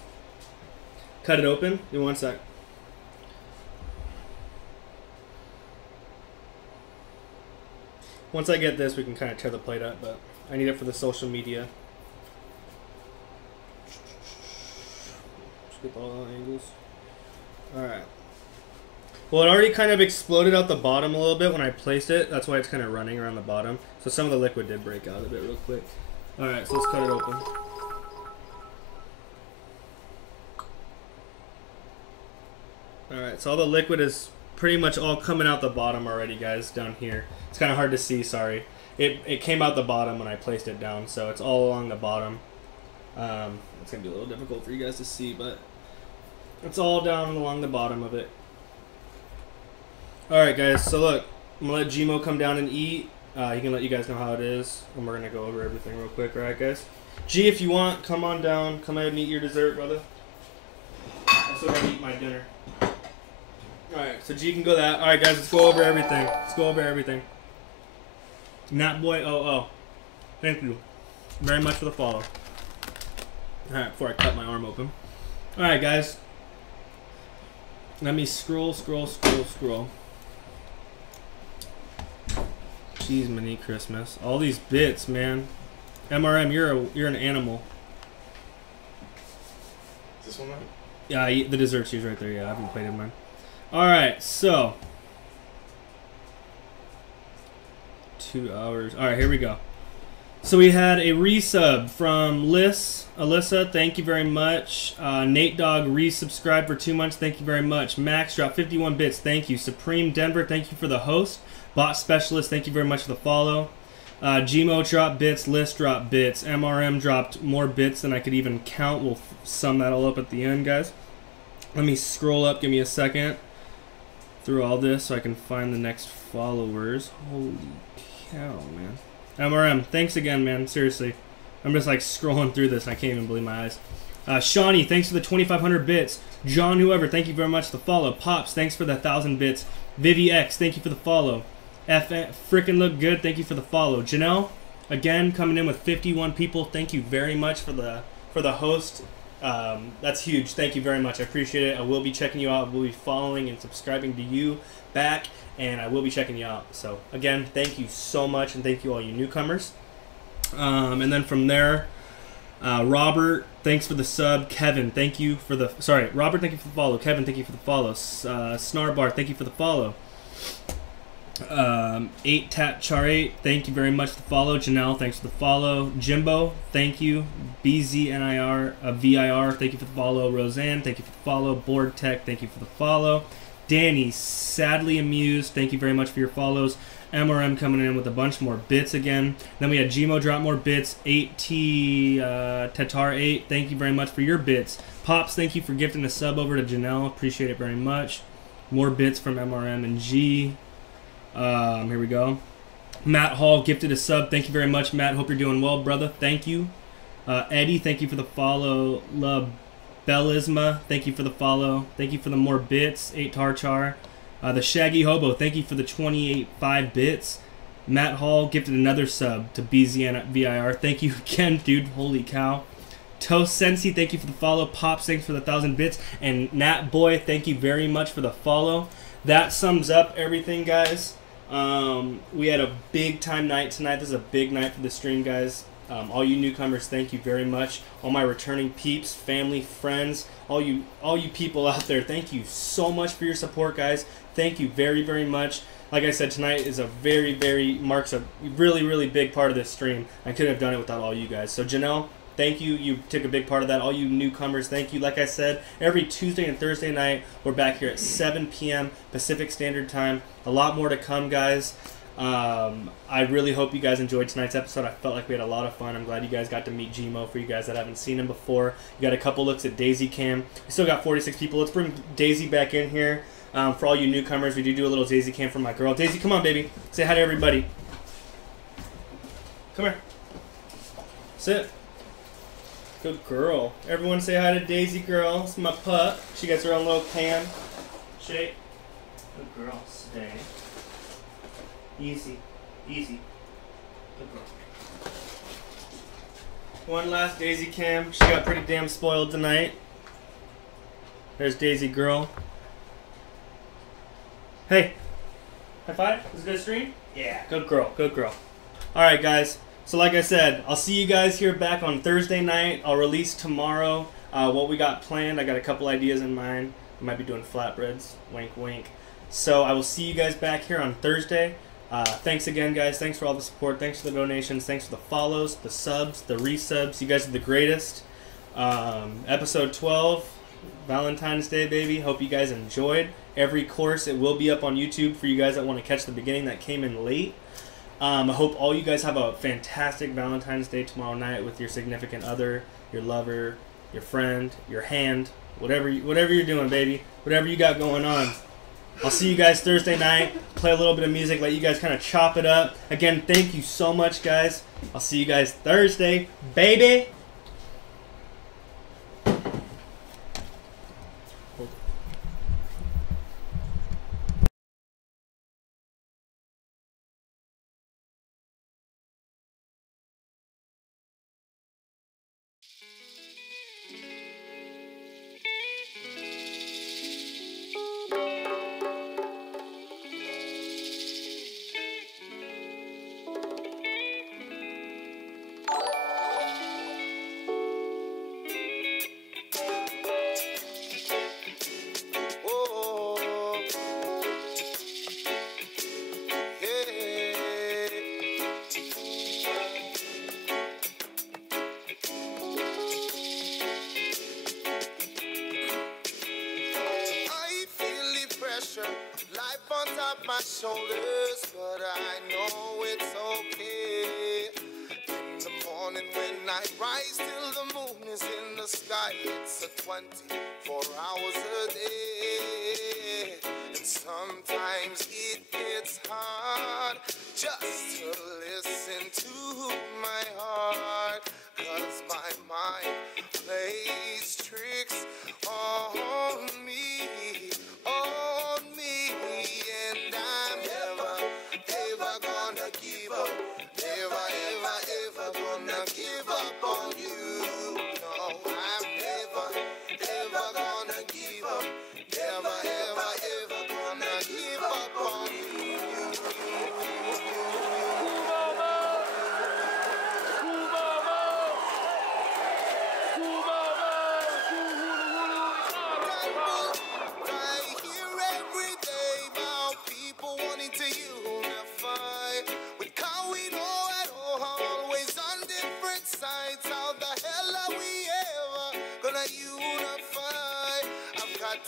Cut it open. Give me 1 sec. Once I get this, we can kind of tear the plate up, but I need it for the social media. Just get all the angles. Alright. Well, it already kind of exploded out the bottom a little bit when I placed it. That's why it's kind of running around the bottom. So some of the liquid did break out a bit real quick. Alright, so let's cut it open. Alright, so all the liquid is pretty much all coming out the bottom already, guys, down here. It's kind of hard to see, sorry. It came out the bottom when I placed it down, so it's all along the bottom. It's going to be a little difficult for you guys to see, but it's all down along the bottom of it. Alright, guys, so look, I'm going to let Gmo come down and eat. He can let you guys know how it is, and we're going to go over everything real quick, alright, guys? G, if you want, come on down. Come ahead and eat your dessert, brother. I still got to eat my dinner. Alright, so G can go that. Alright, guys, let's go over everything. Let's go over everything. Nat Boy oh. Thank you very much for the follow. Alright, before I cut my arm open. Alright, guys. Let me scroll. Jeez, mini Christmas. All these bits, man. MRM, you're an animal. Is this one right? Yeah, the dessert she's right there. Yeah, I haven't plated mine. Alright, so 2 hours. Alright, here we go. So we had a resub from Alyssa, thank you very much. Nate Dogg resubscribed for 2 months, thank you very much. Max dropped 51 bits, thank you. Supreme Denver, thank you for the host. Bot Specialist, thank you very much for the follow. Gmo dropped bits, List dropped bits. MRM dropped more bits than I could even count. We'll sum that all up at the end, guys. Let me scroll up, give me a second. Through all this so I can find the next followers. Holy cow, man. MRM, thanks again, man. Seriously. I'm just like scrolling through this and I can't even believe my eyes. Shawnee, thanks for the 2,500 bits. John, whoever, thank you very much for the follow. Pops, thanks for the 1,000 bits. Vivi X, thank you for the follow. Frickin' look good, thank you for the follow. Janelle, again, coming in with 51 people. Thank you very much for the host. That's huge. Thank you very much. I appreciate it. I will be checking you out. I will be following and subscribing to you back, and I will be checking you out. So again, thank you so much, and thank you all you newcomers. And then from there, Robert, thanks for the sub. Kevin, thank you for the Robert, thank you for the follow. Kevin, thank you for the follow. Snarbar, thank you for the follow. 8 Tat Char 8, thank you very much for the follow. Janelle, thanks for the follow. Jimbo, thank you. BZNIR VIR, thank you for the follow. Roseanne, thank you for the follow. Board Tech, thank you for the follow. Danny, sadly amused, thank you very much for your follows. MRM coming in with a bunch more bits again. Then we had Gmo drop more bits. 8T Tatar 8, thank you very much for your bits. Pops, thank you for gifting a sub over to Janelle, appreciate it very much. More bits from MRM and G. Here we go. Matt Hall gifted a sub. Thank you very much, Matt. Hope you're doing well, brother. Thank you. Eddie, thank you for the follow. La Bellisma, thank you for the follow. Thank you for the more bits. 8 Tarchar. The Shaggy Hobo, thank you for the 28.5 bits. Matt Hall gifted another sub to BZNVIR. Thank you again, dude. Holy cow. Toast Sensi, thank you for the follow. Pops, thanks for the 1,000 bits. And Nat Boy, thank you very much for the follow. That sums up everything, guys. We had a big time night tonight. This is a big night for the stream, guys. All you newcomers, thank you very much. All my returning peeps, family, friends, all you people out there, thank you so much for your support, guys. Thank you very, very much. Like I said, tonight is marks a really, really big part of this stream. I couldn't have done it without all you guys. So Janelle, thank you. You took a big part of that. All you newcomers, thank you. Like I said, every Tuesday and Thursday night, we're back here at 7 p.m. Pacific Standard Time. A lot more to come, guys. I really hope you guys enjoyed tonight's episode. I felt like we had a lot of fun. I'm glad you guys got to meet Gmo. For you guys that haven't seen him before, you got a couple looks at Daisy Cam. We still got 46 people. Let's bring Daisy back in here. For all you newcomers, we do a little Daisy Cam for my girl. Daisy, come on, baby. Say hi to everybody. Come here. Sit. Good girl. Everyone say hi to Daisy girl. It's my pup. She gets her own little cam. Shake. Good girl. Stay. Easy. Easy. Good girl. One last Daisy cam. She got pretty damn spoiled tonight. There's Daisy girl. Hey. High five. Was it a good stream? Yeah. Good girl. Good girl. Alright, guys. So like I said, I'll see you guys here back on Thursday night. I'll release tomorrow what we got planned. I got a couple ideas in mind. I might be doing flatbreads. Wink, wink. So I will see you guys back here on Thursday. Thanks again, guys. Thanks for all the support. Thanks for the donations. Thanks for the follows, the subs, the resubs. You guys are the greatest. Episode 12, Valentine's Day, baby. Hope you guys enjoyed. Every course, it will be up on YouTube for you guys that want to catch the beginning that came in late. I hope all you guys have a fantastic Valentine's Day tomorrow night with your significant other, your lover, your friend, your hand, whatever you're doing, baby. Whatever you got going on. I'll see you guys Thursday night. Play a little bit of music, let you guys kind of chop it up. Again, thank you so much, guys. I'll see you guys Thursday, baby. Shoulders, but I know it's okay. In the morning when I rise till the moon is in the sky, it's a 24 hours a day. And sometimes it gets hard just to listen to my heart, 'cause my mind plays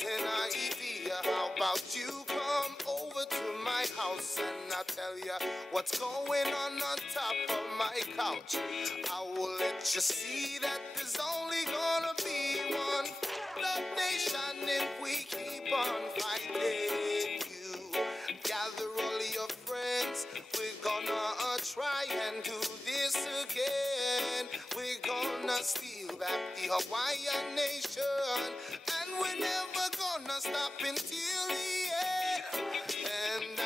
an idea. How about you come over to my house and I'll tell you what's going on top of my couch. I will let you see that there's only gonna be one love nation if we keep on fighting. You gather all your friends, we're gonna try and do this again. We're gonna steal back the Hawaiian nation, and we're never gonna stop until the end. And